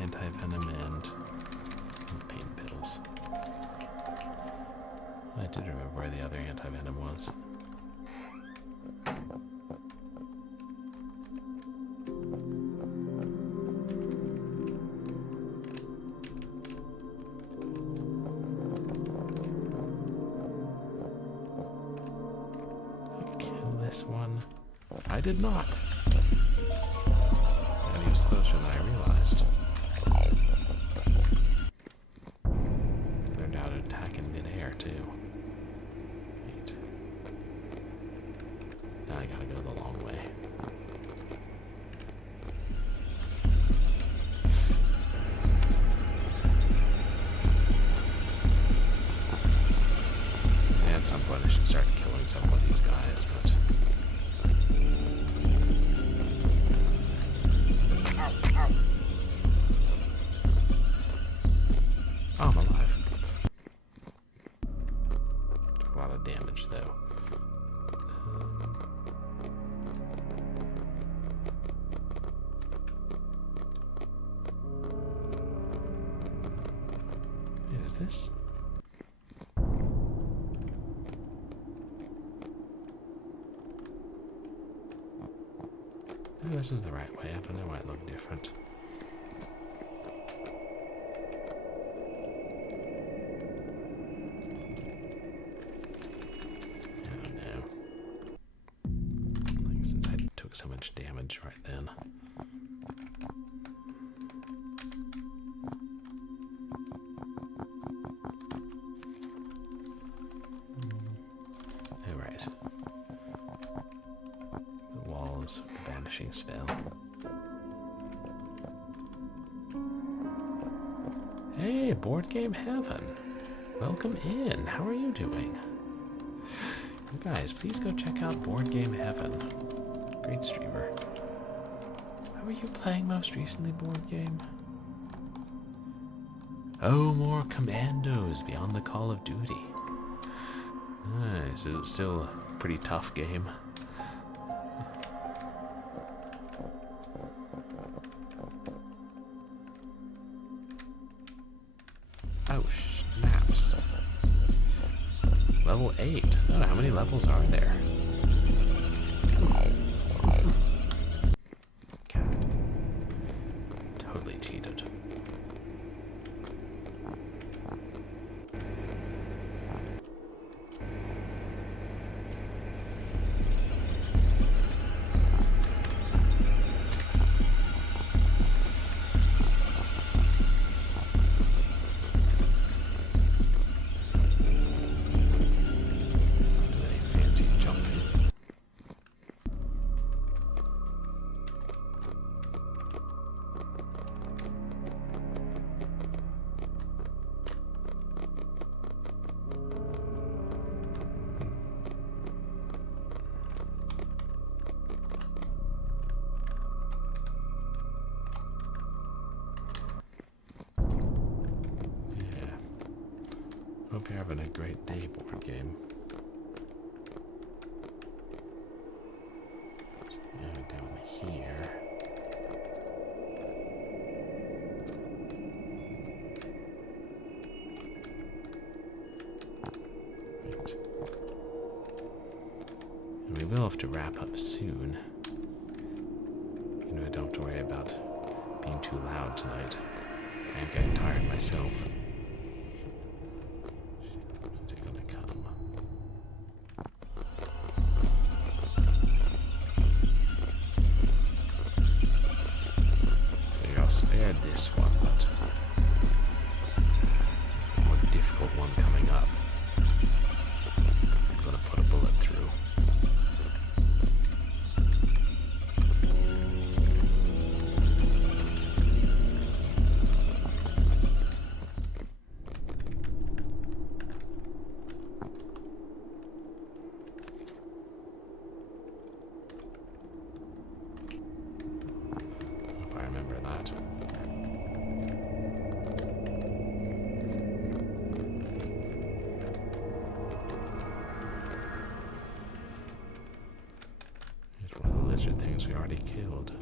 Anti-venom and pain pills. I did remember where the other anti-venom was. This one. I did not. And he was closer than I realized. Learned how to attack in midair too. Wait. Now I gotta go the long way. And at some point I should start killing some of these guys, but oh, I'm alive. Took a lot of damage, though. Yeah, is this? No, this is the right way. I don't know why it looked different. So much damage right then. Oh, right. The walls, the banishing spell. Hey, Board Game Heaven. Welcome in. How are you doing? You guys, please go check out Board Game Heaven. Great streamer. What were you playing most recently, board game? Oh, more Commandos Beyond the Call of Duty. Nice. Is it still a pretty tough game? Oh, snaps. Level 8. I don't know, how many levels are there? We're having a great day board game. Down here. Right. And we will have to wrap up soon. You know, I don't have to worry about being too loud tonight. I'm getting tired myself. When's it gonna come? Figure I'll spare this one, but a more difficult one coming up. I'm gonna put a bullet through. Things we already killed.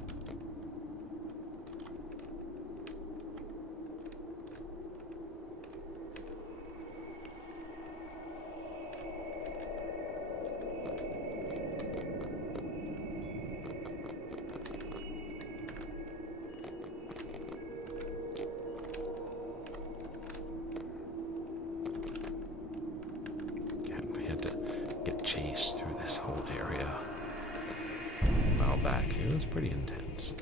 God, we had to get chased through this whole area. Back. It was pretty intense.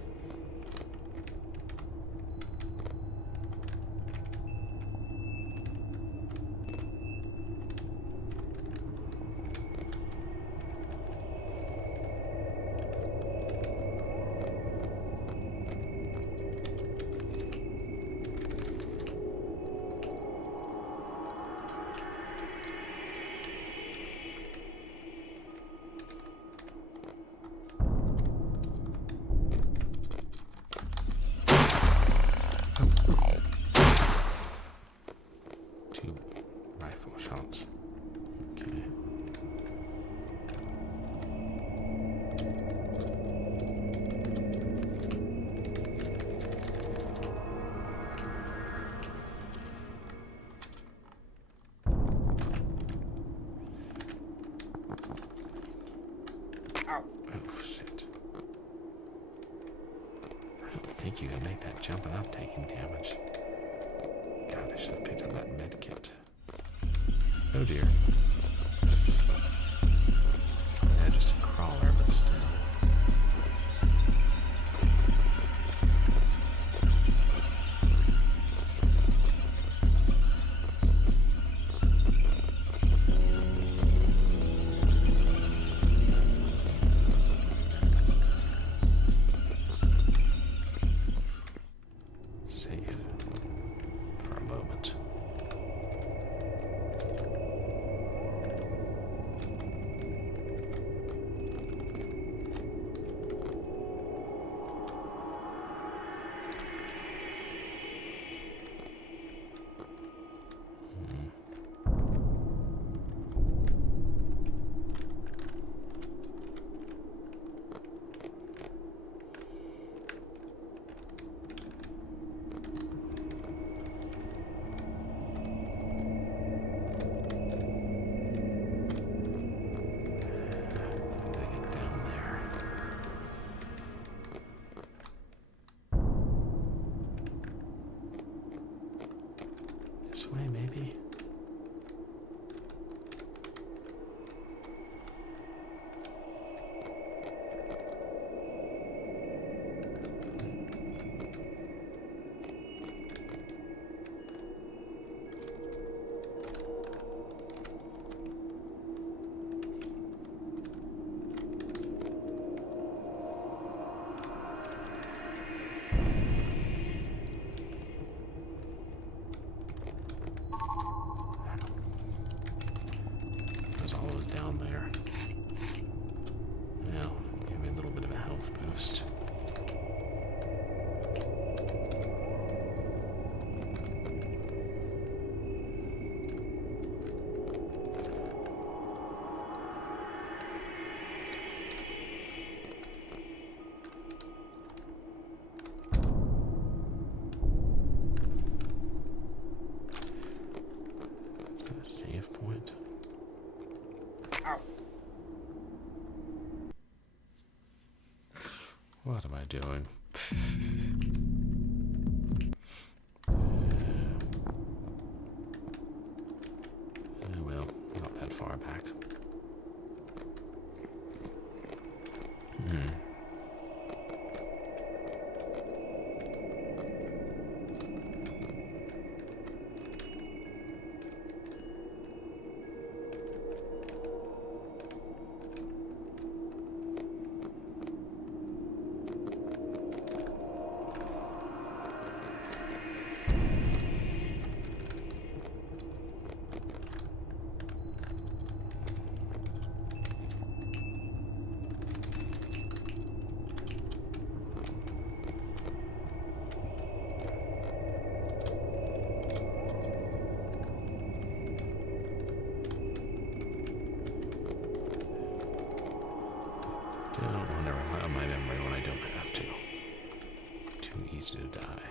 Shots. Okay. Ow. Oh shit. I don't think you can make that jump without taking damage. God, I should have picked up that med kit. Oh dear. Yeah, just a crawler, but still. Safe for a moment. This way, maybe? Down there. Now, give me a little bit of a health boost. What am I doing? Well, not that far back. I don't want to rely on my memory when I don't have to. Too easy to die.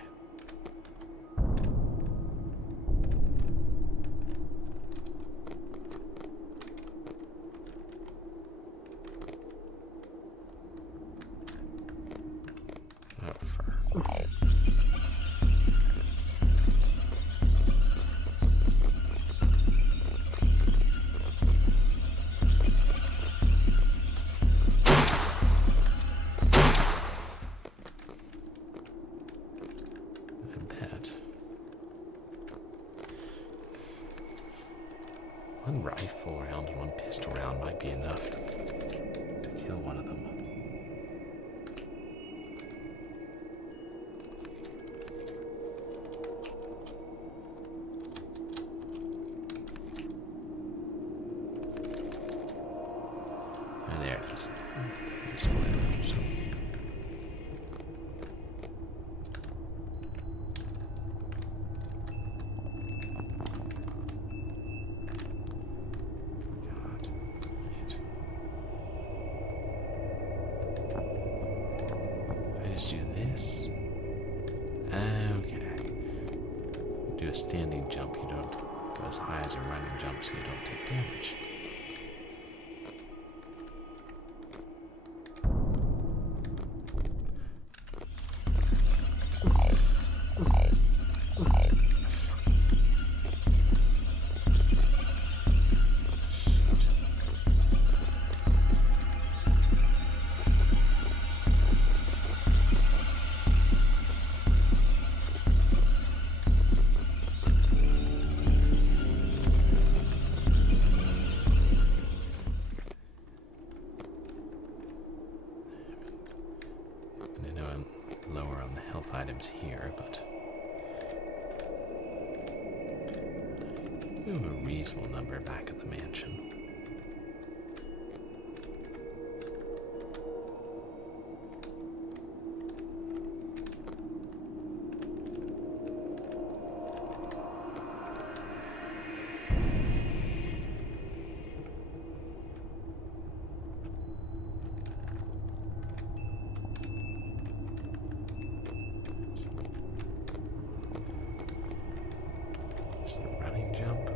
Oh, fur. One rifle round and one pistol round might be enough to kill one of them. And there it is. It's full ammo, so. Just do this. Okay. Do a standing jump. You don't go as high as a running jump, so you don't take damage. Items here, but we have a reasonable number back at the mansion. Jump.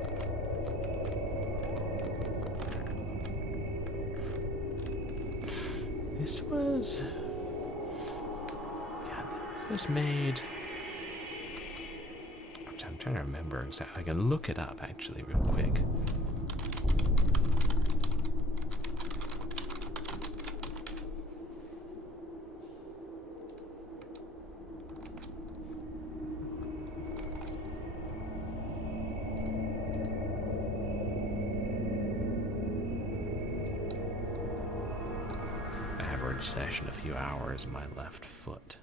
This was... God, this was made... I'm trying to remember exactly. I can look it up, actually, real quick. Session a few hours in my left foot.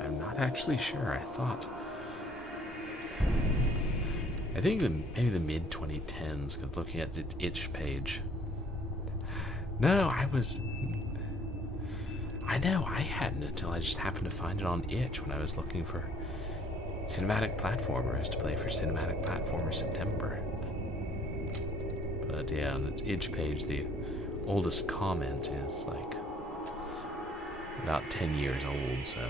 I'm not actually sure. I think maybe the mid-2010s, because looking at its itch page. No, I was... I know, I hadn't until I just happened to find it on itch when I was looking for cinematic platformers to play for Cinematic Platformer September. But yeah, on its itch page, the oldest comment is like about 10 years old, so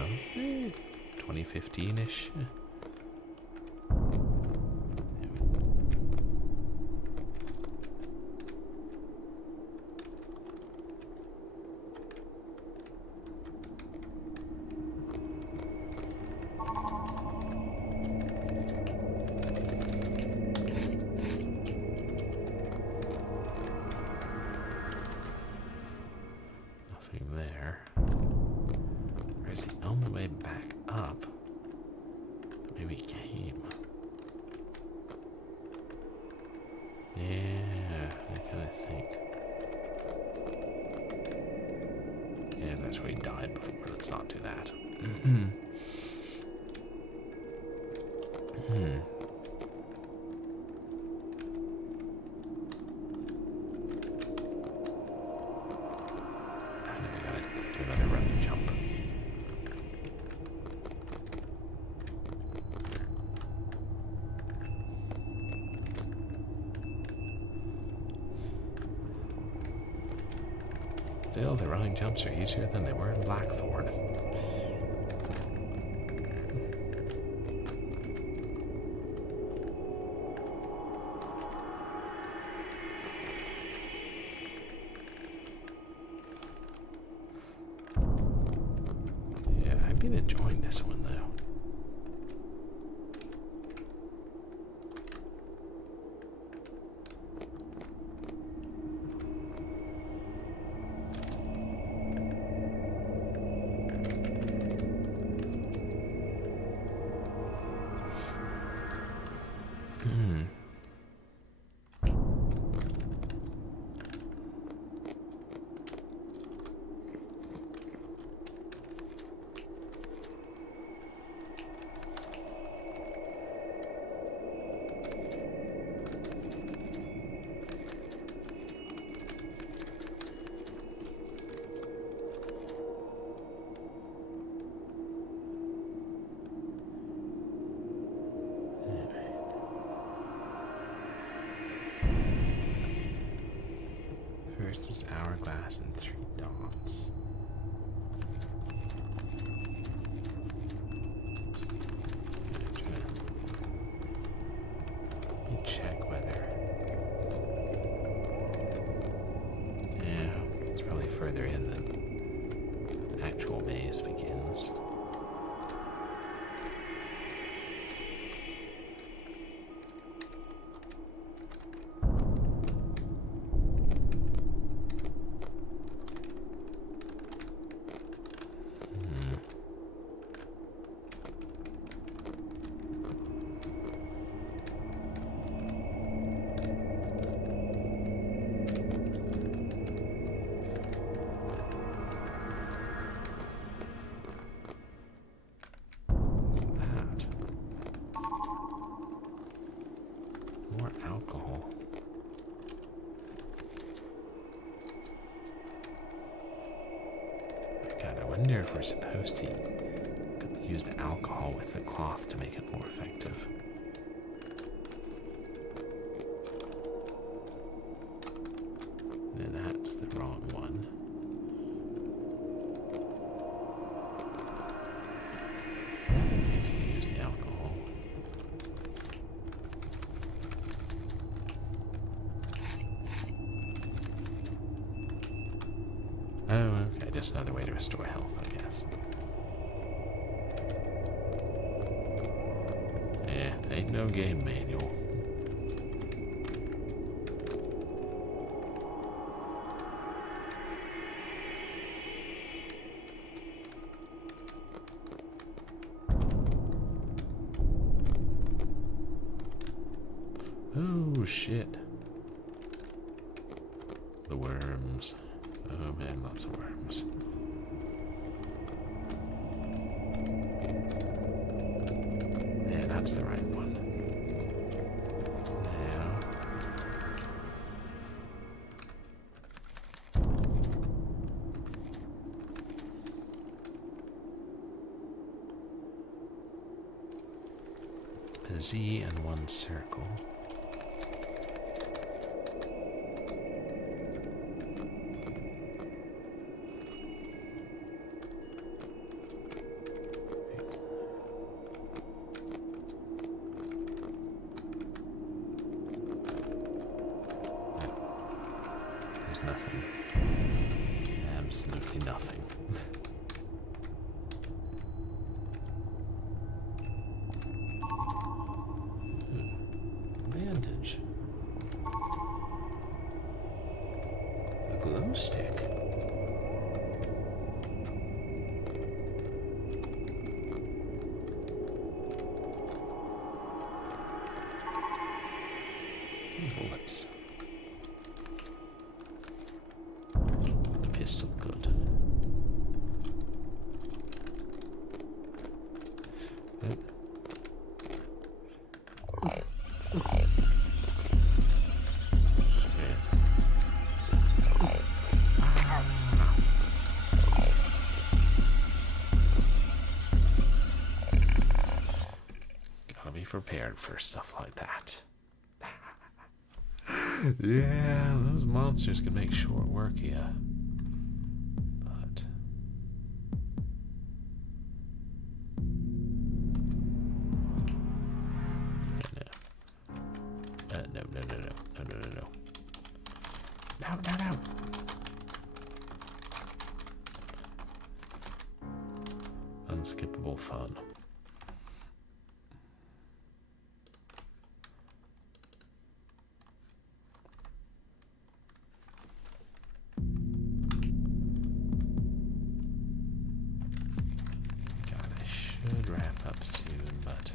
2015-ish. There. Where's the only way back up? Maybe we came. Yeah, I kind of think. Yeah, that's where he died before. Let's not do that. Another running jump. Still, the running jumps are easier than they were in Blackthorn. I've been enjoying this one though. First is hourglass and 3 dots. Let me check whether. Yeah, it's probably further in than the actual maze begins. Alcohol. God, I wonder if we're supposed to use the alcohol with the cloth to make it more effective. No, that's the wrong one. I think if you use the alcohol. Oh, okay, just another way to restore health, I guess. Yeah, ain't no game manual. Oh, shit. The worms. Oh man, lots of worms. Yeah, that's the right one. Now. a Z and one circle. There's nothing. Absolutely nothing. Bandage. A glow stick. Bullets. Pistol, good. Gotta be prepared for stuff like that. Yeah, those monsters can make short work of you. But no. No. Unskippable fun. God, I should wrap up soon, but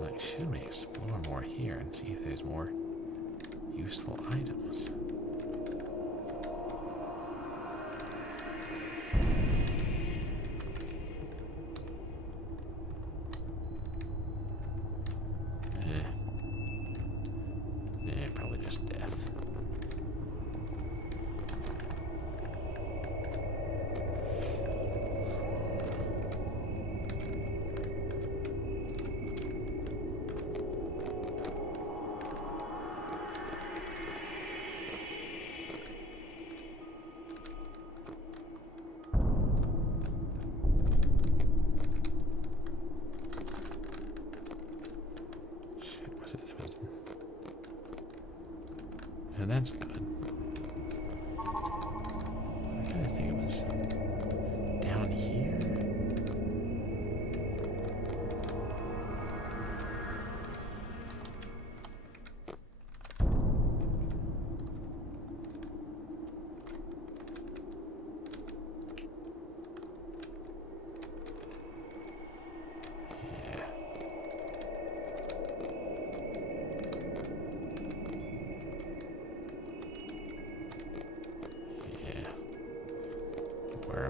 like, should we explore more here and see if there's more useful items? Probably just death. And that's good. I kind of think it was down here.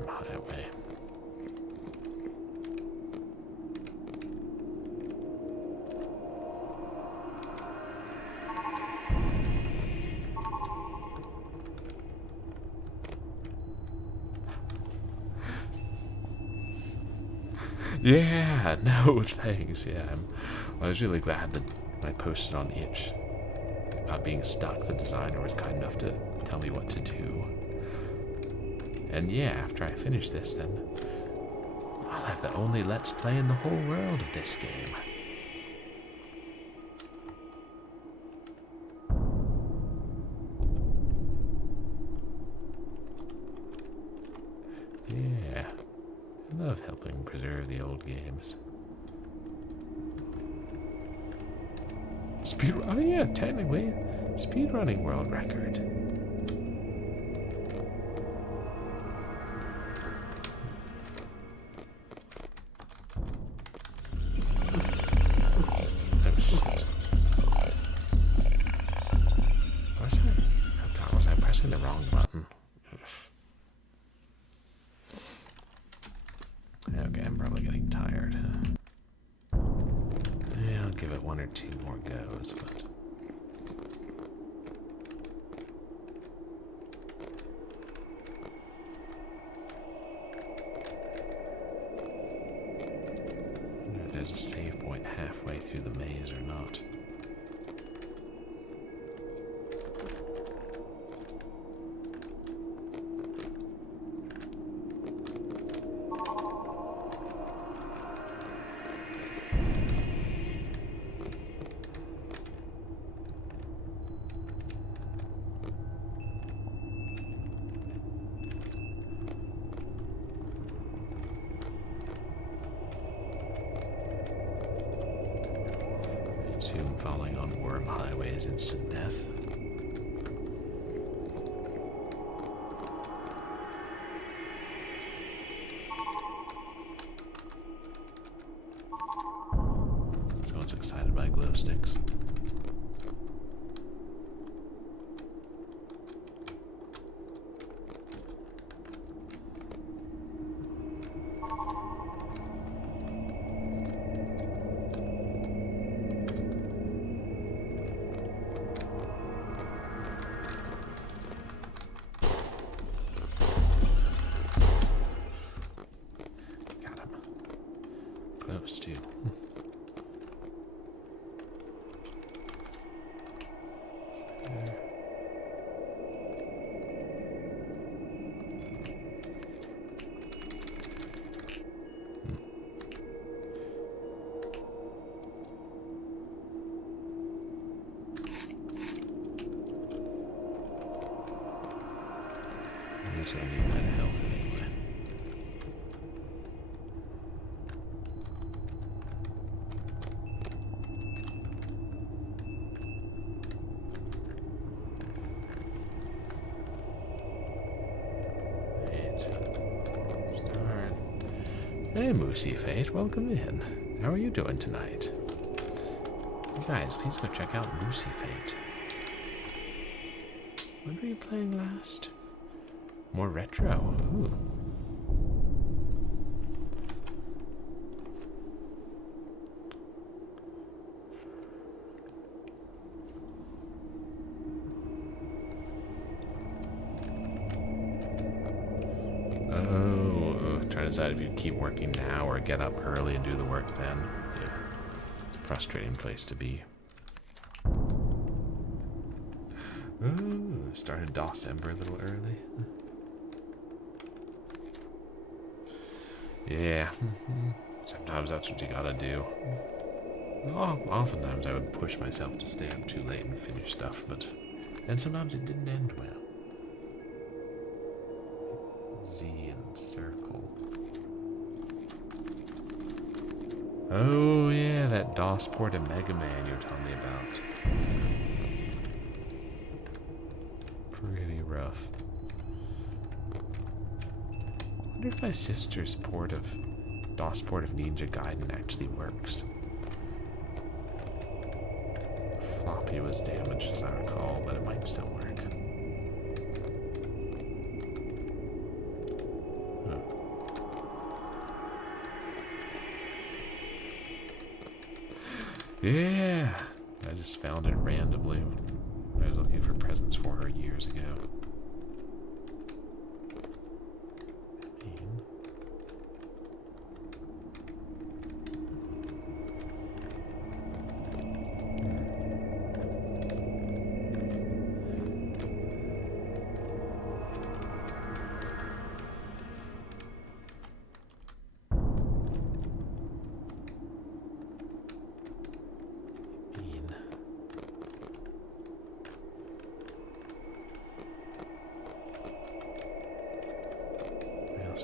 Highway. Yeah, no thanks. Yeah, I was really glad that when I posted on Itch about being stuck, the designer was kind enough to tell me what to do. And yeah, after I finish this, then I'll have the only Let's Play in the whole world of this game. Yeah, I love helping preserve the old games. Oh yeah, technically, speedrunning world record. Was I pressing the wrong button? give it one or two more goes, but... I wonder if there's a save point halfway through the maze or not. Soon falling on worm highway is instant death. Someone's excited by glow sticks. Close too. I guess I need that health anyway. Hey, Moosey Fate, welcome in. How are you doing tonight? You guys, please go check out Moosey Fate. What were you playing last? More retro. Ooh. Trying to decide if you keep working now or get up early and do the work then. Yeah. Frustrating place to be. Ooh, started December a little early. Yeah. Sometimes that's what you gotta do. Oftentimes I would push myself to stay up too late and finish stuff, but then sometimes it didn't end well. Z and circle. Oh yeah, that DOS port of Mega Man you were telling me about. Pretty rough. I wonder if my sister's DOS port of Ninja Gaiden actually works. Floppy was damaged as I recall, but it might still work. Yeah, I just found it randomly. I was looking for presents for her years ago.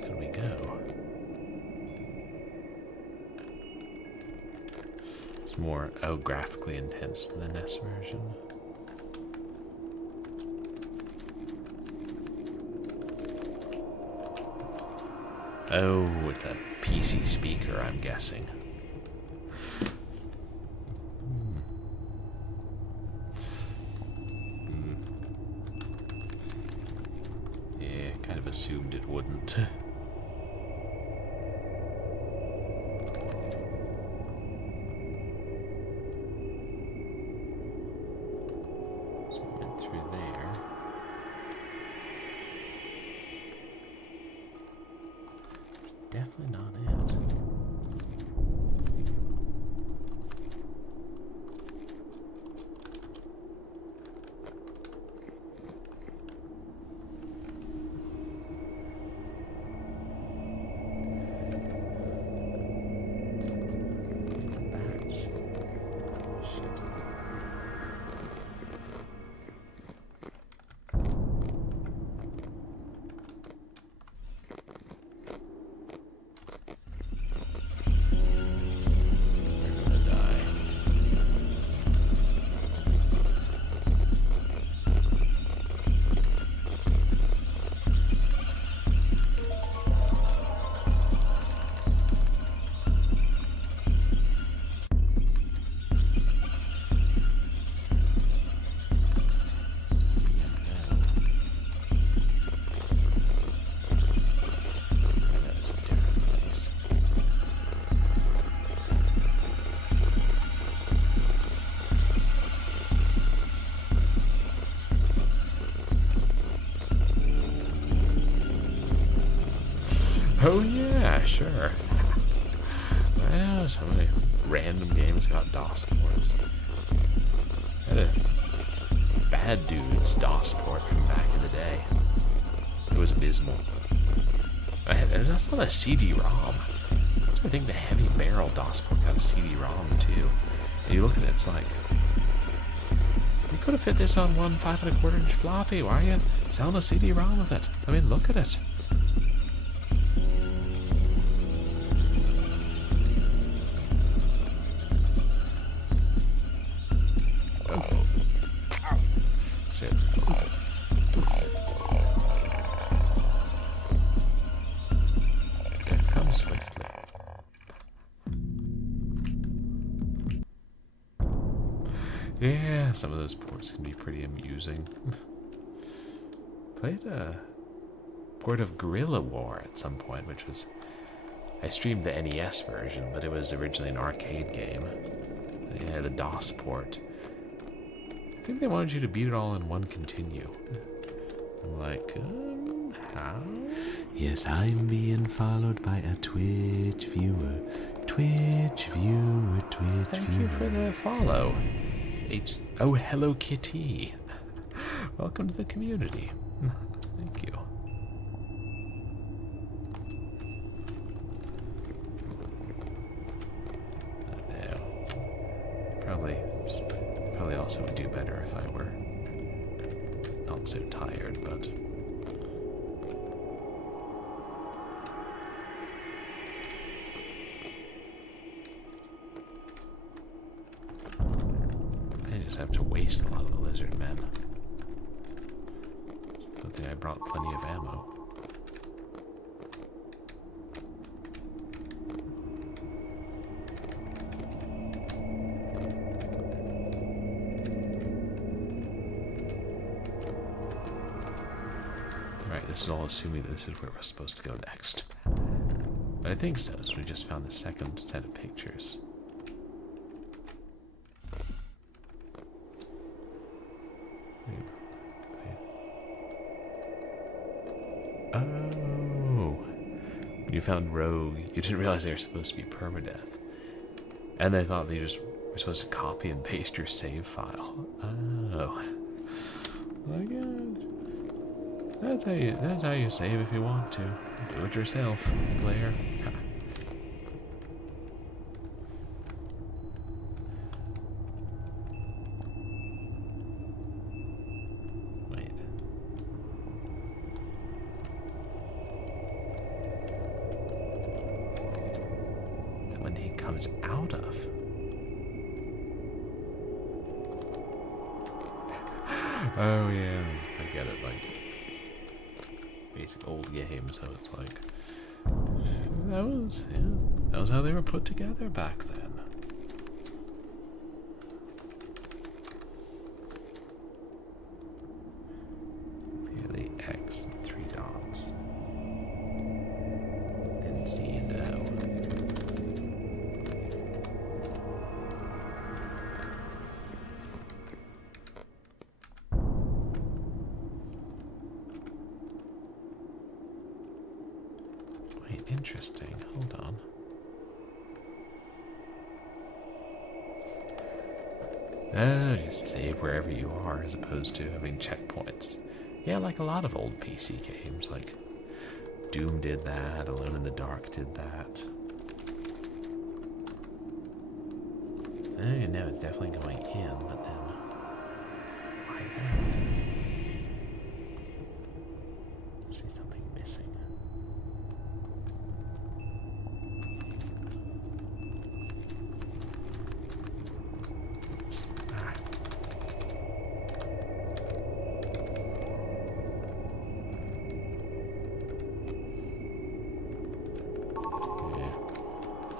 Could we go? It's more graphically intense than the NES version. Oh, with a PC speaker, I'm guessing. Yeah, kind of assumed it wouldn't. Oh yeah, sure. Well, so many random games got DOS ports. Had a Bad Dudes DOS port from back in the day. It was abysmal. That's not a CD-ROM. I think the Heavy Barrel DOS port got a CD-ROM too. And you look at it, it's like, you could have fit this on one 5 1/4 inch floppy. Why are you selling a CD-ROM of it? I mean, look at it. Oh. Shit. Death comes swiftly. Yeah, some of those ports can be pretty amusing. Played a port of Guerrilla War at some point, which was... I streamed the NES version, but it was originally an arcade game. Yeah, the DOS port. I think they wanted you to beat it all in one continue. I'm like, how? Yes, I'm being followed by a Twitch viewer. Twitch viewer, Twitch Thank viewer. You for the follow. Oh, hello, Kitty. Welcome to the community. Thank you. Probably also would do better if I were not so tired, but... I just have to waste a lot of the lizard men. Good thing I brought plenty of ammo. This is all assuming that this is where we're supposed to go next. But I think so, so we just found the second set of pictures. Oh! When you found Rogue, you didn't realize they were supposed to be permadeath. And they thought they just were supposed to copy and paste your save file. Oh. My God. That's how you save if you want to. Do it yourself, player. Wait. The one he comes out of. Oh yeah, I get it, like basic old game, so it's like that was how they were put together back then. Here the X, 3 dots. Then C and O. Interesting. Hold on. Just save wherever you are as opposed to having checkpoints. Yeah, like a lot of old PC games, like Doom did that, Alone in the Dark did that. I know it's definitely going in, but then why that? Must be something missing.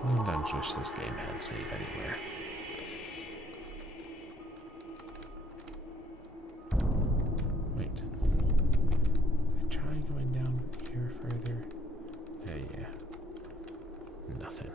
Sometimes wish this game had save anywhere. Wait. Try going down here further. Yeah. Nothing.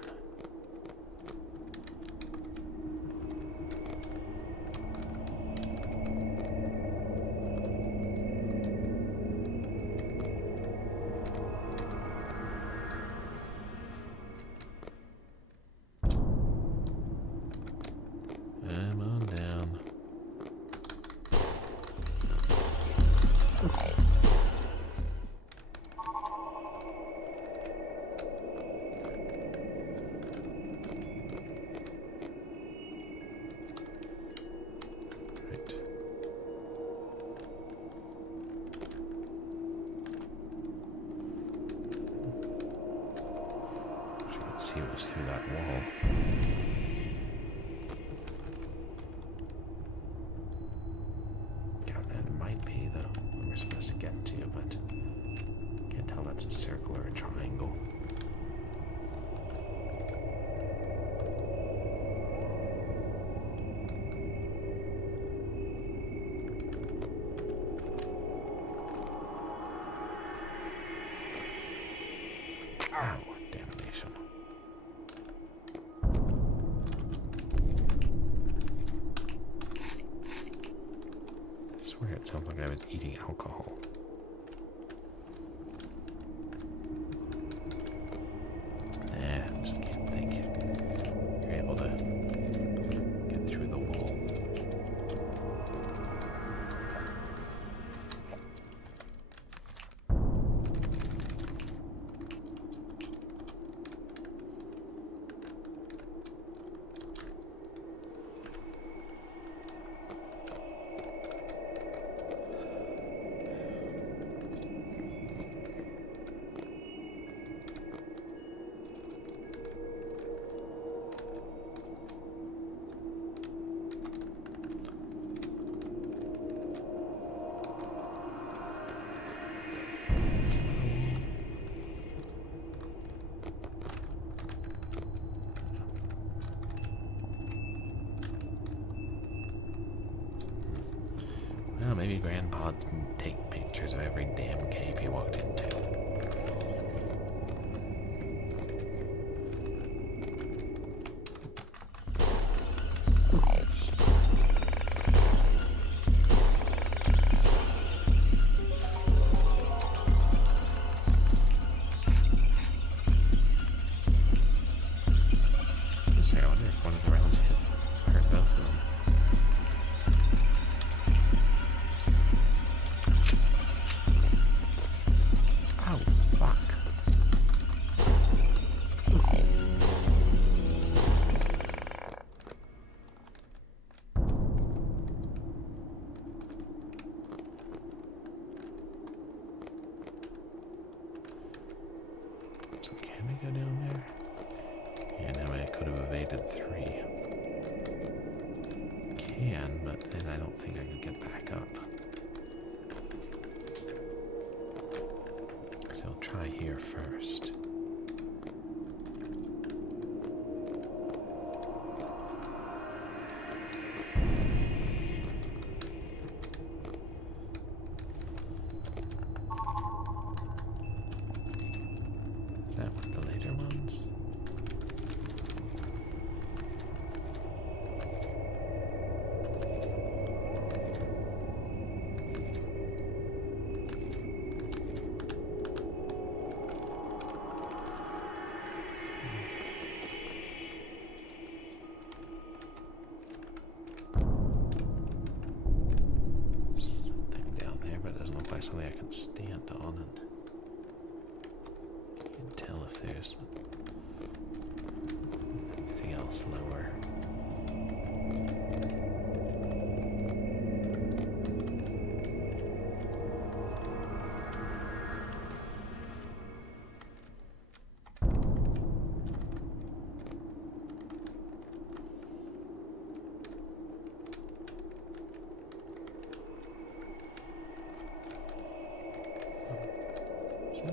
see what was through that wall. Yeah, that might be the one we're supposed to get to, but can't tell if that's a circle or a triangle. Ow, damnation. I swear it sounds like I was eating alcohol. I just can't think. You're able to get through the wall. Is that a wall? Well, maybe Grandpa didn't take pictures of every damn cave he walked into. I wonder if one of the rounds hurt both of them. Oh, fuck. So can we go down there? Yeah, now I could have evaded 3. Can, but then I don't think I could get back up. So I'll try here first. Is that one of the later ones? Something down there, but it doesn't look like something I can stand on, and can't tell if there's anything else lower.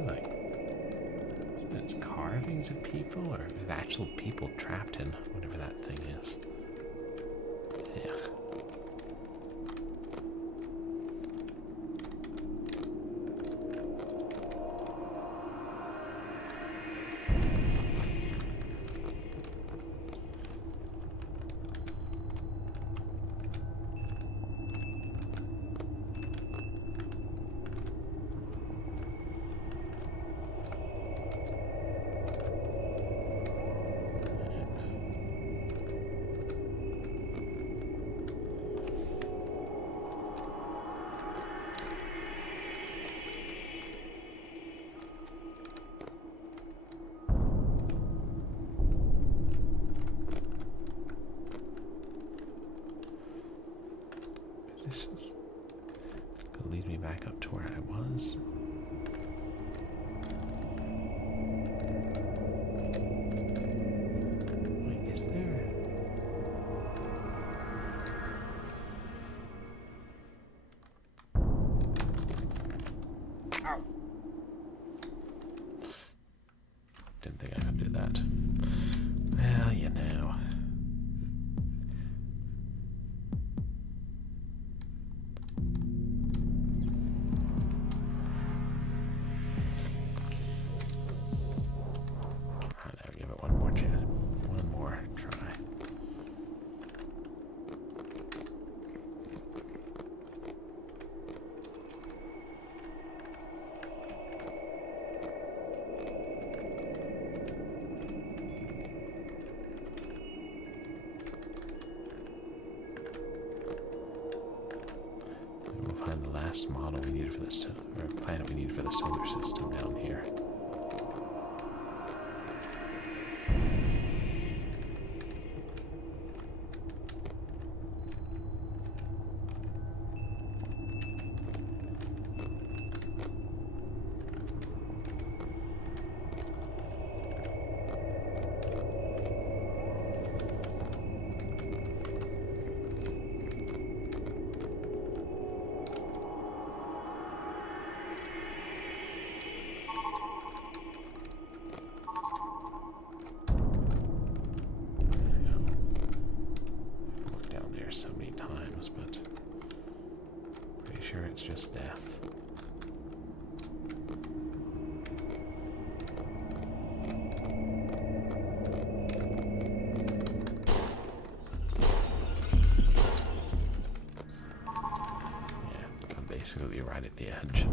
Like, it's carvings of people, or is it actual people trapped in whatever that thing is? Ugh. This is gonna lead me back up to where I was. But, well, you know. I'll give it one more chance. One more try. Model we need for the or planet we need for the solar system down here. So many times, but pretty sure it's just death. Yeah, I'm basically right at the edge.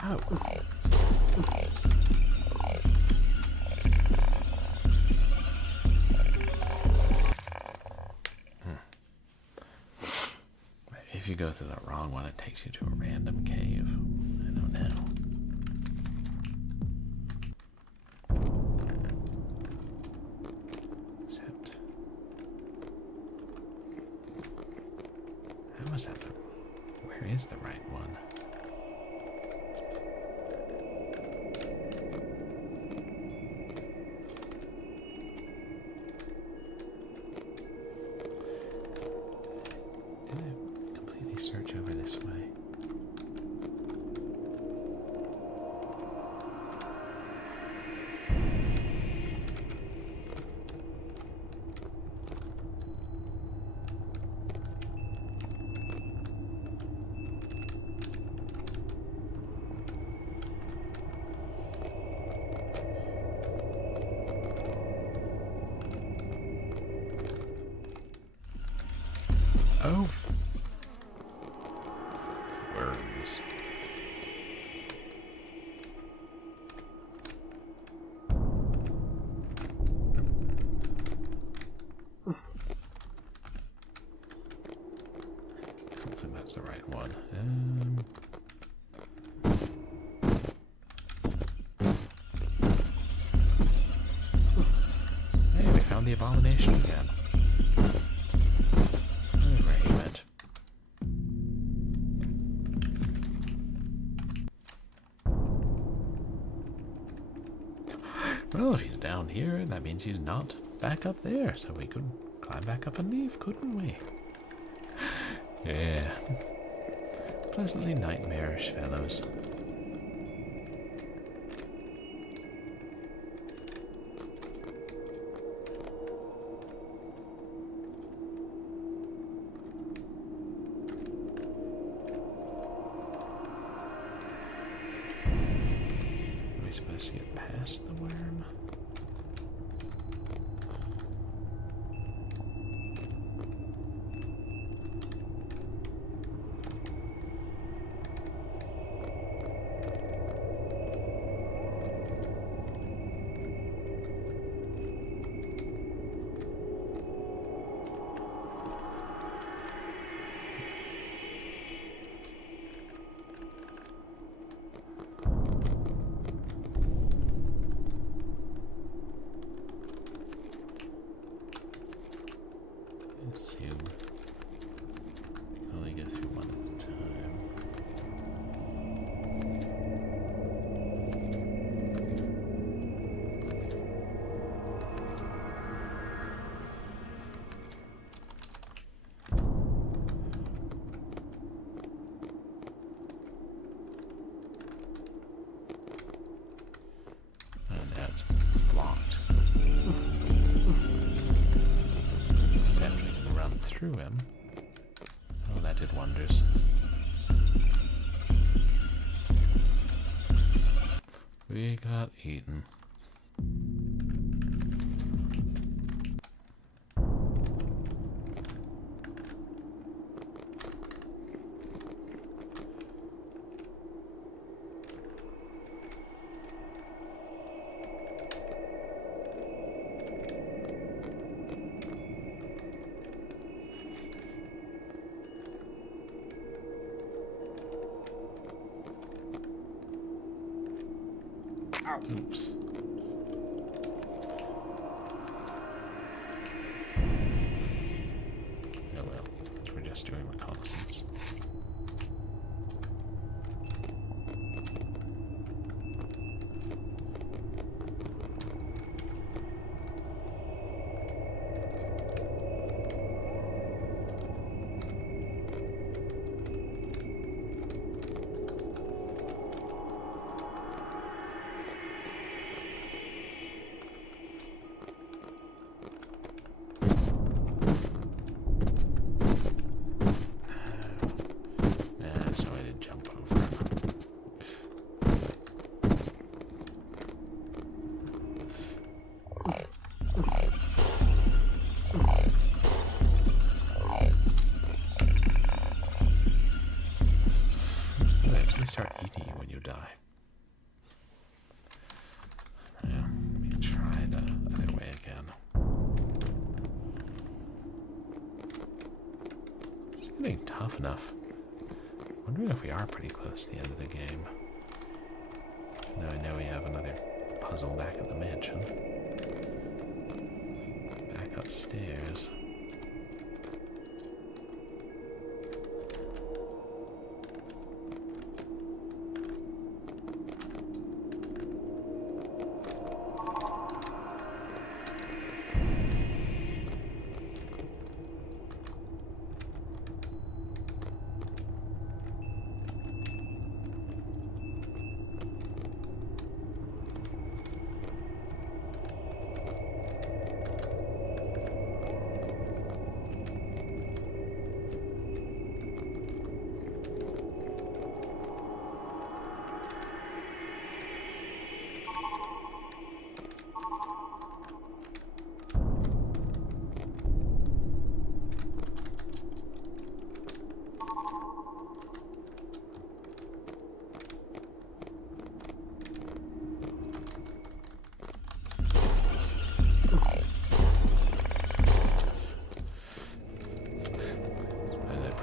Oh. If you go through the wrong one, it takes you to a random cave. I don't know. Except, how is that? Where is the right one? Search over this way. Oh, worms. I don't think that's the right one. Hey, we found the Abomination again. Well, if he's down here, that means he's not back up there, so we could climb back up and leave, couldn't we? Yeah. Pleasantly nightmarish fellows. Are we supposed to get past the worm? except we can run through him. Oh, that did wonders. We got eaten. Oops. Oh well, we're just doing reconnaissance. Start eating you when you die. Yeah, let me try the other way again. It's getting tough enough. Wondering if we are pretty close to the end of the game. Now I know we have another puzzle back at the mansion. Back upstairs.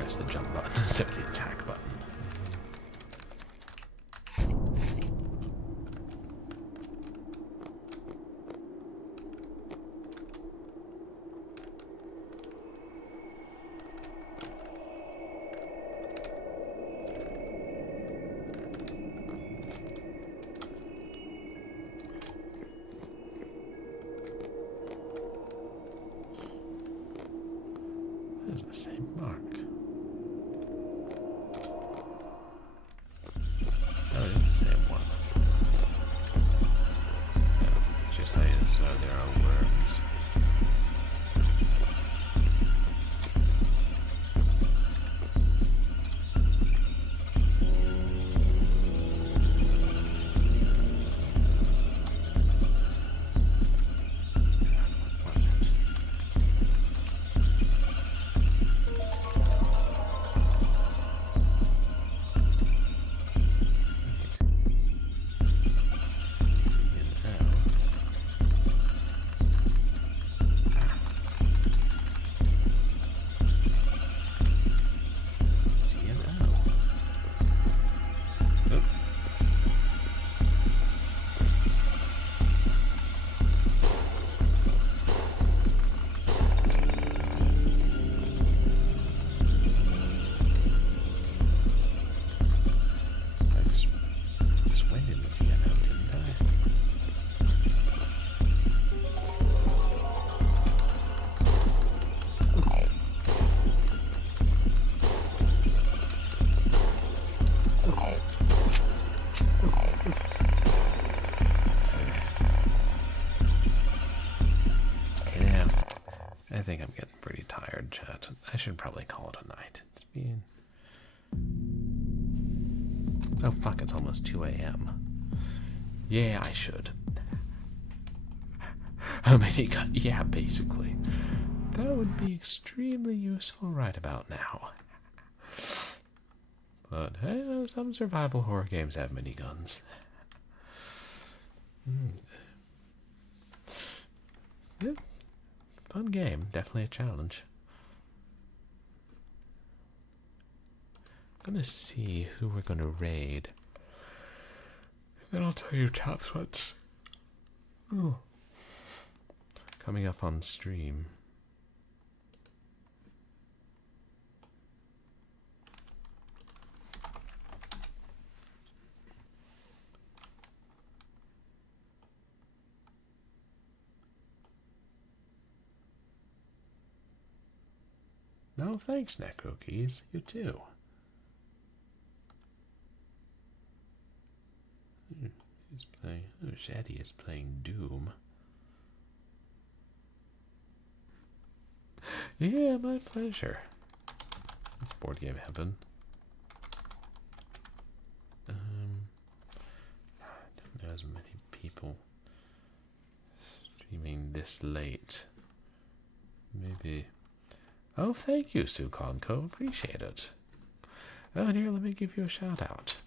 The jump button instead of the attack button. That is the same mark. Oh, it is the same one. Yeah, just so there are worms. What was it? I should probably call it a night. It's been... Oh fuck, it's almost 2 a.m. Yeah, I should. How many yeah, basically. That would be extremely useful right about now. But hey, some survival horror games have miniguns. Yeah, fun game, definitely a challenge. I'm gonna see who we're gonna raid. Then I'll tell you chaps what's coming up on stream. No, thanks, Necrokeys. You too. He's playing... Oh, Shaddy is playing Doom. Yeah, my pleasure. It's board game heaven. I don't know as many people streaming this late. Maybe... Oh, thank you, Sukonko. Appreciate it. Oh, and here, let me give you a shout out.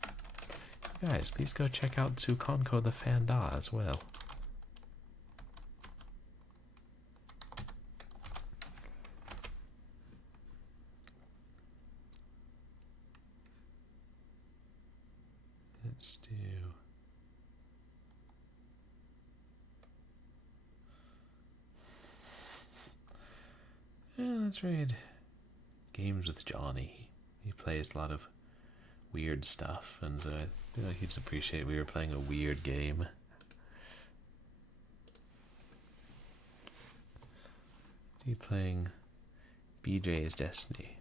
You guys, please go check out Sukonko the Fanda as well. Let's do... Yeah, let's read Games with Johnny. He plays a lot of weird stuff, and so I feel like he'd appreciate we were playing a weird game. He playing BJ's Destiny.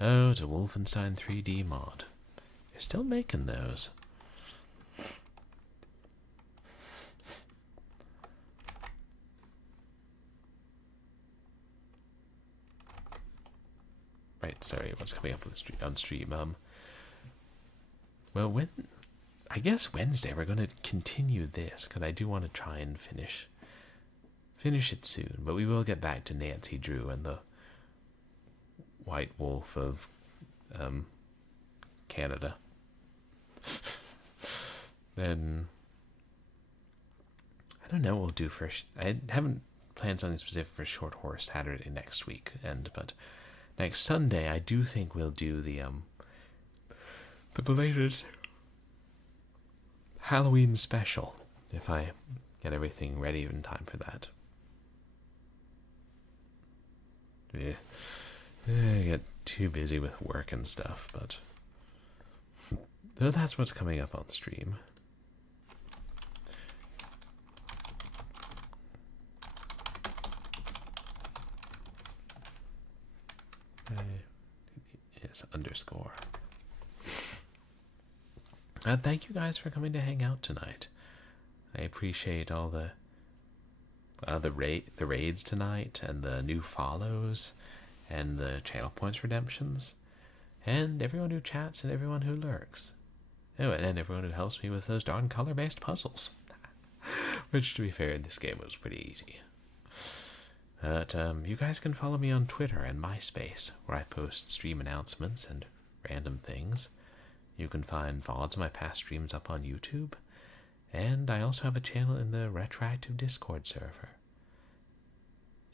Oh, it's a Wolfenstein 3D mod. They're still making those. Right, sorry, what's coming up with on stream? Well, I guess Wednesday we're going to continue this, because I do want to try and finish it soon, but we will get back to Nancy Drew and the White Wolf of Canada. Then I don't know what we'll do first. I haven't planned something specific for Short Horse Saturday next week, but next Sunday I do think we'll do the belated Halloween special, if I get everything ready in time for that. Yeah, I get too busy with work and stuff, but that's what's coming up on stream. Yes, underscore. Thank you guys for coming to hang out tonight. I appreciate all the raids tonight, and the new follows, and the channel points redemptions, and everyone who chats and everyone who lurks. Oh, and everyone who helps me with those darn color-based puzzles. Which, to be fair, in this game was pretty easy. But you guys can follow me on Twitter and MySpace, where I post stream announcements and random things. You can find VODs of my past streams up on YouTube, and I also have a channel in the Retroactive Discord server.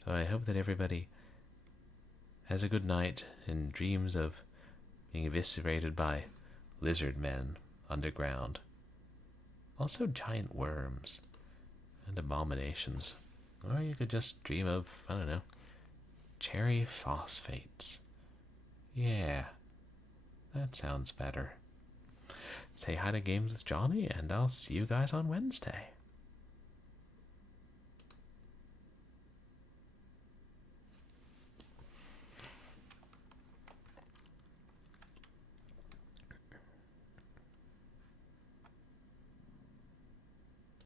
So I hope that everybody has a good night and dreams of being eviscerated by lizard men underground. Also giant worms and abominations. Or you could just dream of, I don't know, cherry phosphates. Yeah, that sounds better. Say hi to Games with Johnny, and I'll see you guys on Wednesday.